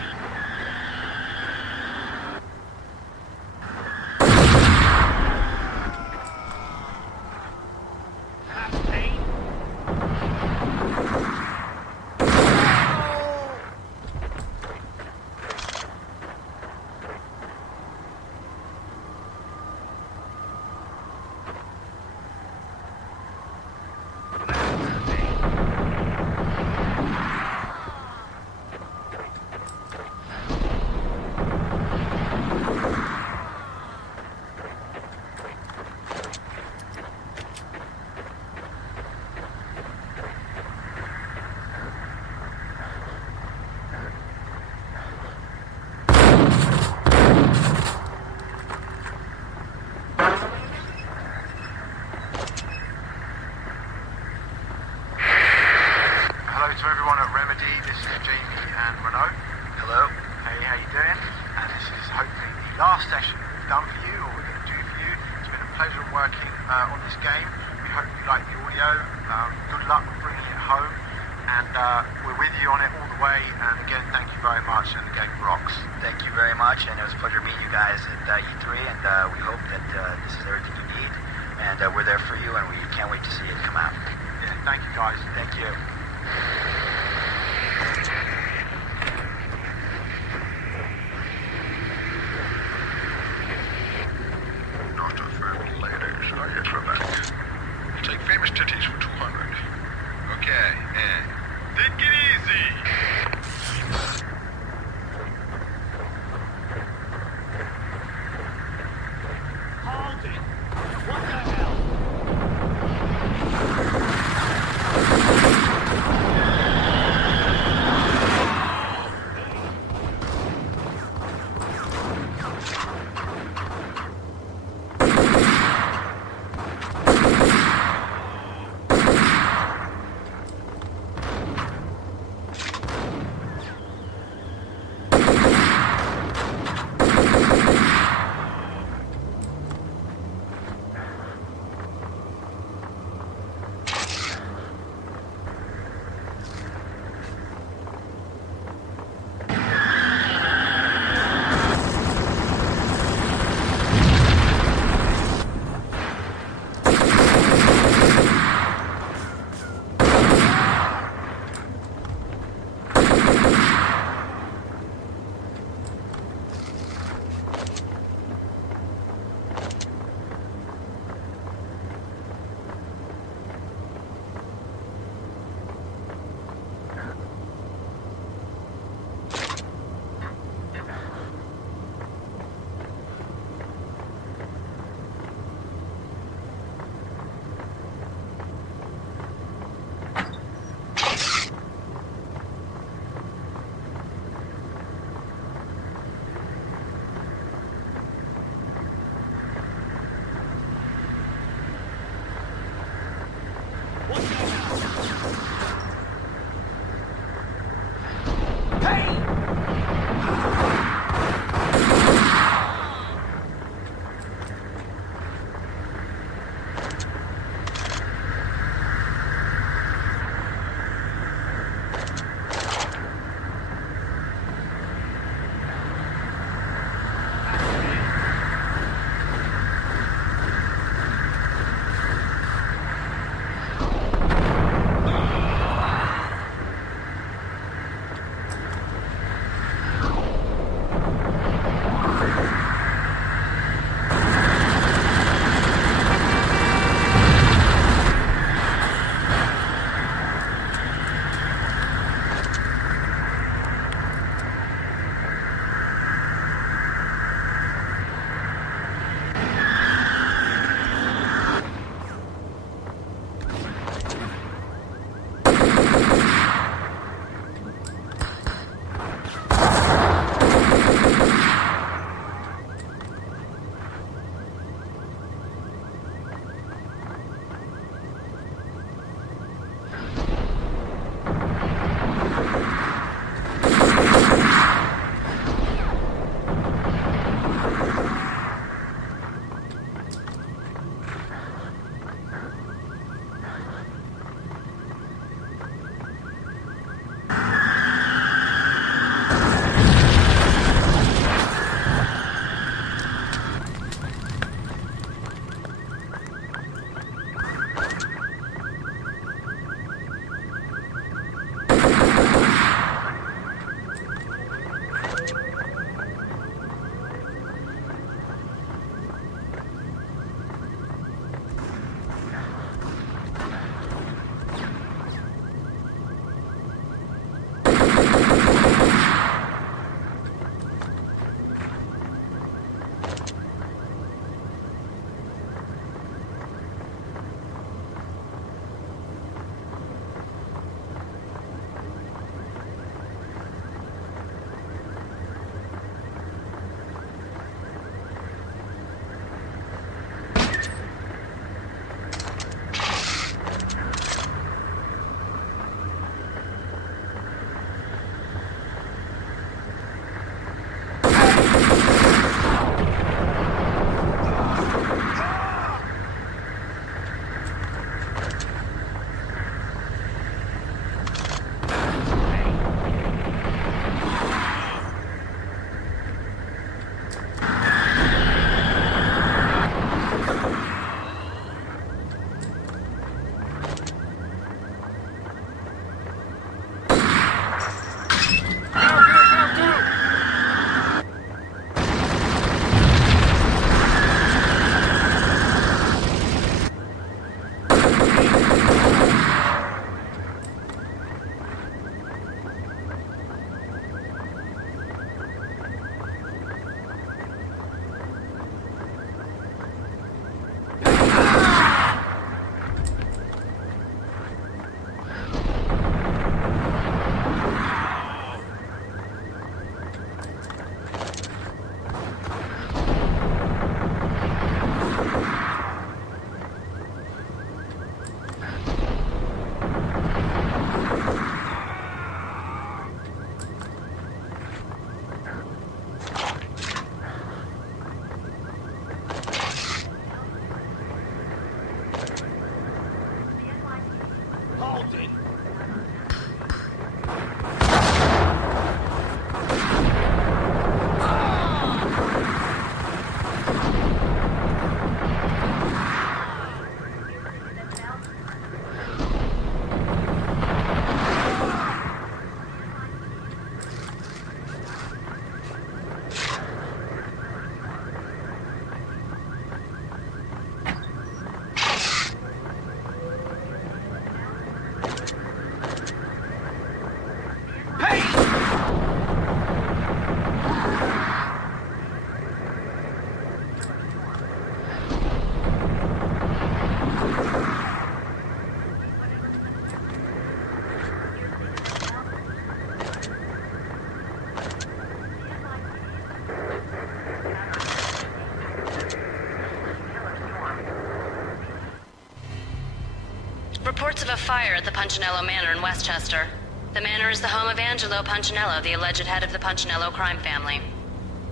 of a fire at the Punchinello Manor in Westchester. The manor is the home of Angelo Punchinello, the alleged head of the Punchinello crime family.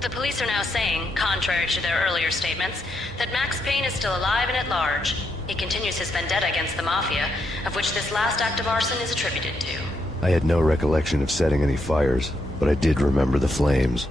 The police are now saying, contrary to their earlier statements, that Max Payne is still alive and at large. He continues his vendetta against the Mafia, of which this last act of arson is attributed to. I had no recollection of setting any fires, but I did remember the flames.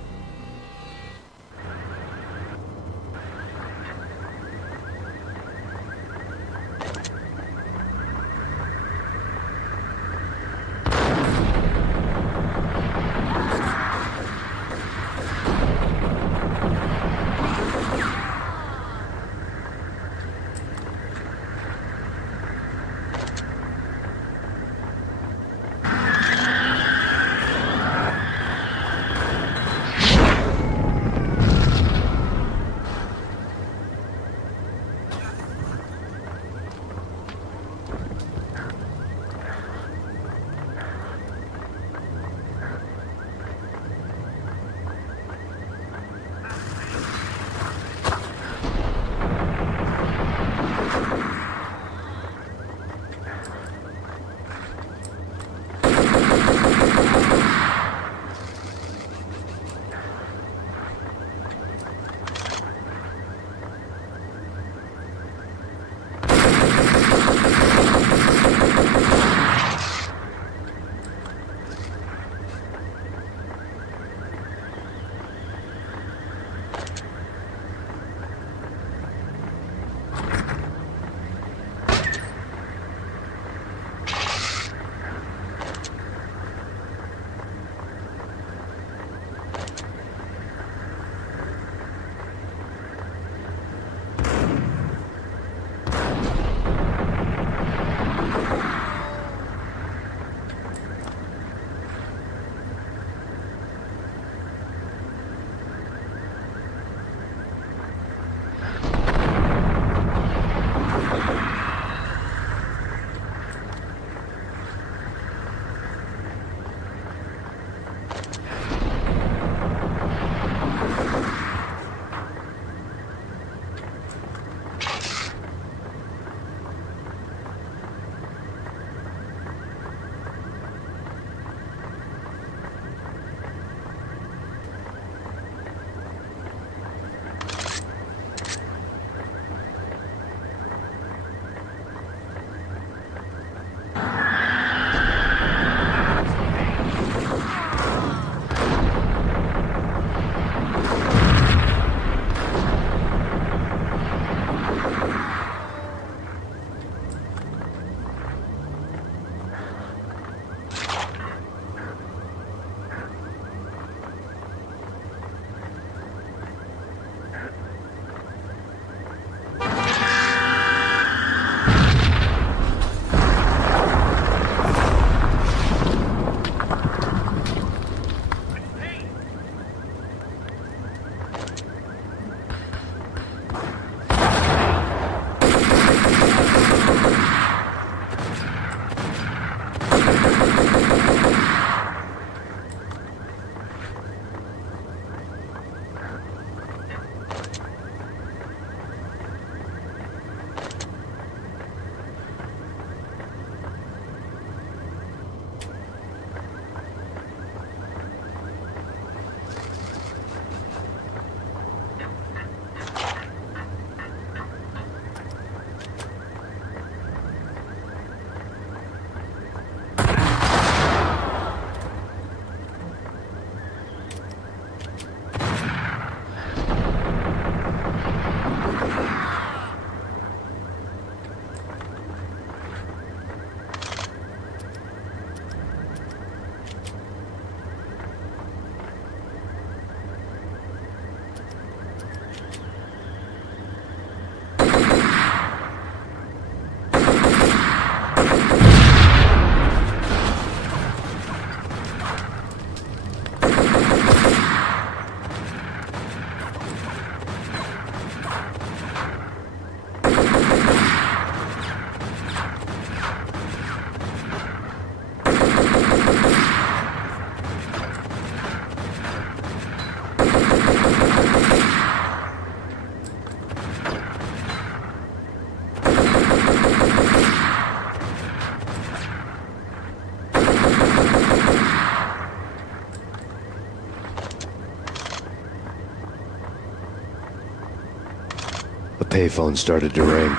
A payphone started to ring.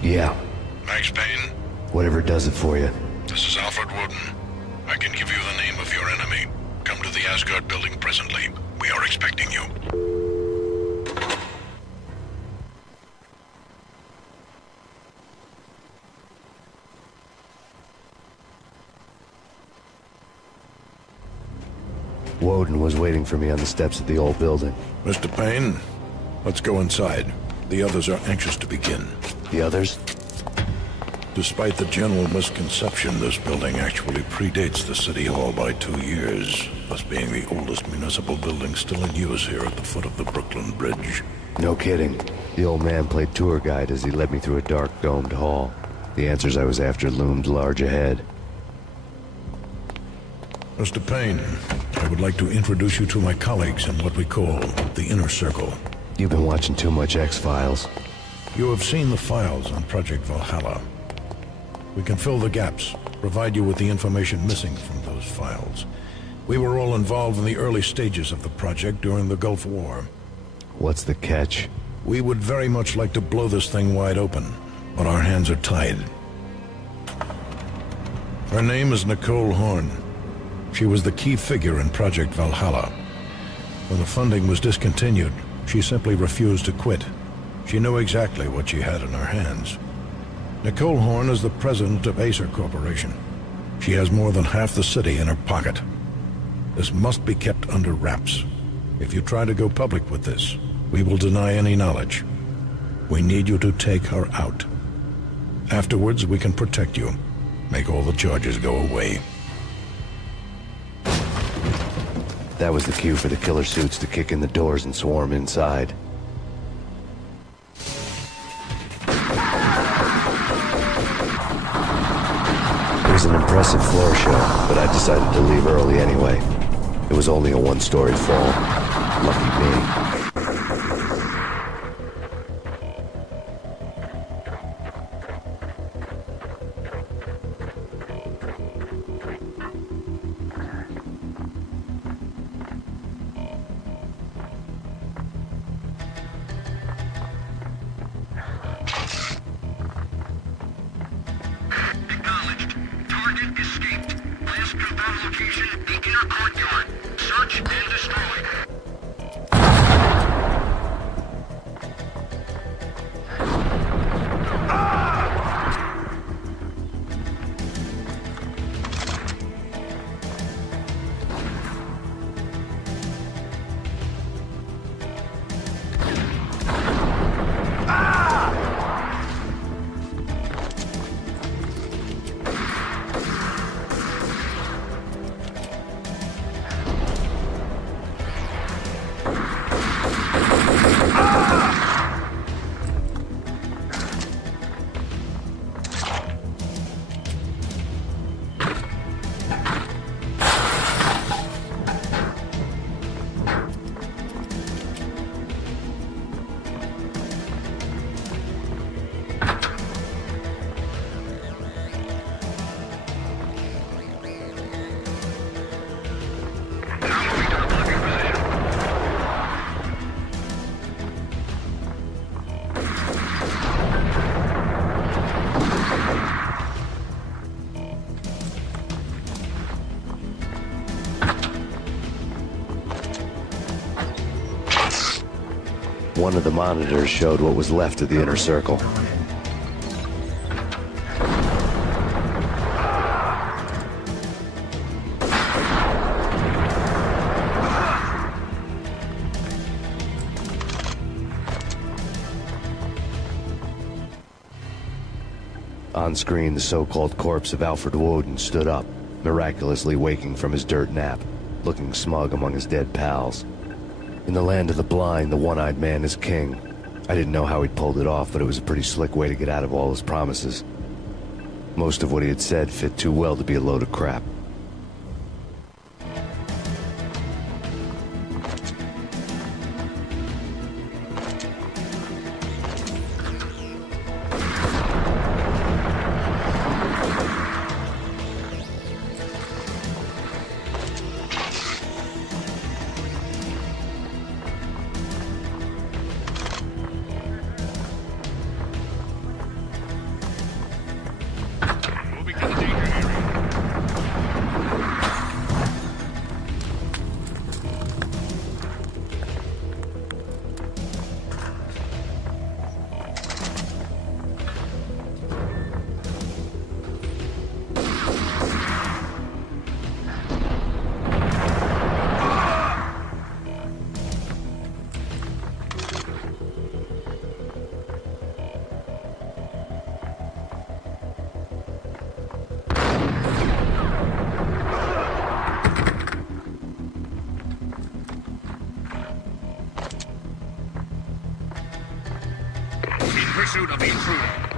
Yeah. Max Payne? Whatever does it for you. This is Alfred Woden. I can give you the name of your enemy. Come to the Asgard building presently. We are expecting you. Woden was waiting for me on the steps of the old building. Mr. Payne, let's go inside. The others are anxious to begin. The others? Despite the general misconception, this building actually predates the City Hall by 2 years, thus being the oldest municipal building still in use here at the foot of the Brooklyn Bridge. No kidding. The old man played tour guide as he led me through a dark, domed hall. The answers I was after loomed large ahead. Mr. Payne, I would like to introduce you to my colleagues in what we call the Inner Circle. You've been watching too much X-Files. You have seen the files on Project Valhalla. We can fill the gaps, provide you with the information missing from those files. We were all involved in the early stages of the project during the Gulf War. What's the catch? We would very much like to blow this thing wide open, but our hands are tied. Her name is Nicole Horn. She was the key figure in Project Valhalla. When the funding was discontinued, she simply refused to quit. She knew exactly what she had in her hands. Nicole Horn is the president of Acer Corporation. She has more than half the city in her pocket. This must be kept under wraps. If you try to go public with this, we will deny any knowledge. We need you to take her out. Afterwards, we can protect you. Make all the charges go away. That was the cue for the killer suits to kick in the doors and swarm inside. It was an impressive floor show, but I decided to leave early anyway. It was only a one-story fall. Lucky me. One of the monitors showed what was left of the inner circle. On screen, the so-called corpse of Alfred Woden stood up, miraculously waking from his dirt nap, looking smug among his dead pals. In the land of the blind, the one-eyed man is king. I didn't know how he'd pulled it off, but it was a pretty slick way to get out of all his promises. Most of what he had said fit too well to be a load of crap. Pursuit of the intruder.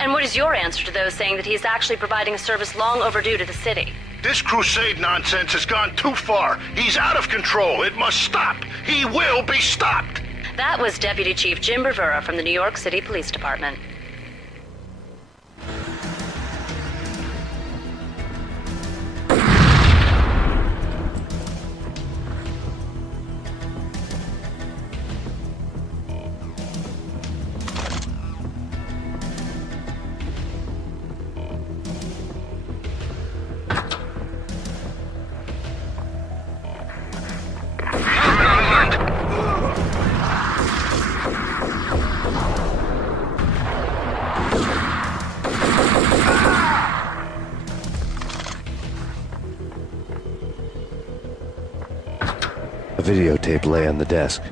And what is your answer to those saying that he's actually providing a service long overdue to the city? This crusade nonsense has gone too far. He's out of control. It must stop. He will be stopped. That was Deputy Chief Jim Rivera from the New York City Police Department. A videotape lay on the desk.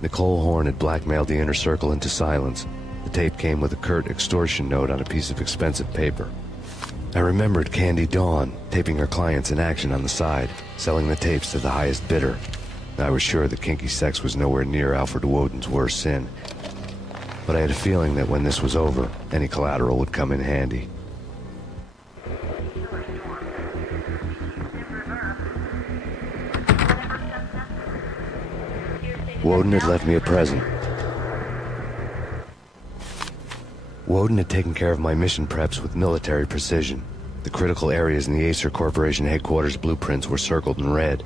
Nicole Horn had blackmailed the Inner Circle into silence. The tape came with a curt extortion note on a piece of expensive paper. I remembered Candy Dawn taping her clients in action on the side, selling the tapes to the highest bidder. I was sure that kinky sex was nowhere near Alfred Woden's worst sin. But I had a feeling that when this was over, any collateral would come in handy. Woden had left me a present. Woden had taken care of my mission preps with military precision. The critical areas in the Acer Corporation headquarters blueprints were circled in red.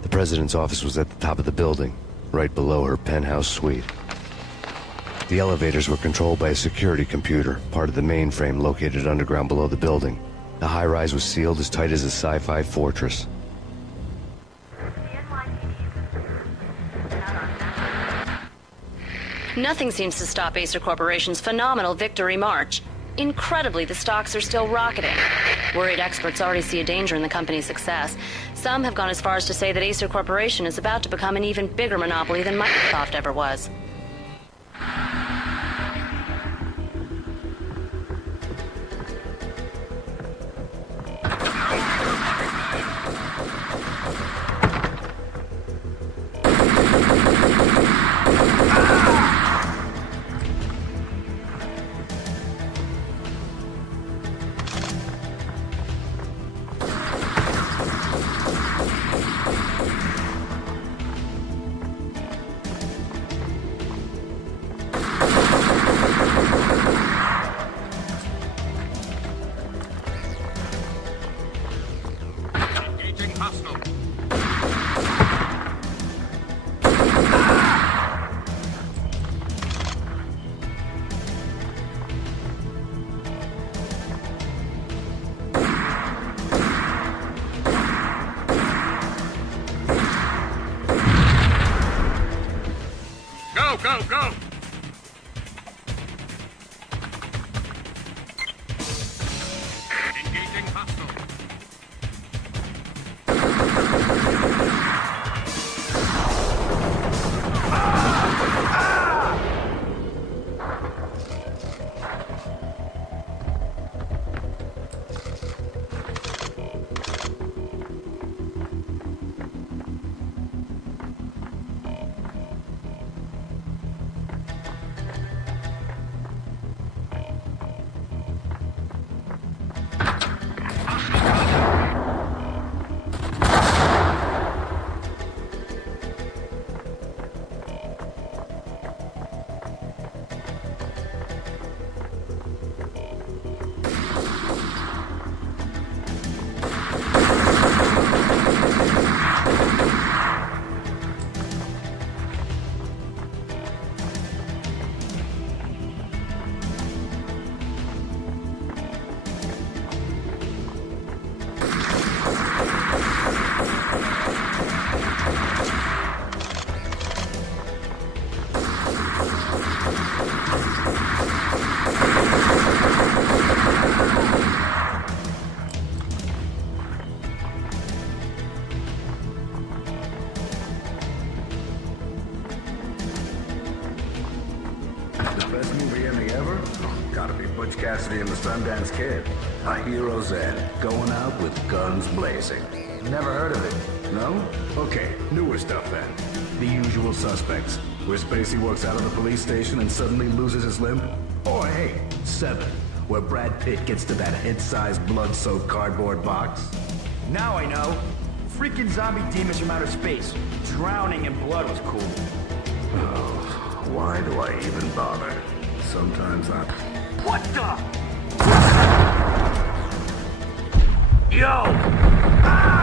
The president's office was at the top of the building, right below her penthouse suite. The elevators were controlled by a security computer, part of the mainframe located underground below the building. The high-rise was sealed as tight as a sci-fi fortress. Nothing seems to stop Acer Corporation's phenomenal victory march. Incredibly, the stocks are still rocketing. Worried experts already see a danger in the company's success. Some have gone as far as to say that Acer Corporation is about to become an even bigger monopoly than Microsoft ever was. Go, go! Engaging hostile. Best movie ending ever? Oh, gotta be Butch Cassidy and the Sundance Kid. A hero's end, going out with guns blazing. Never heard of it. No? Okay, newer stuff then. The Usual Suspects, where Spacey walks out of the police station and suddenly loses his limb. Or hey, Seven, where Brad Pitt gets to that head-sized blood-soaked cardboard box. Now I know. Freaking zombie demons from outer space. Drowning in blood was cool. Oh, why do I even bother? Sometimes I... What the? Yo! Ah!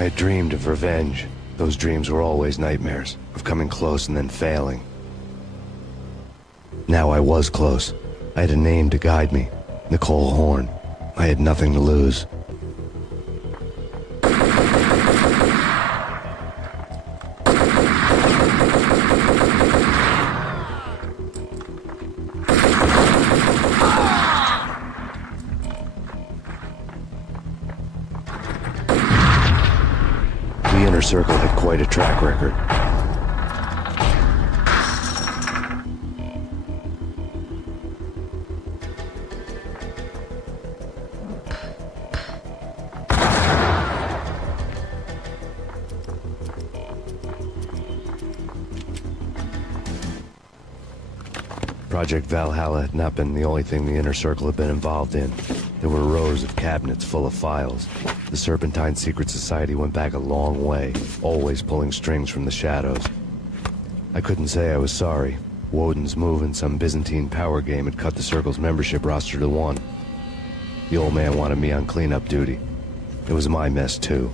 I had dreamed of revenge. Those dreams were always nightmares, of coming close and then failing. Now I was close. I had a name to guide me, Nicole Horn. I had nothing to lose. The Inner Circle had quite a track record. Project Valhalla had not been the only thing the Inner Circle had been involved in. There were rows of cabinets full of files. The Serpentine Secret Society went back a long way, always pulling strings from the shadows. I couldn't say I was sorry. Woden's move in some Byzantine power game had cut the Circle's membership roster to 1. The old man wanted me on cleanup duty. It was my mess, too.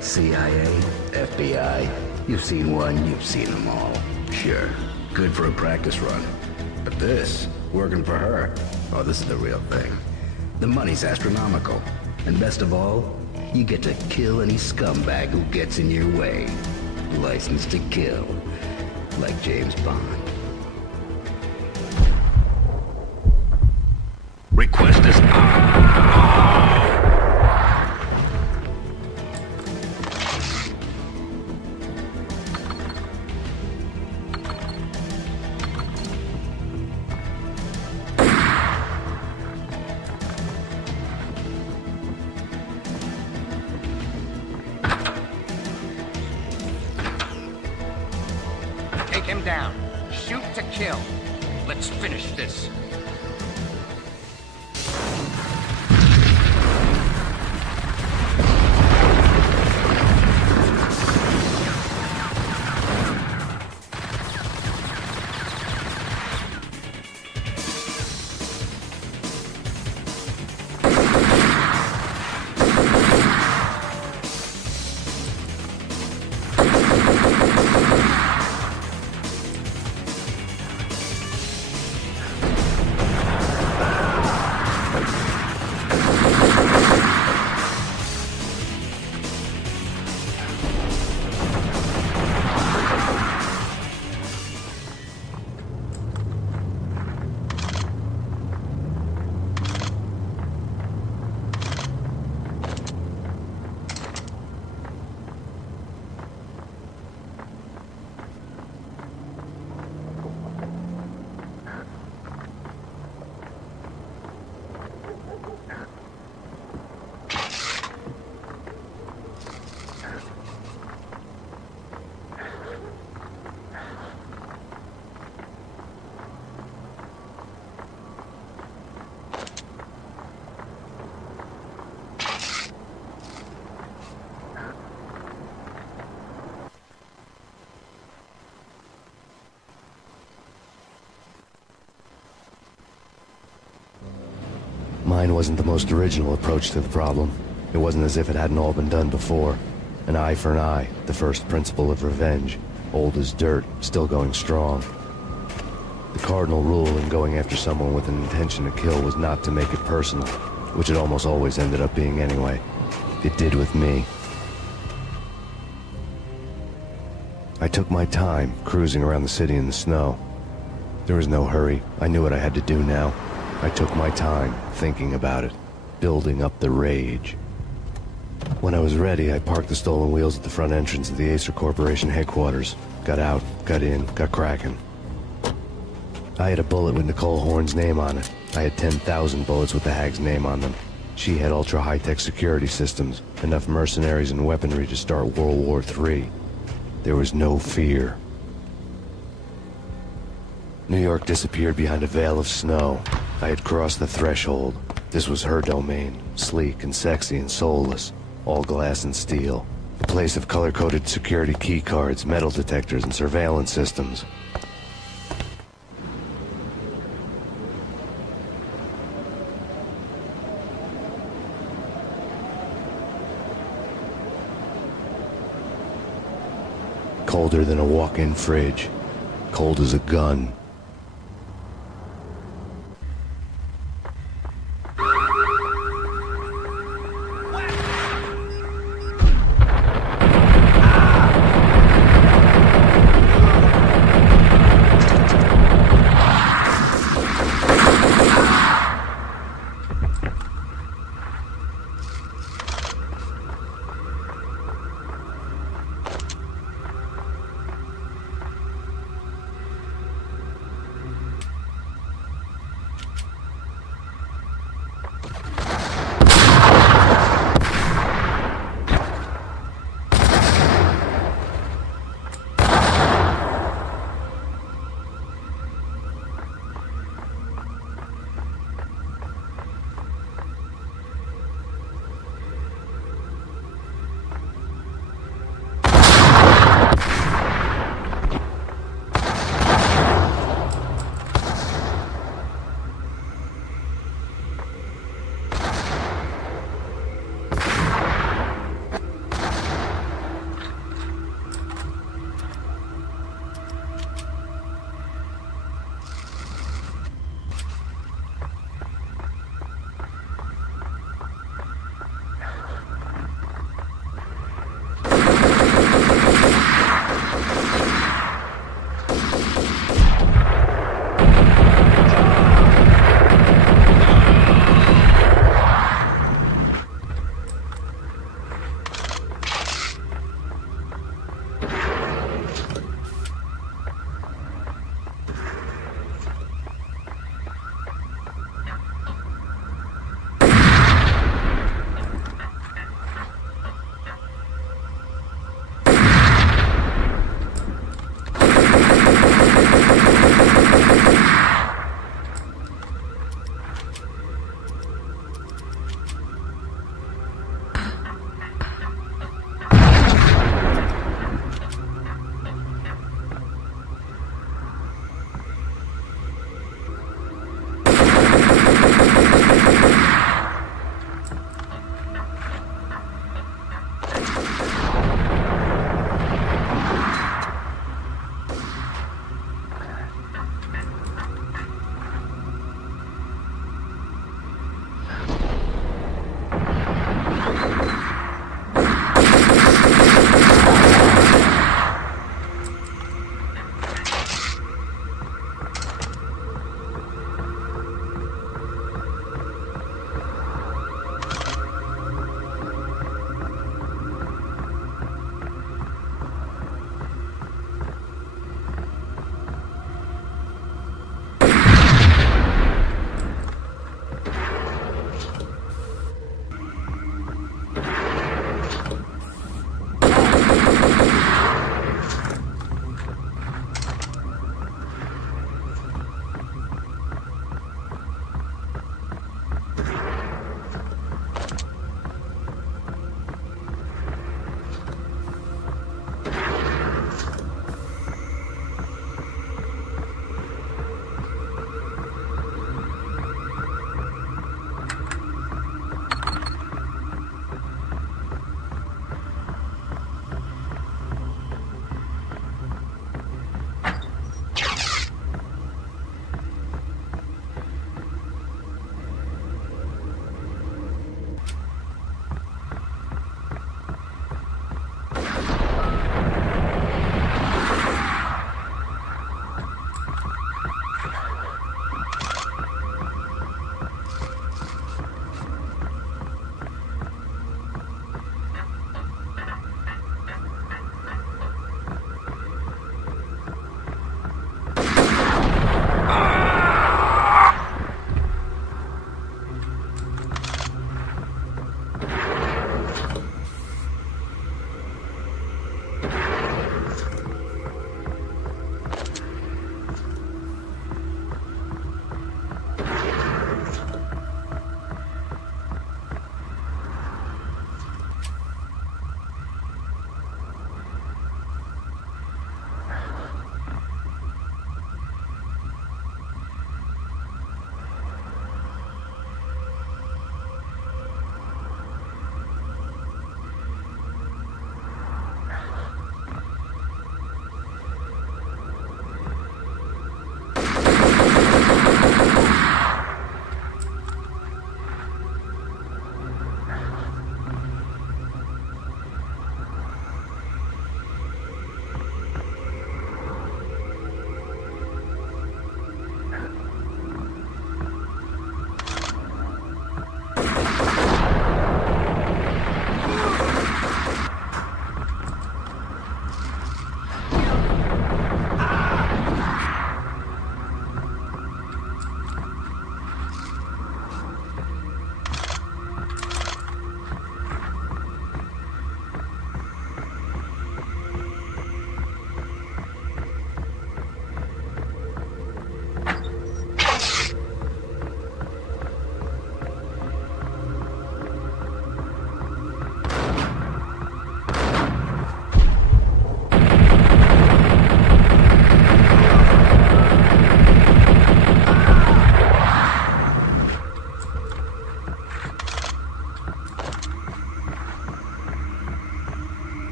CIA, FBI, you've seen one, you've seen them all. Sure, good for a practice run. But this, working for her, oh, this is the real thing. The money's astronomical. And best of all, you get to kill any scumbag who gets in your way. License to kill. Like James Bond. Request is... Take him down. Shoot to kill. Let's finish this. Mine wasn't the most original approach to the problem. It wasn't as if it hadn't all been done before. An eye for an eye, the first principle of revenge. Old as dirt, still going strong. The cardinal rule in going after someone with an intention to kill was not to make it personal, which it almost always ended up being anyway. It did with me. I took my time, cruising around the city in the snow. There was no hurry. I knew what I had to do now. I took my time, thinking about it, building up the rage. When I was ready, I parked the stolen wheels at the front entrance of the Acer Corporation headquarters. Got out, got in, got cracking. I had a bullet with Nicole Horn's name on it. I had 10,000 bullets with the hag's name on them. She had ultra-high-tech security systems, enough mercenaries and weaponry to start World War III. There was no fear. New York disappeared behind a veil of snow. I had crossed the threshold. This was her domain, sleek and sexy and soulless, all glass and steel. A place of color-coded security key cards, metal detectors, and surveillance systems. Colder than a walk-in fridge. Cold as a gun.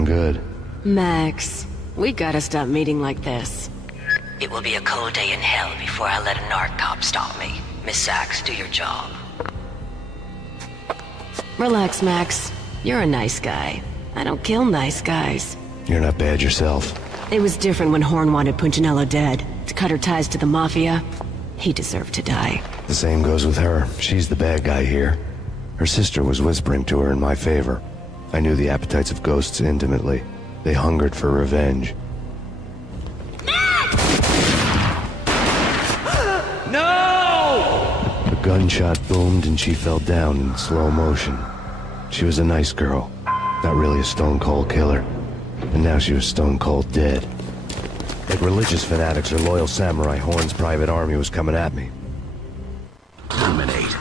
looking good. Max, we gotta stop meeting like this. It will be a cold day in hell before I let a narc cop stop me. Miss Sachs, do your job. Relax, Max. You're a nice guy. I don't kill nice guys. You're not bad yourself. It was different when Horn wanted Punchinello dead. To cut her ties to the Mafia, he deserved to die. The same goes with her. She's the bad guy here. Her sister was whispering to her in my favor. I knew the appetites of ghosts intimately. They hungered for revenge. No! A gunshot boomed and she fell down in slow motion. She was a nice girl, not really a stone-cold killer. And now she was stone-cold dead. Like religious fanatics or loyal samurai, Horn's private army was coming at me. Eliminate.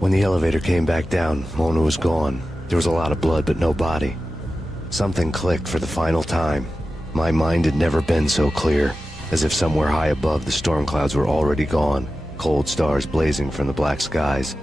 When the elevator came back down, Mona was gone. There was a lot of blood, but no body. Something clicked for the final time. My mind had never been so clear, as if somewhere high above the storm clouds were already gone, cold stars blazing from the black skies.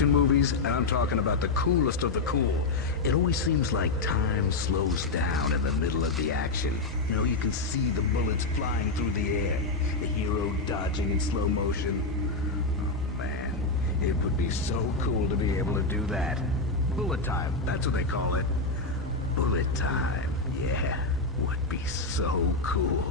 Movies, and I'm talking about the coolest of the cool. It always seems like time slows down in the middle of the action. You know, you can see the bullets flying through the air, the hero dodging in slow motion. Oh man, it would be so cool to be able to do that. Bullet time, that's what they call it. Bullet time, yeah, would be so cool.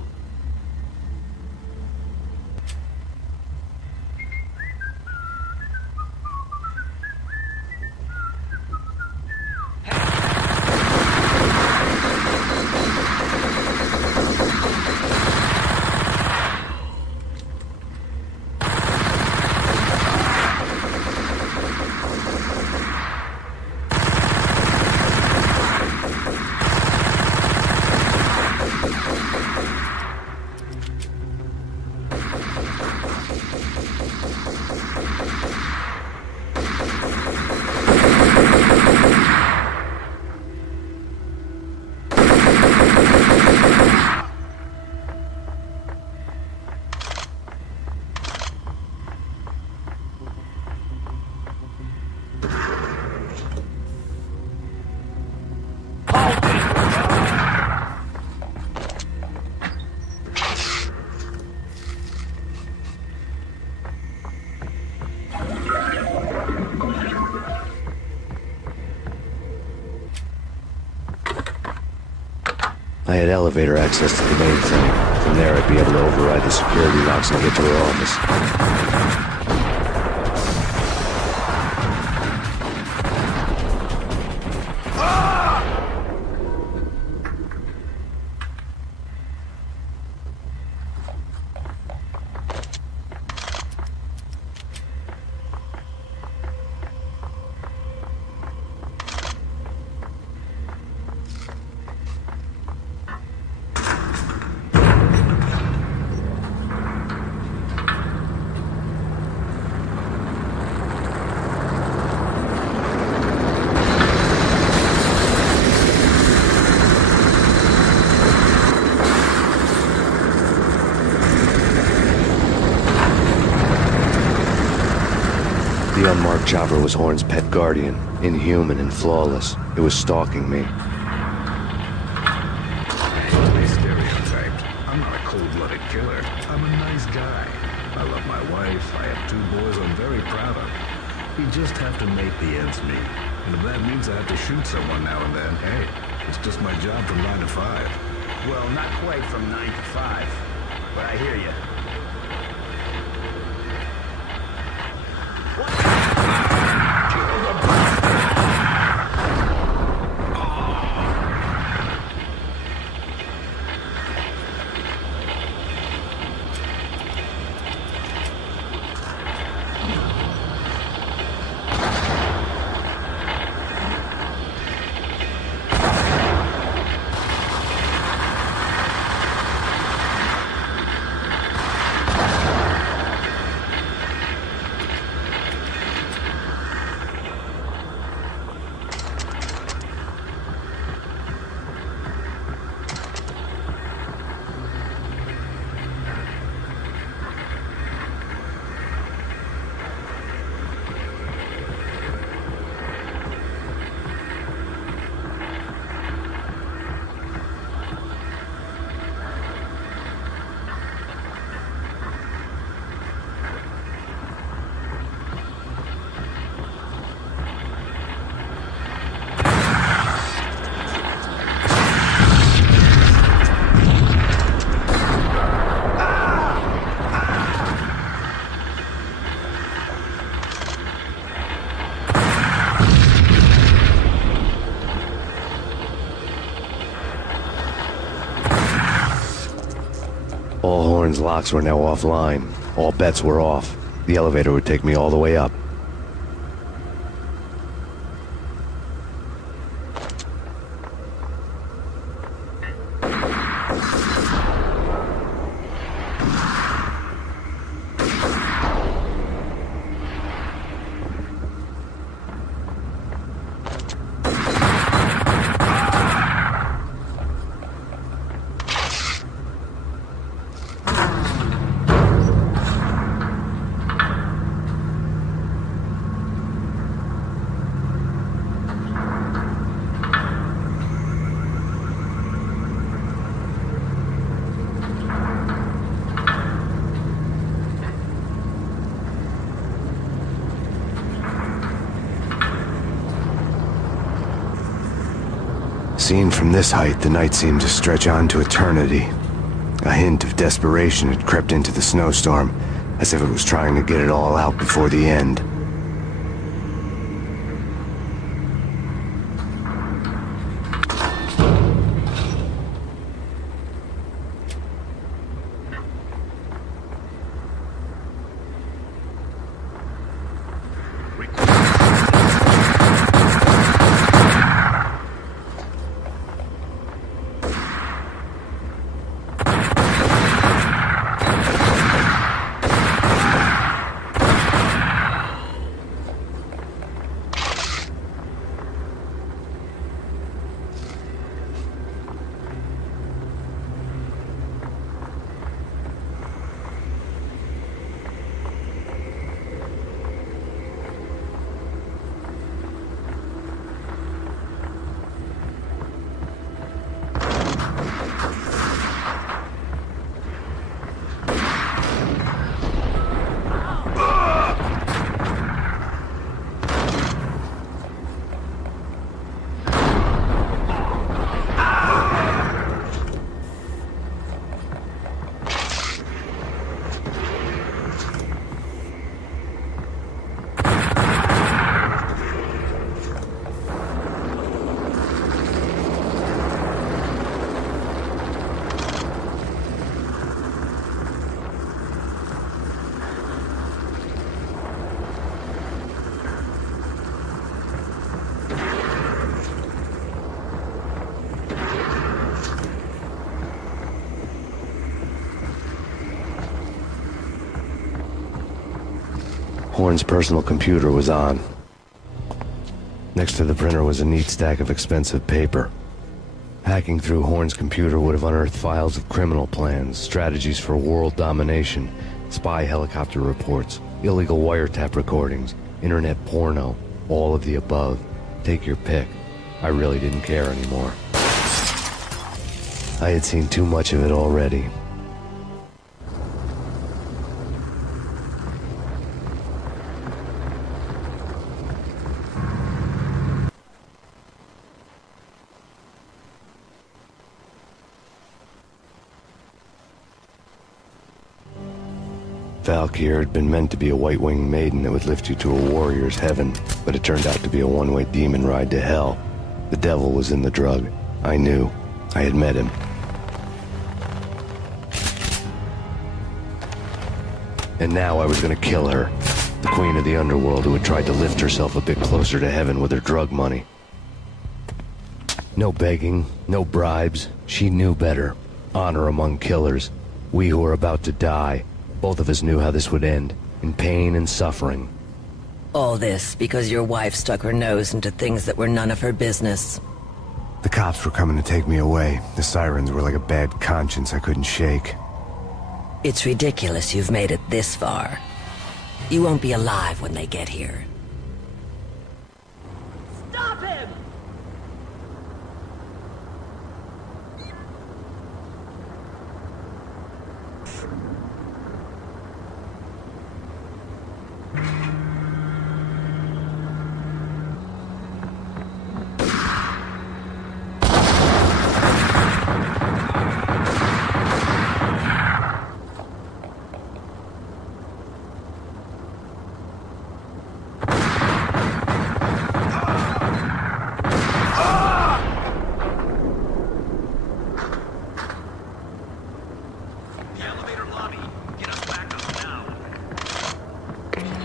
I had elevator access to the main thing. From there, I'd be able to override the security locks and get to her office. chopper was Horn's pet guardian, inhuman and flawless. It was stalking me. Don't be stereotyped. I'm not a cold-blooded killer. I'm a nice guy. I love my wife. I have 2 boys I'm very proud of. We just have to make the ends meet. And if that means I have to shoot someone now and then, hey, it's just my job from 9 to 5. Well, not quite from 9 to 5, but I hear you. All Horn's locks were now offline. All bets were off. The elevator would take me all the way up. Seen from this height, the night seemed to stretch on to eternity. A hint of desperation had crept into the snowstorm, as if it was trying to get it all out before the end. Horn's personal computer was on. Next to the printer was a neat stack of expensive paper. Hacking through Horn's computer would have unearthed files of criminal plans, strategies for world domination, spy helicopter reports, illegal wiretap recordings, internet porno, all of the above. Take your pick. I really didn't care anymore. I had seen too much of it already. Valkyr had been meant to be a white-winged maiden that would lift you to a warrior's heaven, but it turned out to be a one-way demon ride to hell. The devil was in the drug. I knew. I had met him. And now I was gonna kill her. The queen of the underworld who had tried to lift herself a bit closer to heaven with her drug money. No begging, no bribes. She knew better. Honor among killers. We who were about to die. Both of us knew how this would end, in pain and suffering. All this because your wife stuck her nose into things that were none of her business. The cops were coming to take me away. The sirens were like a bad conscience I couldn't shake. It's ridiculous you've made it this far. You won't be alive when they get here. Stop him!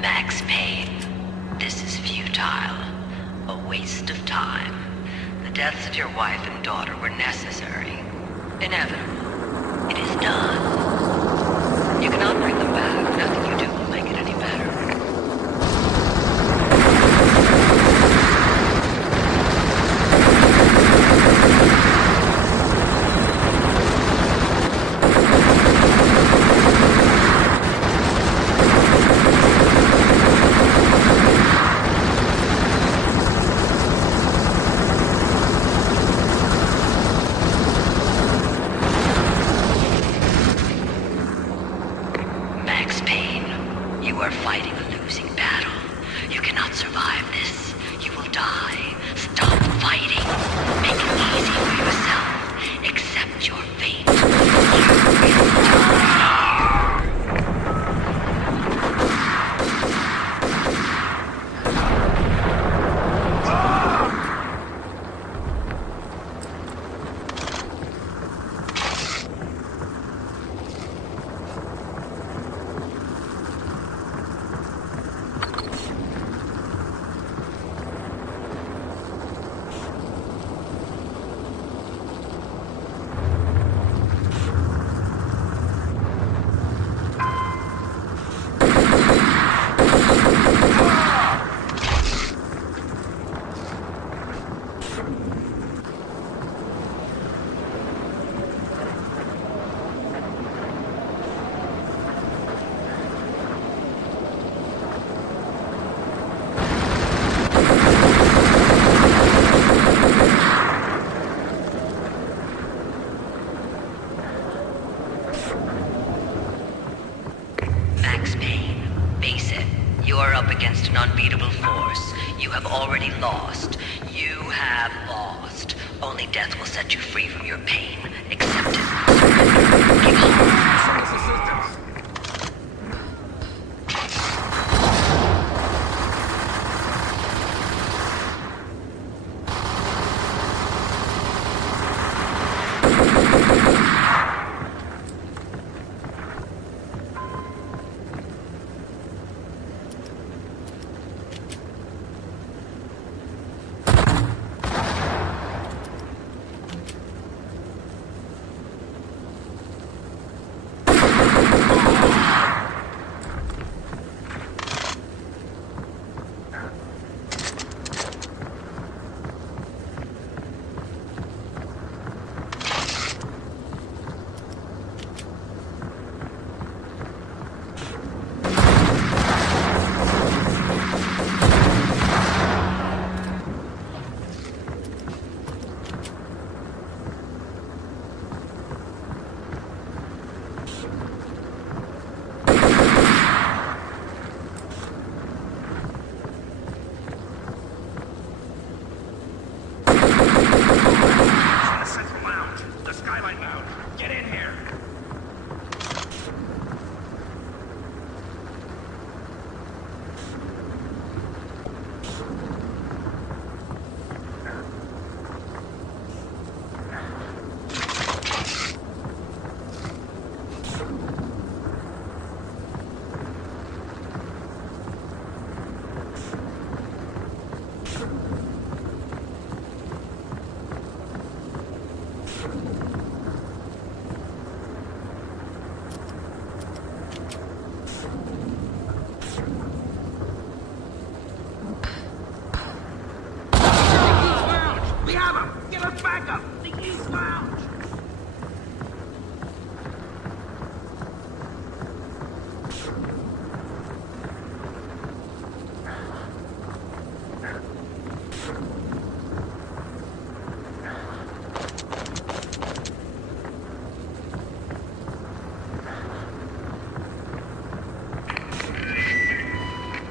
Max Payne, this is futile. A waste of time. The deaths of your wife and daughter were necessary. Inevitable. It is done. You cannot bring them back. Nothing you do will make it any better. Max Payne, face it. You are up against an unbeatable force. You have already lost. You have lost. Only death will set you free from your pain. Accept it. Surrender. Give up. Assistance. Skylight Lounge. Get in here. We have him! Give us backup! The East Lounge!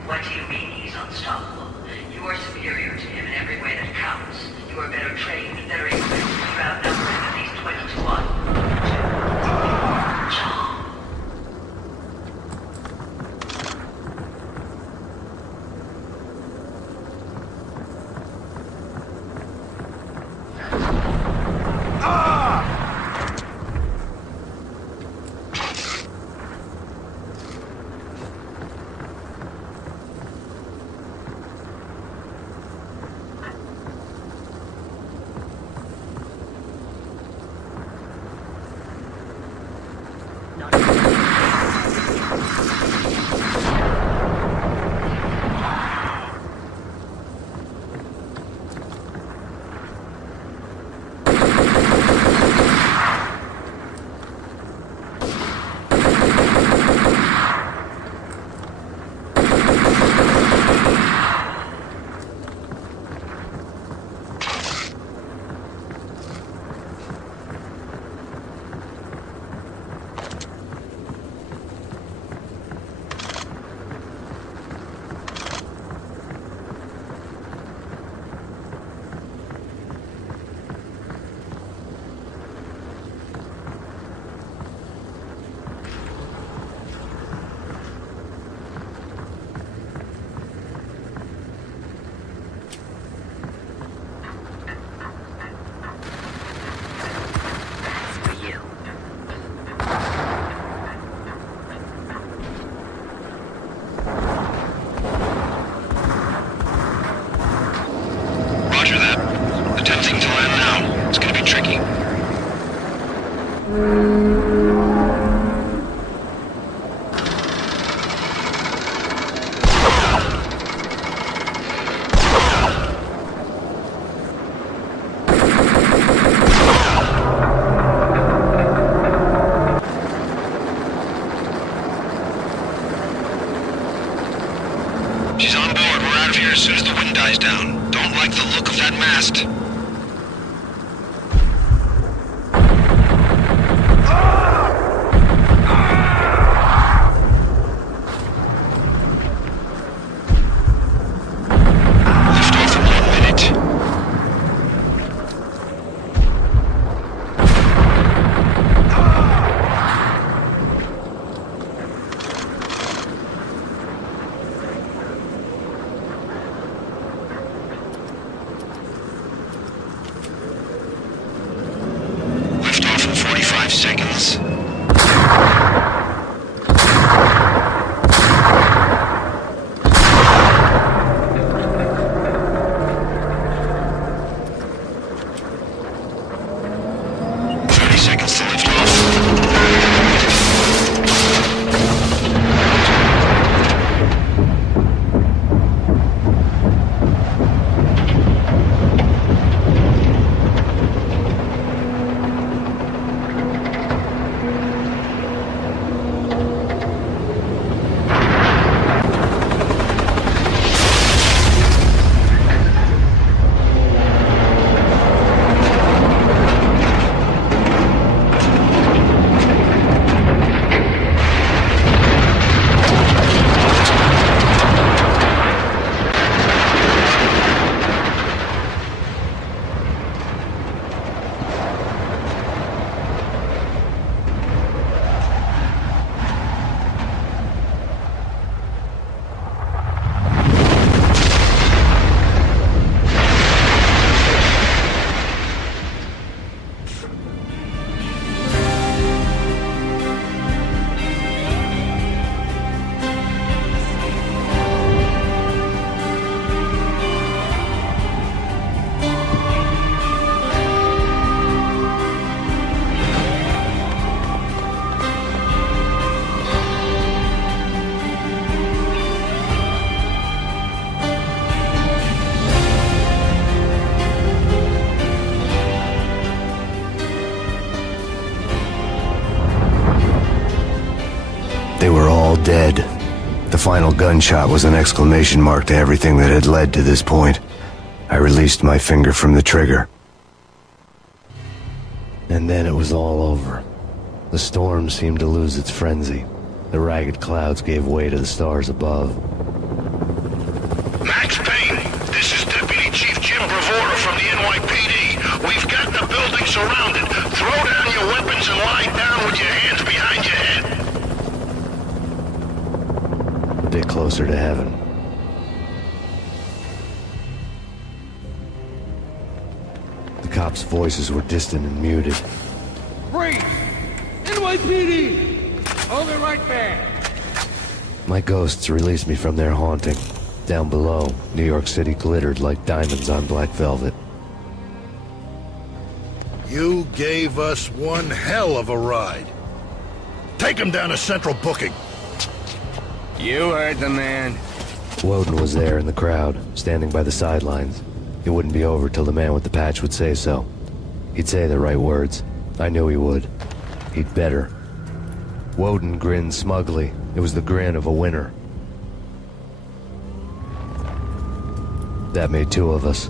What do you mean he's unstoppable? You are superior to him in every way that counts. You are better trained, better equipped, you outnumber him at least 20 to 1. John. Roger that. Attempting to land now. It's gonna be tricky. She's on board. We're out of here as soon as the wind dies down. Don't like the look of that mast. Lift off in 1 minute. all dead. The final gunshot was an exclamation mark to everything that had led to this point. I released my finger from the trigger. And then it was all over. The storm seemed to lose its frenzy. The ragged clouds gave way to the stars above. Max Payne, this is Deputy Chief Jim Bravura from the NYPD. We've got the building surrounded. Throw down your weapons and lie down with your hands behind your head. A bit closer to heaven. The cops' voices were distant and muted. Freeze! NYPD! Hold it right there! My ghosts released me from their haunting. Down below, New York City glittered like diamonds on black velvet. You gave us one hell of a ride. Take him down to Central Booking. You heard the man. Woden was there in the crowd, standing by the sidelines. It wouldn't be over till the man with the patch would say so. He'd say the right words. I knew he would. He'd better. Woden grinned smugly. It was the grin of a winner. That made two of us.